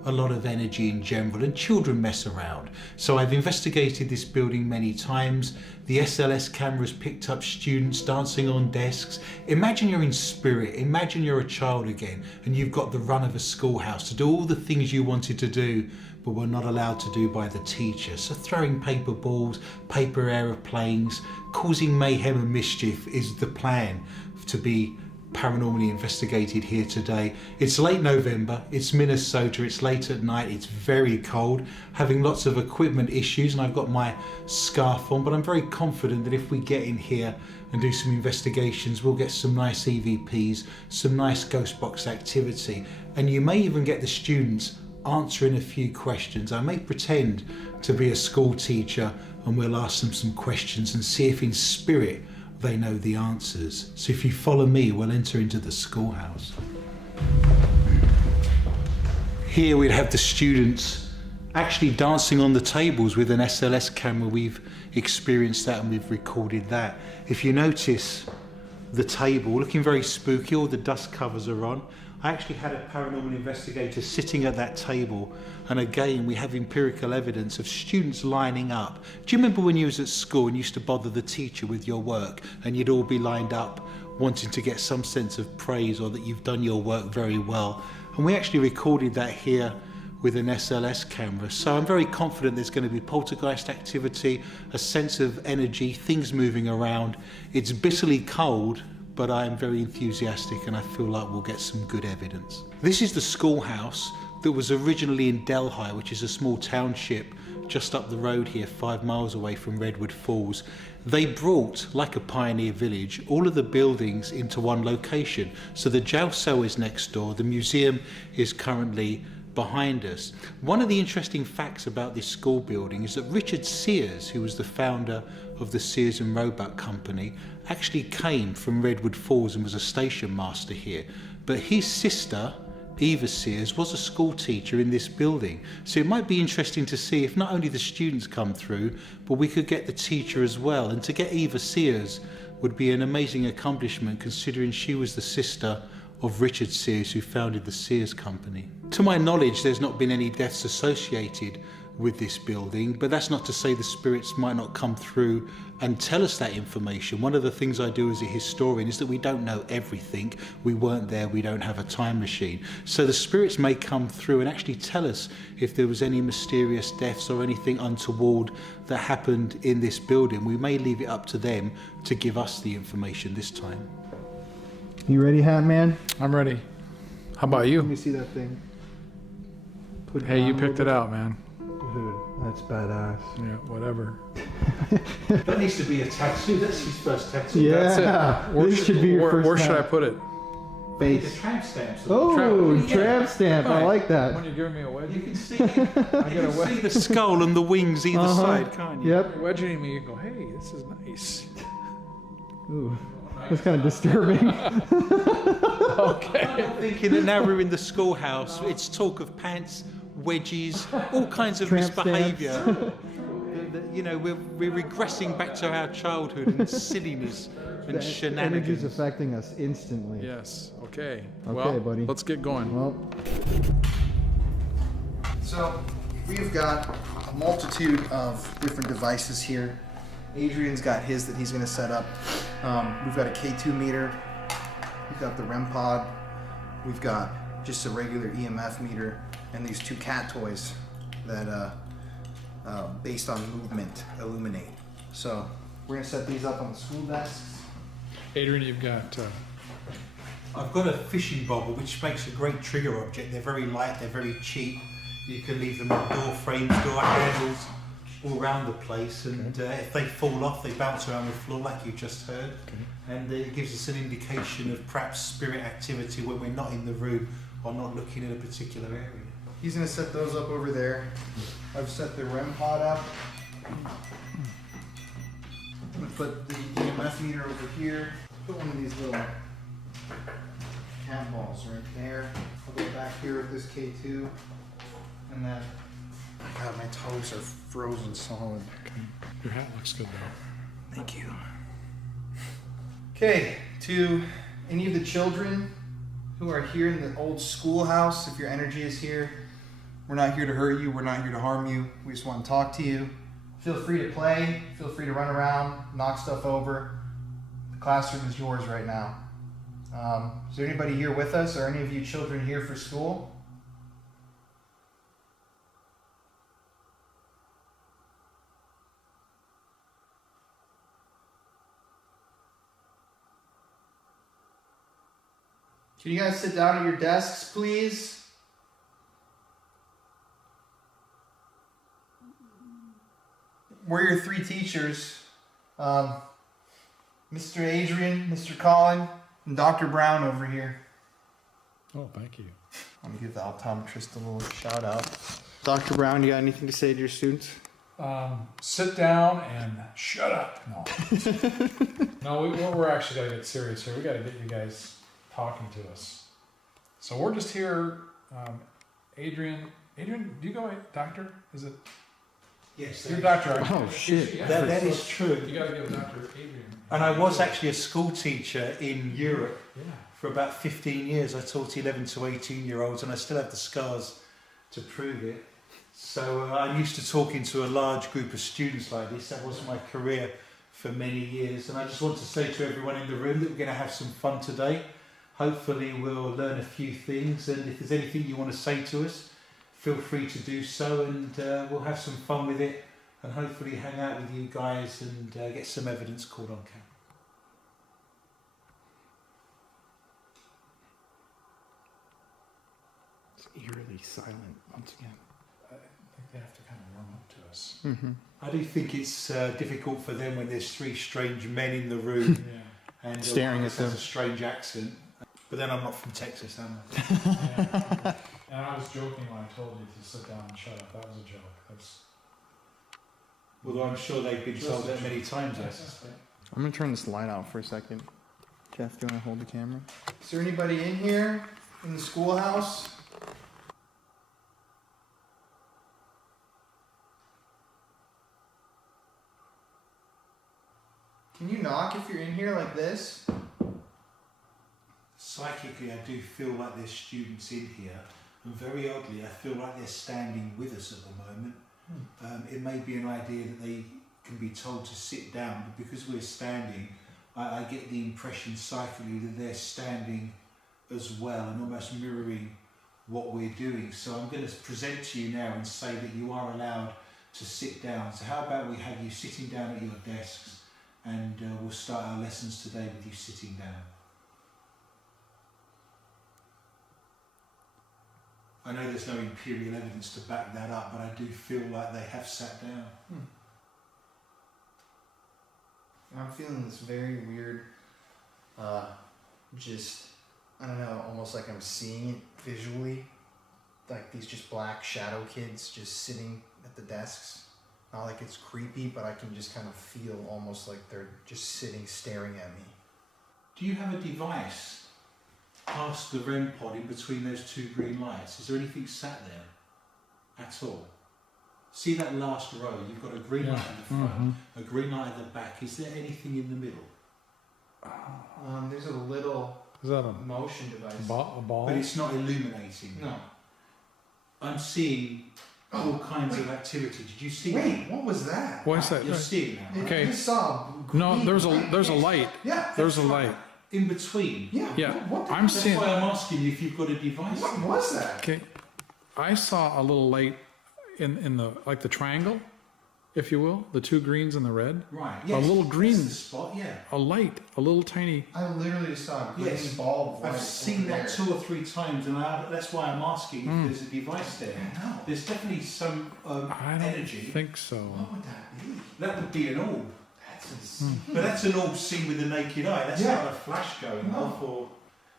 a lot of energy in general, and children mess around. So I've investigated this building many times. The SLS cameras picked up students dancing on desks. Imagine you're in spirit, imagine you're a child again, and you've got the run of a schoolhouse to do all the things you wanted to do, but were not allowed to do by the teacher. So throwing paper balls, paper aeroplanes, causing mayhem and mischief is the plan to be paranormally investigated here today. It's late November, it's Minnesota, it's late at night, it's very cold, having lots of equipment issues, and I've got my scarf on, but I'm very confident that if we get in here and do some investigations, we'll get some nice EVPs, some nice ghost box activity, and you may even get the students answering a few questions. I may pretend to be a school teacher and we'll ask them some questions and see if in spirit they know the answers. So if you follow me, we'll enter into the schoolhouse. Here we'd have the students actually dancing on the tables with an SLS camera. We've experienced that and we've recorded that. If you notice the table, looking very spooky, all the dust covers are on. I actually had a paranormal investigator sitting at that table, and again we have empirical evidence of students lining up. Do you remember when you was at school and used to bother the teacher with your work and you'd all be lined up wanting to get some sense of praise or that you've done your work very well? And we actually recorded that here with an SLS camera. So I'm very confident there's going to be poltergeist activity, a sense of energy, things moving around. It's bitterly cold, but I am very enthusiastic and I feel like we'll get some good evidence. This is the schoolhouse that was originally in Delhi, which is a small township just up the road here, 5 miles away from Redwood Falls. They brought, like a pioneer village, all of the buildings into one location. So the jail cell is next door, the museum is currently behind us. One of the interesting facts about this school building is that Richard Sears, who was the founder of the Sears and Roebuck Company, actually came from Redwood Falls and was a station master here. But his sister, Eva Sears, was a school teacher in this building. So it might be interesting to see if not only the students come through, but we could get the teacher as well. And to get Eva Sears would be an amazing accomplishment, considering she was the sister of Richard Sears, who founded the Sears Company. To my knowledge, there's not been any deaths associated with this building, but that's not to say the spirits might not come through and tell us that information. One of the things I do as a historian is that we don't know everything. We weren't there, we don't have a time machine. So the spirits may come through and actually tell us if there was any mysterious deaths or anything untoward that happened in this building. We may leave it up to them to give us the information this time. You ready, Hat Man? I'm ready. How about Let you? me see that thing. Put it Hey, down you a picked little it out, man. bit. Dude, that's badass. Yeah, whatever. That needs to be a tattoo. That's his first tattoo. Yeah, That's it. Where this should- should be your first Where should I hat. put it? The Face. tramp stamps. Oh, Yeah. tramp stamp. I like that. When you're giving me a wedgie, You can see, you can see the skull and the wings either side, can't you? Yep. you're wedging me, you go, hey, this is nice. Ooh, that's kind of disturbing. I'm thinking that now we're in the schoolhouse, it's talk of pants, wedgies, all kinds of Tramp misbehaviour. You know, we're regressing back to our childhood and silliness and Energy's shenanigans. affecting us instantly. Yes, okay. Okay, Well, buddy. let's get going. Well, so we've got a multitude of different devices here. Adrian's got his that he's going to set up. We've got a K2 meter. We've got the REM pod. We've got just a regular EMF meter, and these 2 cat toys that, based on movement, illuminate. So we're going to set these up on the school desks. Adrian, you've got, I've got a fishing bobble, which makes a great trigger object. They're very light, they're very cheap. You can leave them on door frames, door handles, all around the place, and if they fall off, they bounce around the floor like you just heard. And it gives us an indication of perhaps spirit activity when we're not in the room or not looking at a particular area. He's going to set those up over there. I've set the REM pod up. I'm going to put the EMF meter over here. Put one of these little cat balls right there. I'll go back here with this K2. And then, God, my toes are frozen solid. your hat looks good though. Thank you. Okay, to any of the children who are here in the old schoolhouse, if your energy is here, we're not here to hurt you, we're not here to harm you, we just want to talk to you. Feel free to play, feel free to run around, knock stuff over. The classroom is yours right now. Is there anybody here with us, or any of you children here for school? Can you guys sit down at your desks, please? We're your 3 teachers. Mr. Adrian, Mr. Colin, and Dr. Brown over here. Oh, thank you. I'm gonna give the optometrist a little shout out. Dr. Brown, you got anything to say to your students? Sit down and shut up. No, we're actually got to get serious here. We got to get you guys talking to us. So we're just here. Adrian, do you go doctor? Is it? Yes, You're a doctor. Aren't you? Oh, shit. Yeah. that is true. You got to give Dr. Adrian. And I was actually a school teacher in Europe Yeah. for about 15 years. I taught 11 to 18-year-olds, and I still have the scars to prove it. So I'm used to talking to a large group of students like this. That was my career for many years. And I just want to say to everyone in the room that we're going to have some fun today. Hopefully we'll learn a few things, and if there's anything you want to say to us, feel free to do so, and we'll have some fun with it, and hopefully hang out with you guys and get some evidence caught on camera. eerily silent once again. I think they have to kind of warm up to us. Mm-hmm. I do think it's difficult for them when there's three strange men in the room Yeah. and Staring one at has them. a strange accent. But then I'm not from Texas, am I? Yeah. And I was joking when I told you to sit down and shut up. That was a joke. That's Although I'm sure they've been told that many times. I'm gonna turn this light out for a second. Jeff, do you want to hold the camera? Is there anybody in here in the schoolhouse? Can you knock if you're in here like this? Psychically, I do feel like there's students in here, and very oddly, I feel like they're standing with us at the moment. It may be an idea that they can be told to sit down, but because we're standing, I get the impression psychically that they're standing as well and almost mirroring what we're doing. So I'm going to present to you now and say that you are allowed to sit down. So how about we have you sitting down at your desks, and we'll start our lessons today with you sitting down. I know there's no imperial evidence to back that up, but I do feel like they have sat down. I'm feeling this very weird, just, I don't know, almost like I'm seeing it visually. Like these just black shadow kids just sitting at the desks. Not like it's creepy, but I can just kind of feel almost like they're just sitting staring at me. Do you have a device past the REM pod in between those two green lights? Is there anything sat there at all? See that last row? You've got a green light in the front, a green light at the back. Is there anything in the middle? There's a little Is that a motion device. ball? But it's not illuminating. No. I'm seeing all kinds of activity. Did you see Wait, what was that? What is that? You're seeing now. Okay. I just saw No, green there's a light. light. Yeah. There's a light. In between. Yeah. Yeah. What the- I'm That's seeing. why I'm asking you if you've got a device. What was that? Okay, I saw a little light in the like the triangle, if you will, the two greens and the red. Right. A Yes, little that's green. the spot. Yeah. A light, a little tiny. I literally just saw a green Yes. bulb. I've light seen over that there. 2 or 3 times, and that's why I'm asking if there's a device there. No. There's definitely some I don't energy. think so. What would that be? That would be an orb. That's insane. But that's an orb seen with the naked eye. That's Yeah. not a flash going No. off, or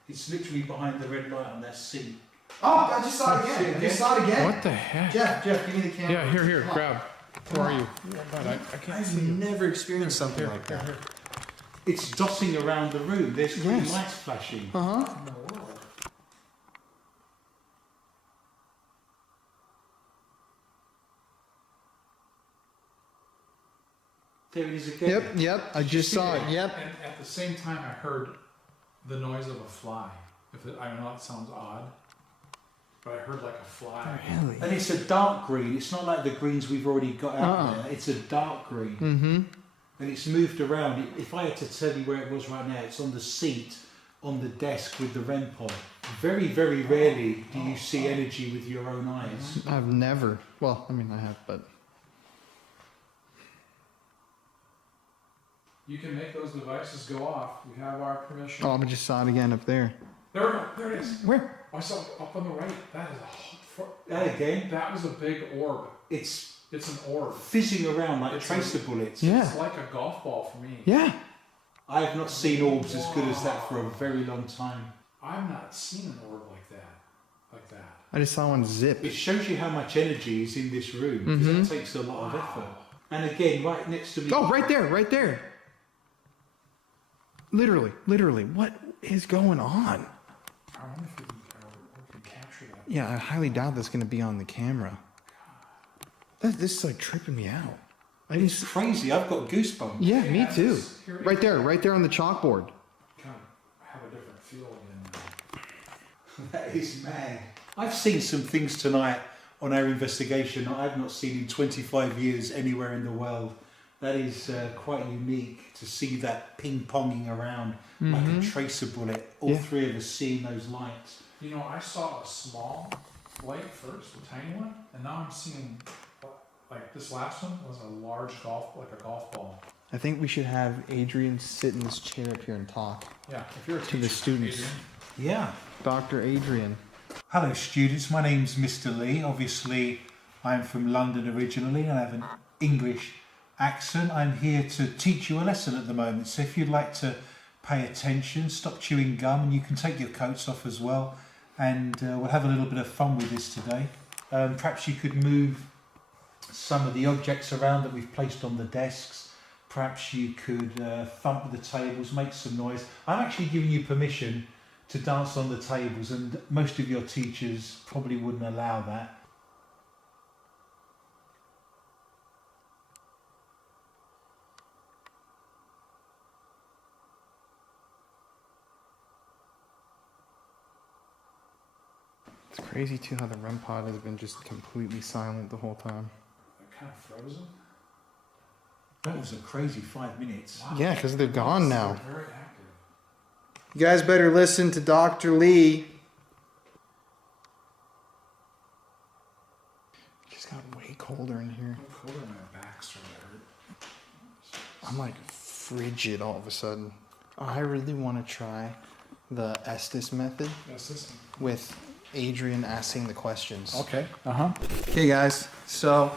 it's literally behind the red light on that seat. Oh, I just saw it again. I just saw it again. What the heck? Jeff, give me the camera. Yeah, here, Come on. grab. Where are you? I can't I've see you. never experienced something like that. It's dotting around the room. There's green Yes. lights flashing. Uh-huh. There it is again. Yep. I just saw it. Yep. And at the same time, I heard the noise of a fly. I know it sounds odd, but I heard like a fly. Really? And it's a dark green. It's not like the greens we've already got out there. It's a dark green. Mm-hmm. And it's moved around. If I had to tell you where it was right now, it's on the seat on the desk with the REM pod. Very, very rarely do you see energy with your own eyes. I've never. Well, I mean, I have, but. You can make those devices go off. We have our permission. Oh, I just saw it again up there. There we go. There it is. Where? I saw it up on the right. That is a. That again, That was a big orb. it's It's an orb. fizzing around like It's tracer bullets. Yeah. It's like a golf ball for me. Yeah. I have not seen orbs as good as that for a very long time. I've not seen an orb like that. Like that. I just saw one zip. It shows you how much energy is in this room, because it takes a lot of effort. And again, right next to me. Oh, right there, right there. Literally. What is going on? I wonder if we can capture that. Yeah, I highly doubt that's going to be on the camera. This is like tripping me out. It's crazy. I've got goosebumps. Yeah, me Yeah, too. here it Right there on the chalkboard. Kind of have a different feel again. That is mad. I've seen some things tonight on our investigation that I've not seen in 25 years anywhere in the world. That is quite unique to see that ping-ponging around like a tracer bullet. All Yeah. 3 of us seeing those lights. You know, I saw a small light first, a tiny one, and now I'm seeing, like this last one was a large golf ball. I think we should have Adrian sit in this chair up here and talk. Yeah, if you're a To the teacher, students. Adrian, Yeah. Dr. Adrian. Hello students, my name's Mr. Lee. Obviously I'm from London originally and I have an English accent. I'm here to teach you a lesson at the moment, so if you'd like to pay attention, stop chewing gum, and you can take your coats off as well, and we'll have a little bit of fun with this today. Perhaps you could move some of the objects around that we've placed on the desks. Perhaps you could thump the tables, make some noise. I'm actually giving you permission to dance on the tables, and most of your teachers probably wouldn't allow that. It's crazy too how the REM pod has been just completely silent the whole time. They're kind of frozen. That was a crazy 5 minutes. Wow. Yeah, because they're gone now. Very active. You guys better listen to Dr. Lee. It just got way colder in here. Colder, my back's starting to hurt. I'm like frigid all of a sudden. I really want to try the Estes method Yes, this. with Adrian asking the questions. Okay. Okay guys, so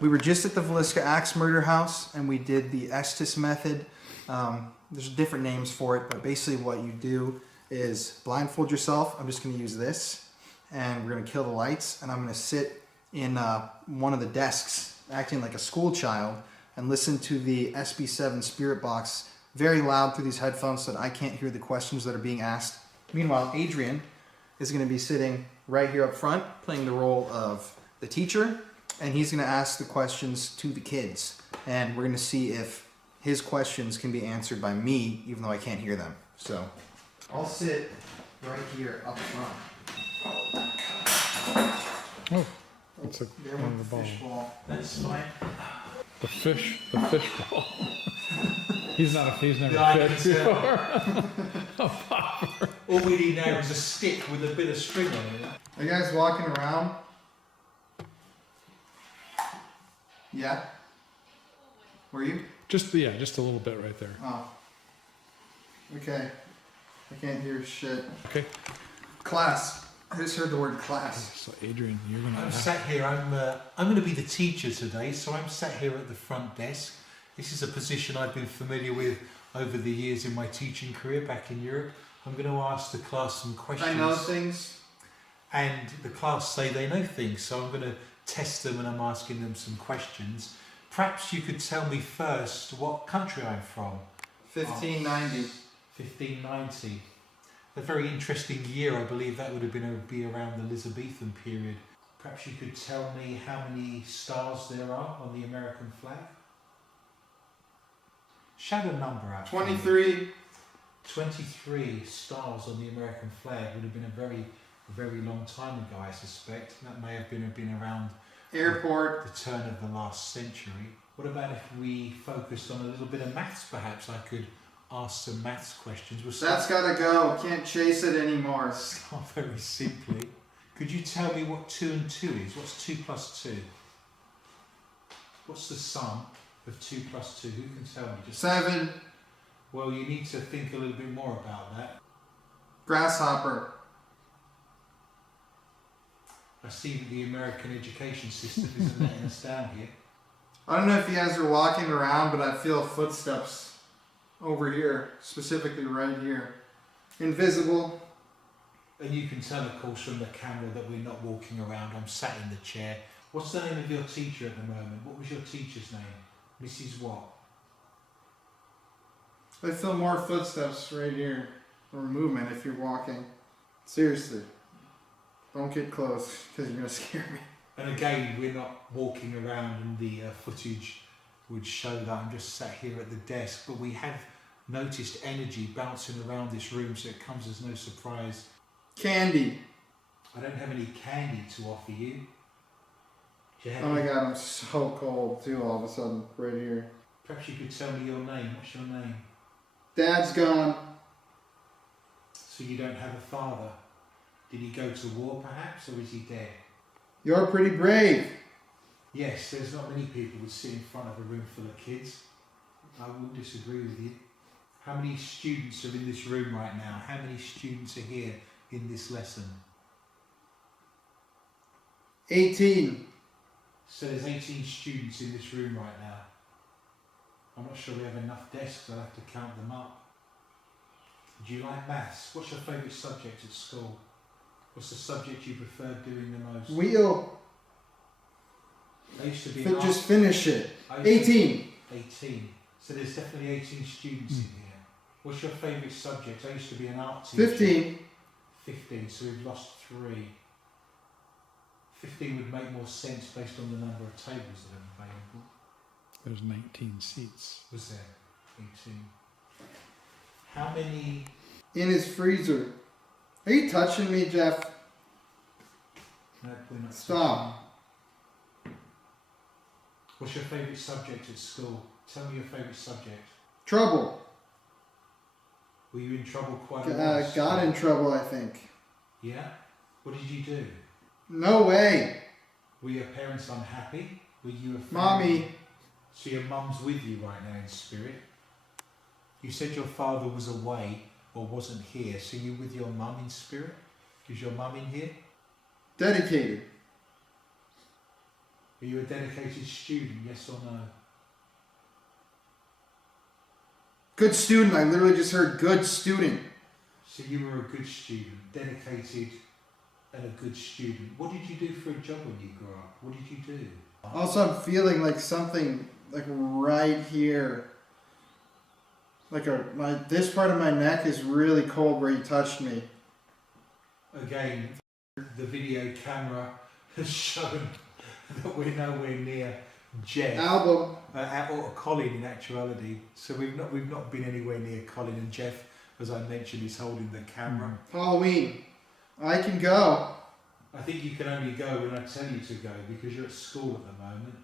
we were just at the Villisca Axe Murder House and we did the Estes method. There's different names for it, but basically what you do is blindfold yourself. I'm just going to use this, and we're going to kill the lights, and I'm going to sit in one of the desks acting like a school child and listen to the SB7 spirit box very loud through these headphones so that I can't hear the questions that are being asked. Meanwhile, Adrian is going to be sitting right here up front playing the role of the teacher, and he's going to ask the questions to the kids, and we're going to see if his questions can be answered by me, even though I can't hear them. So I'll sit right here up front. Oh, it's a There one went of the the fish ball. ball. That's fine. The fish ball. He's never Yeah, I fished can before. All we need now is a stick with a bit of string on it. Are you guys walking around? Yeah? Were you? Just a little bit right there. Oh. Okay. I can't hear shit. Okay. Class. I just heard the word class. So Adrian, you're gonna. I'm sat here, I'm going to be the teacher today, so I'm sat here at the front desk. This is a position I've been familiar with over the years in my teaching career back in Europe. I'm going to ask the class some questions. I know things. And the class say they know things, so I'm going to test them and I'm asking them some questions. Perhaps you could tell me first what country I'm from. 1590. 1590. A very interesting year, I believe that would have be around the Elizabethan period. Perhaps you could tell me how many stars there are on the American flag? Shout a number out. 23. 23 stars on the American flag would have been a very, very long time ago, I suspect. That may have been around Airport. the turn of the last century. What about if we focused on a little bit of maths, perhaps? I could ask some maths questions. We'll That's gotta go. Can't chase it anymore. start very simply. Could you tell me what 2 and 2 is? What's 2 plus 2? What's the sum of 2 plus 2? Who can tell me? 7. Well, you need to think a little bit more about that. Grasshopper. I see that the American education system isn't letting us down here. I don't know if you guys are walking around, but I feel footsteps over here, specifically right here. Invisible. And you can tell, of course, from the camera that we're not walking around. I'm sat in the chair. What's the name of your teacher at the moment? What was your teacher's name? Mrs. what? I feel more footsteps right here, or movement if you're walking. Seriously. Don't get close, because you're going to scare me. And again, we're not walking around and the footage would show that. I'm just sat here at the desk, but we have noticed energy bouncing around this room, so it comes as no surprise. Candy. I don't have any candy to offer you. Do you have Oh my any? god, I'm so cold too all of a sudden, right here. Perhaps you could tell me your name. What's your name? Dad's gone. So you don't have a father. Did he go to war perhaps, or is he dead? You're pretty brave. Yes, there's not many people who sit in front of a room full of kids. I wouldn't disagree with you. How many students are in this room right now? How many students are here in this lesson? 18. So there's 18 students in this room right now. I'm not sure we have enough desks, I'll have to count them up. Do you like maths? What's your favourite subject at school? What's the subject you prefer doing the most? Wheel. I used to be Just finish it. I used to- 18. 18. So there's definitely 18 students in here. What's your favourite subject? I used to be an art teacher. 15. 15, so we've lost 3. 15 would make more sense based on the number of tables that are available. There's 19 seats. Was there 18? How many? In his freezer. Are you touching me, Jeff? No, we're not. Stop. What's your favourite subject at school? Tell me your favourite subject. Trouble. Were you in trouble quite a lot? Got in trouble, I think. Yeah? What did you do? No way. Were your parents unhappy? Were you a family? Mommy. So your mum's with you right now in spirit. You said your father was away or wasn't here, so you with your mum in spirit? Is your mum in here? Dedicated. Are you a dedicated student, yes or no? Good student. I literally just heard good student. So you were a good student, dedicated and a good student. What did you do for a job when you grew up? What did you do? Also, I'm feeling like something like right here. Like this part of my neck is really cold where you touched me. Again, the video camera has shown that we're nowhere near Jeff. Album. Or Colin in actuality. So we've not been anywhere near Colin, and Jeff, as I mentioned, is holding the camera. Halloween. I can go. I think you can only go when I tell you to go because you're at school at the moment.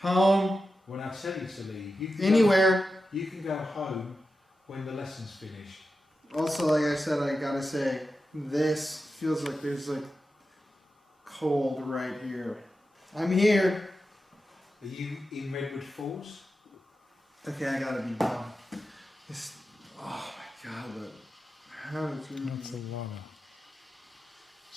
Home. When I tell you to leave, you can Anywhere. you can go home when the lesson's finished. Also, like I said, I gotta say, this feels like there's like cold right here. I'm here. Are you in Redwood Falls? Okay, I gotta be done. This, oh my god, but how is it? That's a lot of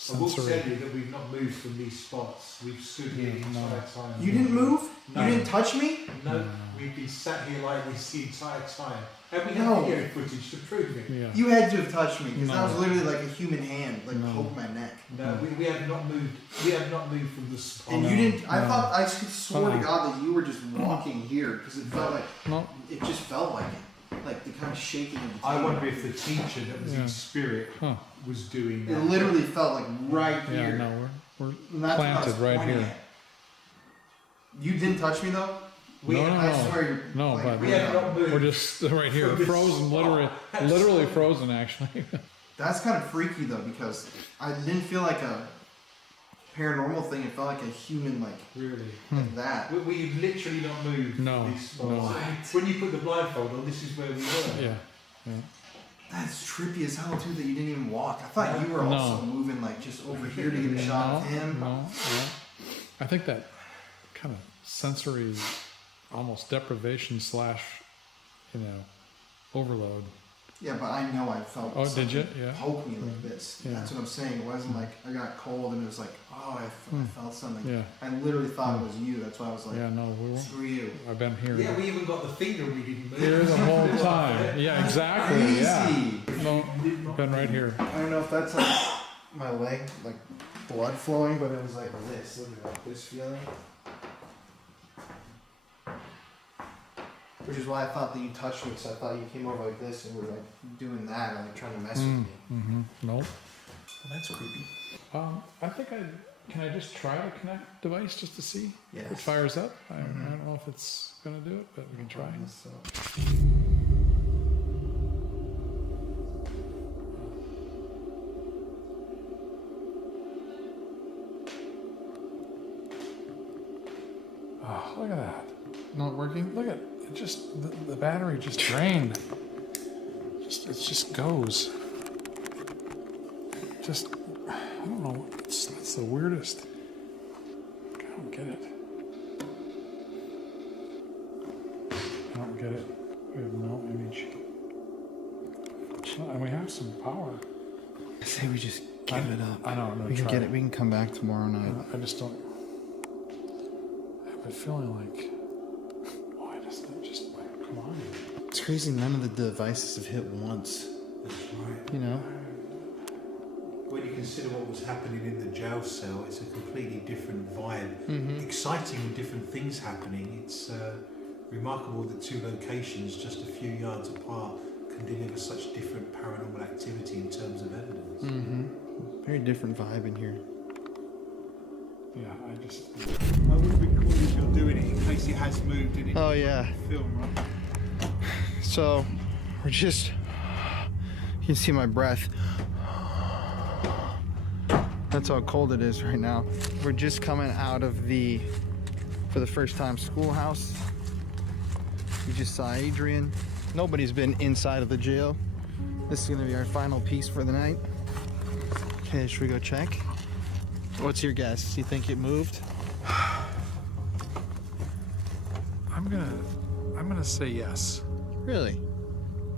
I will sensory. tell you that we've not moved from these spots. We've stood here the entire time. You didn't move? No. You didn't touch me? No, we've been sat here like this the entire time. And we No. have video footage to prove it. Yeah. You had to have touched me because that No. was literally like a human hand, like No. poke my neck. No, we have not moved. We have not moved from the spot. And no, you didn't. I no. thought I swore to No. God that you were just walking here because it felt like No. it just felt like it, like the kind of shaking of the I table. wonder if the teacher that was Yeah. in spirit Huh. was doing It that. literally felt like right Yeah, here. no, we're And that's what I planted was right pointing here. at. You didn't touch me though. We, No, no, I swear you're. No, like, but we have not moved. we're just right here, from this frozen, spot. literally frozen, actually. That's kind of freaky though because I didn't feel like a paranormal thing. It felt like a human, Really. like that. We literally not moved No, from these spots. no. When you put the blindfold on, this is where we were. Yeah, yeah. That's trippy as hell too that you didn't even walk. I thought you were No. also moving like just over here to get a shot of him. No, yeah. I think that kind of sensory, almost deprivation / overload. Yeah, but I know I felt. Oh, did you? something Yeah. Poke me like this. Yeah. That's what I'm saying. It wasn't like I got cold and it was like, oh, I felt something. Yeah, I literally thought it was you. That's why I was like, yeah. No, screw you. I've been here. Yeah, we even got the finger we didn't move. Here the whole time. Yeah, exactly. Yeah. Easy. No, been right here. I don't know if that's like my leg, like blood flowing, but it was like this. Look at that, this feeling. Which is why I thought that you touched me, so I thought you came over like this and were like doing that, and like trying to mess with me. Mm-hmm. Nope. Well, that's creepy. I think can I just try the connect device just to see if it Yes. fires up? I don't know if it's gonna do it, but we can try. So. Oh, look at that. Not working? Look at it, just the battery just drained. It just goes. Just I don't know. That's the weirdest. I don't get it. I don't get it. We have no image. And we have some power. I say we just give it up. I don't know. We can get it. We can come back tomorrow night. I just don't. but feeling like, why doesn't it just like come on? It's crazy. None of the devices have hit once. That's right. You know. When you consider what was happening in the jail cell, it's a completely different vibe. Exciting and different things happening. It's remarkable that two locations just a few yards apart can deliver such different paranormal activity in terms of evidence. Very different vibe in here. Yeah, I just. I would record if you're doing it in case it has moved in it. Oh yeah. Film, right? So we're just. You can see my breath. That's how cold it is right now. We're just coming out of for the first time, schoolhouse. We just saw Adrian. Nobody's been inside of the jail. This is gonna be our final piece for the night. Okay, should we go check? What's your guess? You think it moved? I'm gonna say yes. Really?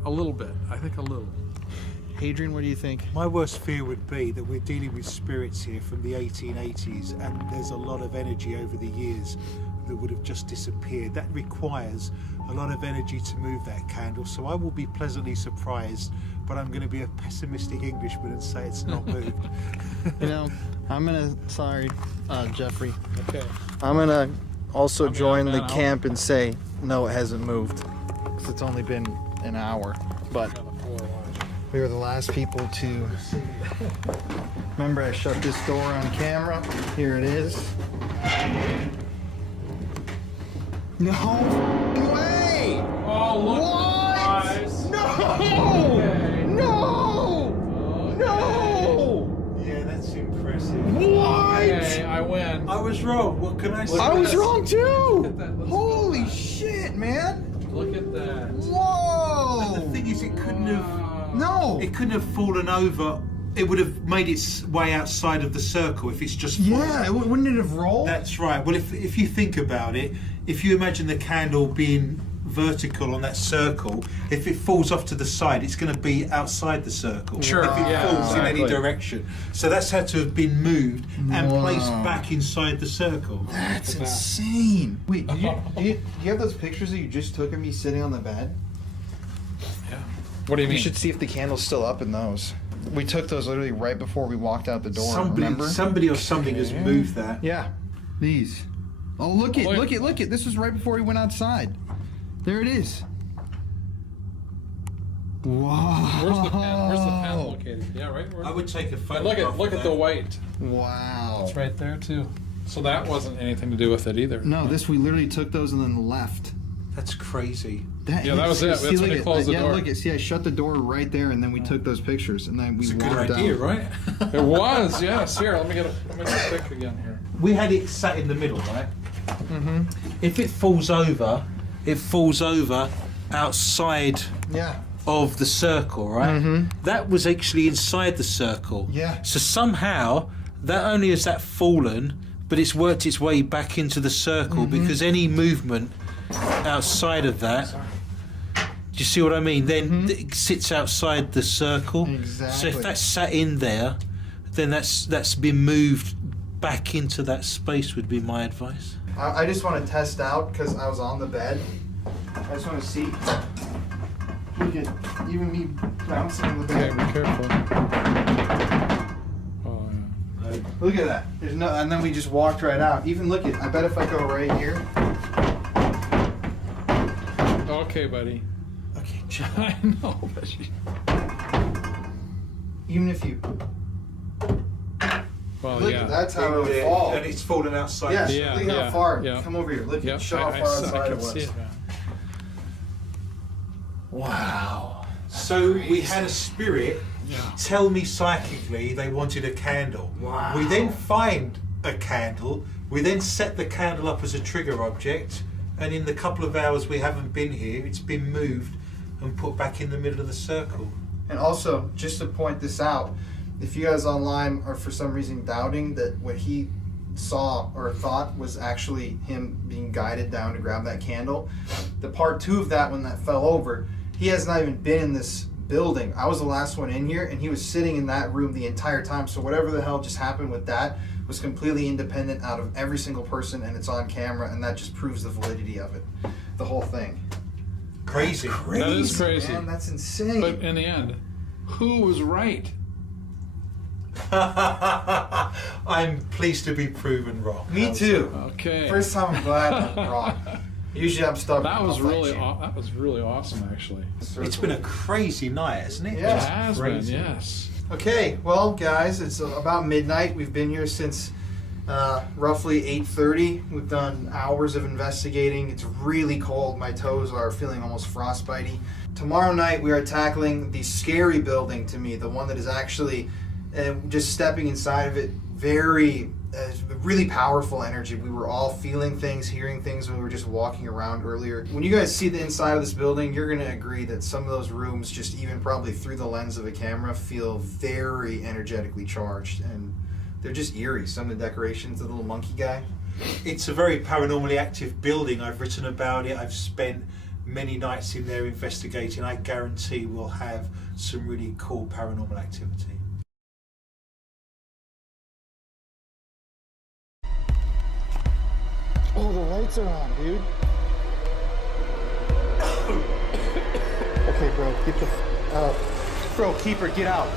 A little bit. I think a little. Adrian, what do you think? My worst fear would be that we're dealing with spirits here from the 1880s, and there's a lot of energy over the years that would have just disappeared. That requires a lot of energy to move that candle, so I will be pleasantly surprised, but I'm going to be a pessimistic Englishman and say it's not moved. You know, sorry, Jeffrey. Okay. I'm gonna also join the man, camp and say, no, it hasn't moved. Because it's only been an hour. But we were the last people to... Remember, I shut this door on camera. Here it is. No way! Oh, look! What? Guys. No! Okay. No! No! Yeah, that's impressive. What? Okay, I win. I was wrong. What can I say? I was wrong Look too! at that. Let's Holy go. shit, man! Look at that. Whoa! The thing is, it couldn't have fallen over. It would have made its way outside of the circle if it's just fallen. Yeah, wouldn't it have rolled? That's right. Well, if you think about it, if you imagine the candle being vertical on that circle, if it falls off to the side, it's going to be outside the circle. Sure, If it yeah, falls in any exactly. direction. So that's had to have been moved and Wow. placed back inside the circle. That's insane. Wait, do you have those pictures that you just took of me sitting on the bed? Yeah. What do you You mean? should see if the candle's still up in those. We took those literally right before we walked out the door. Remember? Somebody or something has moved that. Yeah. These. Oh, look it! Look it! This was right before we went outside. There it is. Wow. Where's the pen? Where's the pen located? Yeah, right. I would take a photo. Look at the white. Wow. It's right there too. So that wasn't anything to do with it either. No, we literally took those and then left. That's crazy. Yeah, that was it. That's when you closed the door. Yeah, look it. See, I shut the door right there, and then we took those pictures, and then we It's a walked good idea, out. right? It was, yes. Here, let me get a pic again here. We had it sat in the middle, right? Mm-hmm. If it falls over outside Yeah. of the circle, right? Mm-hmm. That was actually inside the circle. Yeah. So somehow, not only has that fallen, but it's worked its way back into the circle Mm-hmm. because any movement outside of that, do you see what I mean? Then it sits outside the circle. So Exactly. if that's sat in there, then that's been moved back into that space would be my advice. I just want to test out because I was on the bed. I just want to see. Look at even me bouncing in the Okay, bed. be careful. Oh, yeah. Look at that. There's no, and then we just walked right out. Even look at. I bet if I go right here. Okay, buddy. Okay. I know, but Even if you well, look, yeah. that's how it would fall. And it's fallen outside. Yes. Yeah, Look how yeah, far. yeah. Come over here. Look. Yep, Show how far outside can it was. see it, man. Wow. So we had a spirit tell me psychically they wanted a candle. Wow. We then find a candle. We then set the candle up as a trigger object. And in the couple of hours we haven't been here, it's been moved and put back in the middle of the circle. And also, just to point this out, if you guys online are for some reason doubting that what he saw or thought was actually him being guided down to grab that candle, the part 2 of that when that fell over, he has not even been in this building. I was the last one in here, and he was sitting in that room the entire time. So whatever the hell just happened with that was completely independent out of every single person, and it's on camera, and that just proves the validity of it. The whole thing. Crazy. That is crazy. Man, that's insane. But in the end, who was right? I'm pleased to be proven wrong. Me too. Okay. First time I'm glad I'm wrong. Usually I'm stuck. That was really awesome, actually. It's been a crazy night, hasn't it? Yeah. It has been, Crazy. yes. Okay, well, guys, it's about midnight. We've been here since roughly 8:30. We've done hours of investigating. It's really cold. My toes are feeling almost frostbitey. Tomorrow night, we are tackling the scary building to me, the one that is actually just stepping inside of it. Really powerful energy. We were all feeling things, hearing things when we were just walking around earlier. When you guys see the inside of this building, you're going to agree that some of those rooms, just even probably through the lens of a camera, feel very energetically charged, and they're just eerie. Some of the decorations, the little monkey guy. It's a very paranormally active building. I've written about it. I've spent many nights in there investigating. I guarantee we'll have some really cool paranormal activity. Oh, the lights are on, dude. Okay, bro, get the out. Bro, keeper, get out.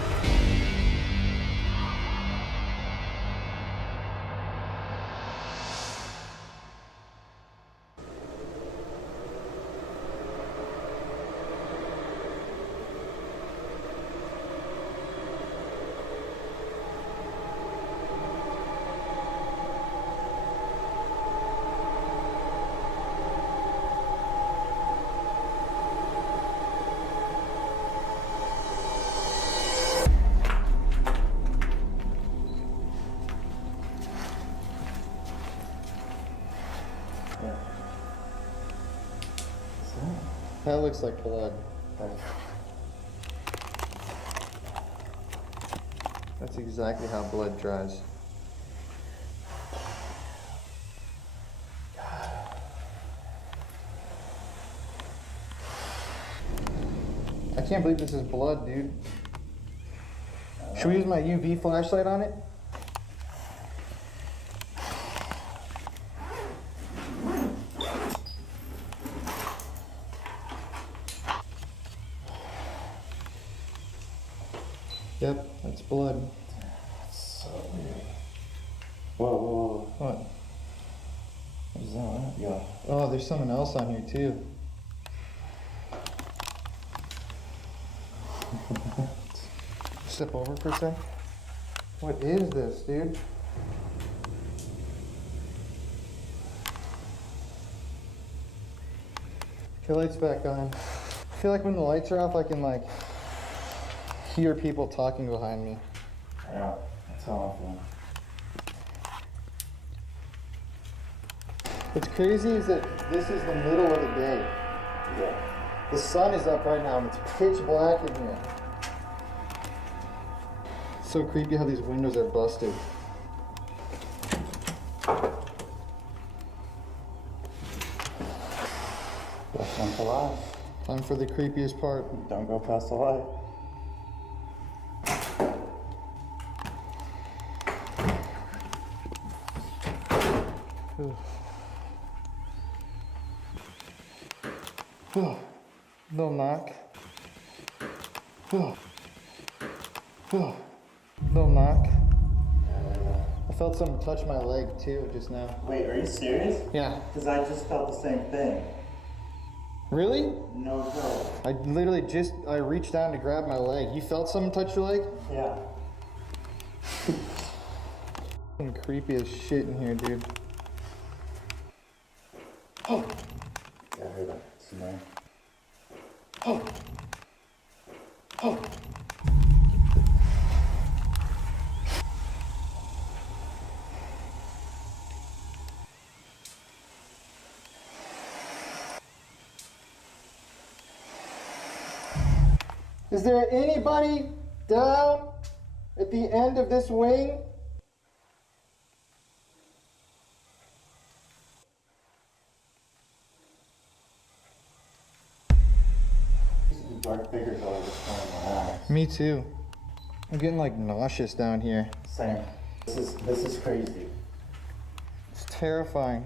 That looks like blood. That's exactly how blood dries. I can't believe this is blood, dude. Should we use my UV flashlight on it? Yep, that's blood. That's so weird. Whoa. What? What is that? Yeah. Oh, there's someone else on here too. Step over for a sec. What is this, dude? Your light's back on. I feel like when the lights are off, I can like hear people talking behind me. Yeah, that's how I feel. What's crazy is that this is the middle of the day. Yeah. The sun is up right now and it's pitch black in here. It's so creepy how these windows are busted. Just one to life. Time for the creepiest part. Don't go past the light. No knock. No knock. I felt something touch my leg too just now. Wait, are you serious? Yeah. Because I just felt the same thing. Really? No joke. I literally I reached down to grab my leg. You felt something touch your leg? Yeah. Fucking creepy as shit in here, dude. Oh. Yeah, I heard that. It's annoying. Oh. Is there anybody down at the end of this wing? These dark figures all just going in my eyes. Me too. I'm getting like nauseous down here. Same. This is crazy. It's terrifying.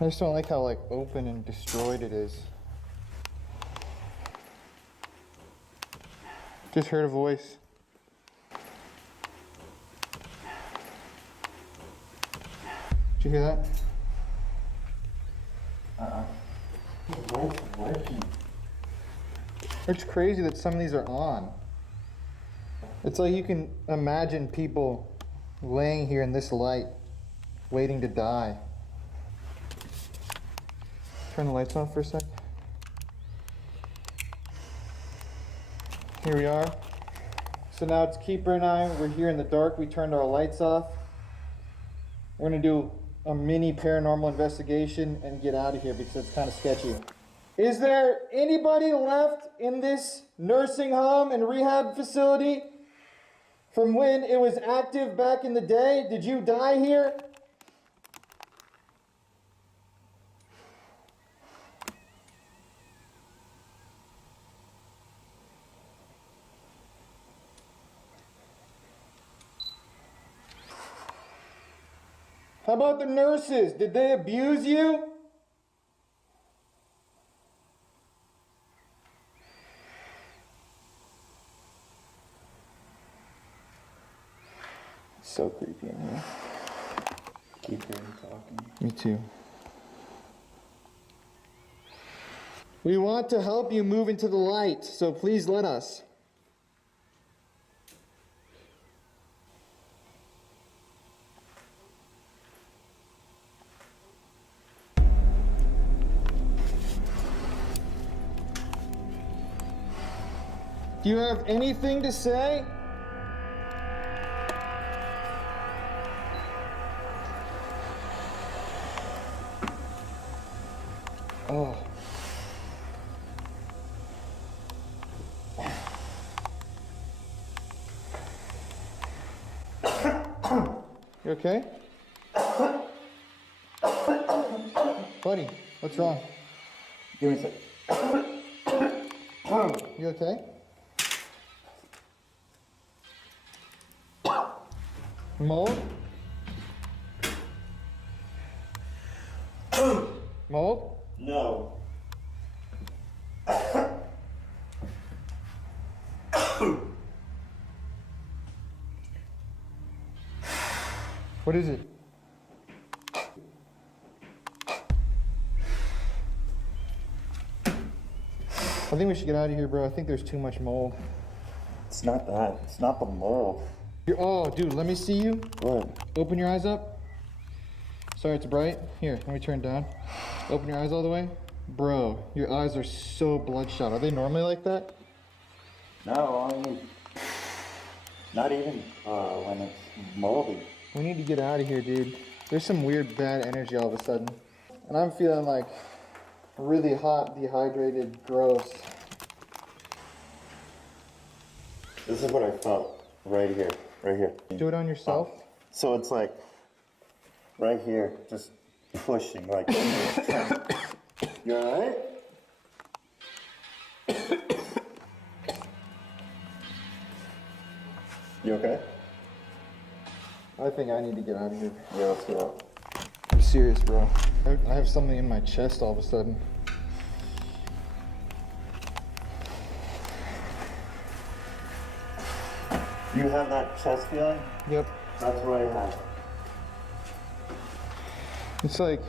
I just don't like how like open and destroyed it is. Just heard a voice. Did you hear that? It's crazy that some of these are on. It's like you can imagine people laying here in this light, waiting to die. Turn the lights off for a sec. Here we are. So now it's Keeper and I. We're here in the dark. We turned our lights off. We're gonna do a mini paranormal investigation and get out of here because it's kind of sketchy. Is there anybody left in this nursing home and rehab facility from when it was active back in the day? Did you die here? How about the nurses? Did they abuse you? So creepy in here. Keep hearing talking. Me too. We want to help you move into the light, so please let us. Do you have anything to say? Oh. You okay? Buddy, what's wrong? Give me a sec. You okay? Mold? Mold? No. What is it? I think we should get out of here, bro. I think there's too much mold. It's not that. It's not the mold. Oh, dude, let me see you. What? Open your eyes up. Sorry, it's bright. Here, let me turn it down. Open your eyes all the way. Bro, your eyes are so bloodshot. Are they normally like that? No, I mean, not even when it's moldy. We need to get out of here, dude. There's some weird bad energy all of a sudden. And I'm feeling like really hot, dehydrated, gross. This is what I felt right here, right here. Do it on yourself. So it's like right here, just pushing, like. You alright? You okay? I think I need to get out of here. Yeah, let's get out. I'm serious, bro. I have something in my chest all of a sudden. You have that chest feeling? Yep. That's what I have. It's like,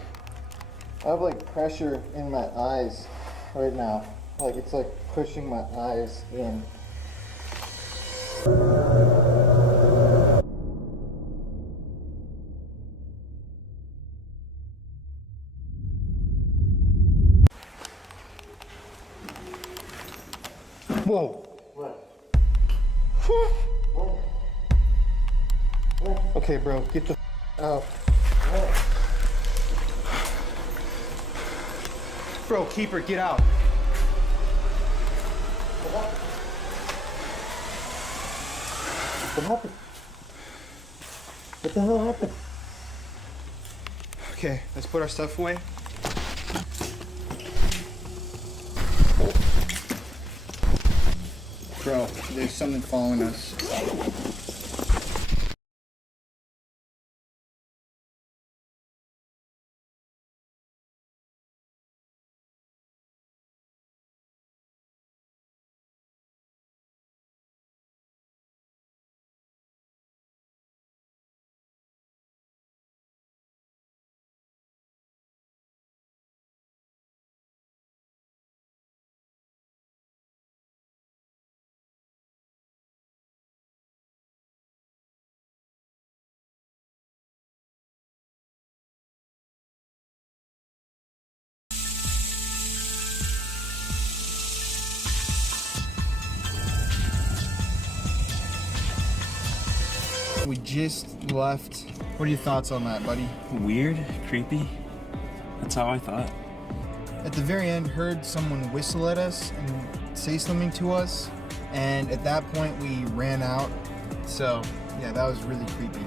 I have like pressure in my eyes right now. Like it's like pushing my eyes in. Whoa. What? Okay, bro, get the out. Bro, Keeper, get out. What happened? What the hell happened? Okay, let's put our stuff away. Bro, there's something following us. We just left. What are your thoughts on that, buddy? Weird, creepy. That's how I thought. At the very end, heard someone whistle at us and say something to us, and at that point we ran out. So yeah, that was really creepy.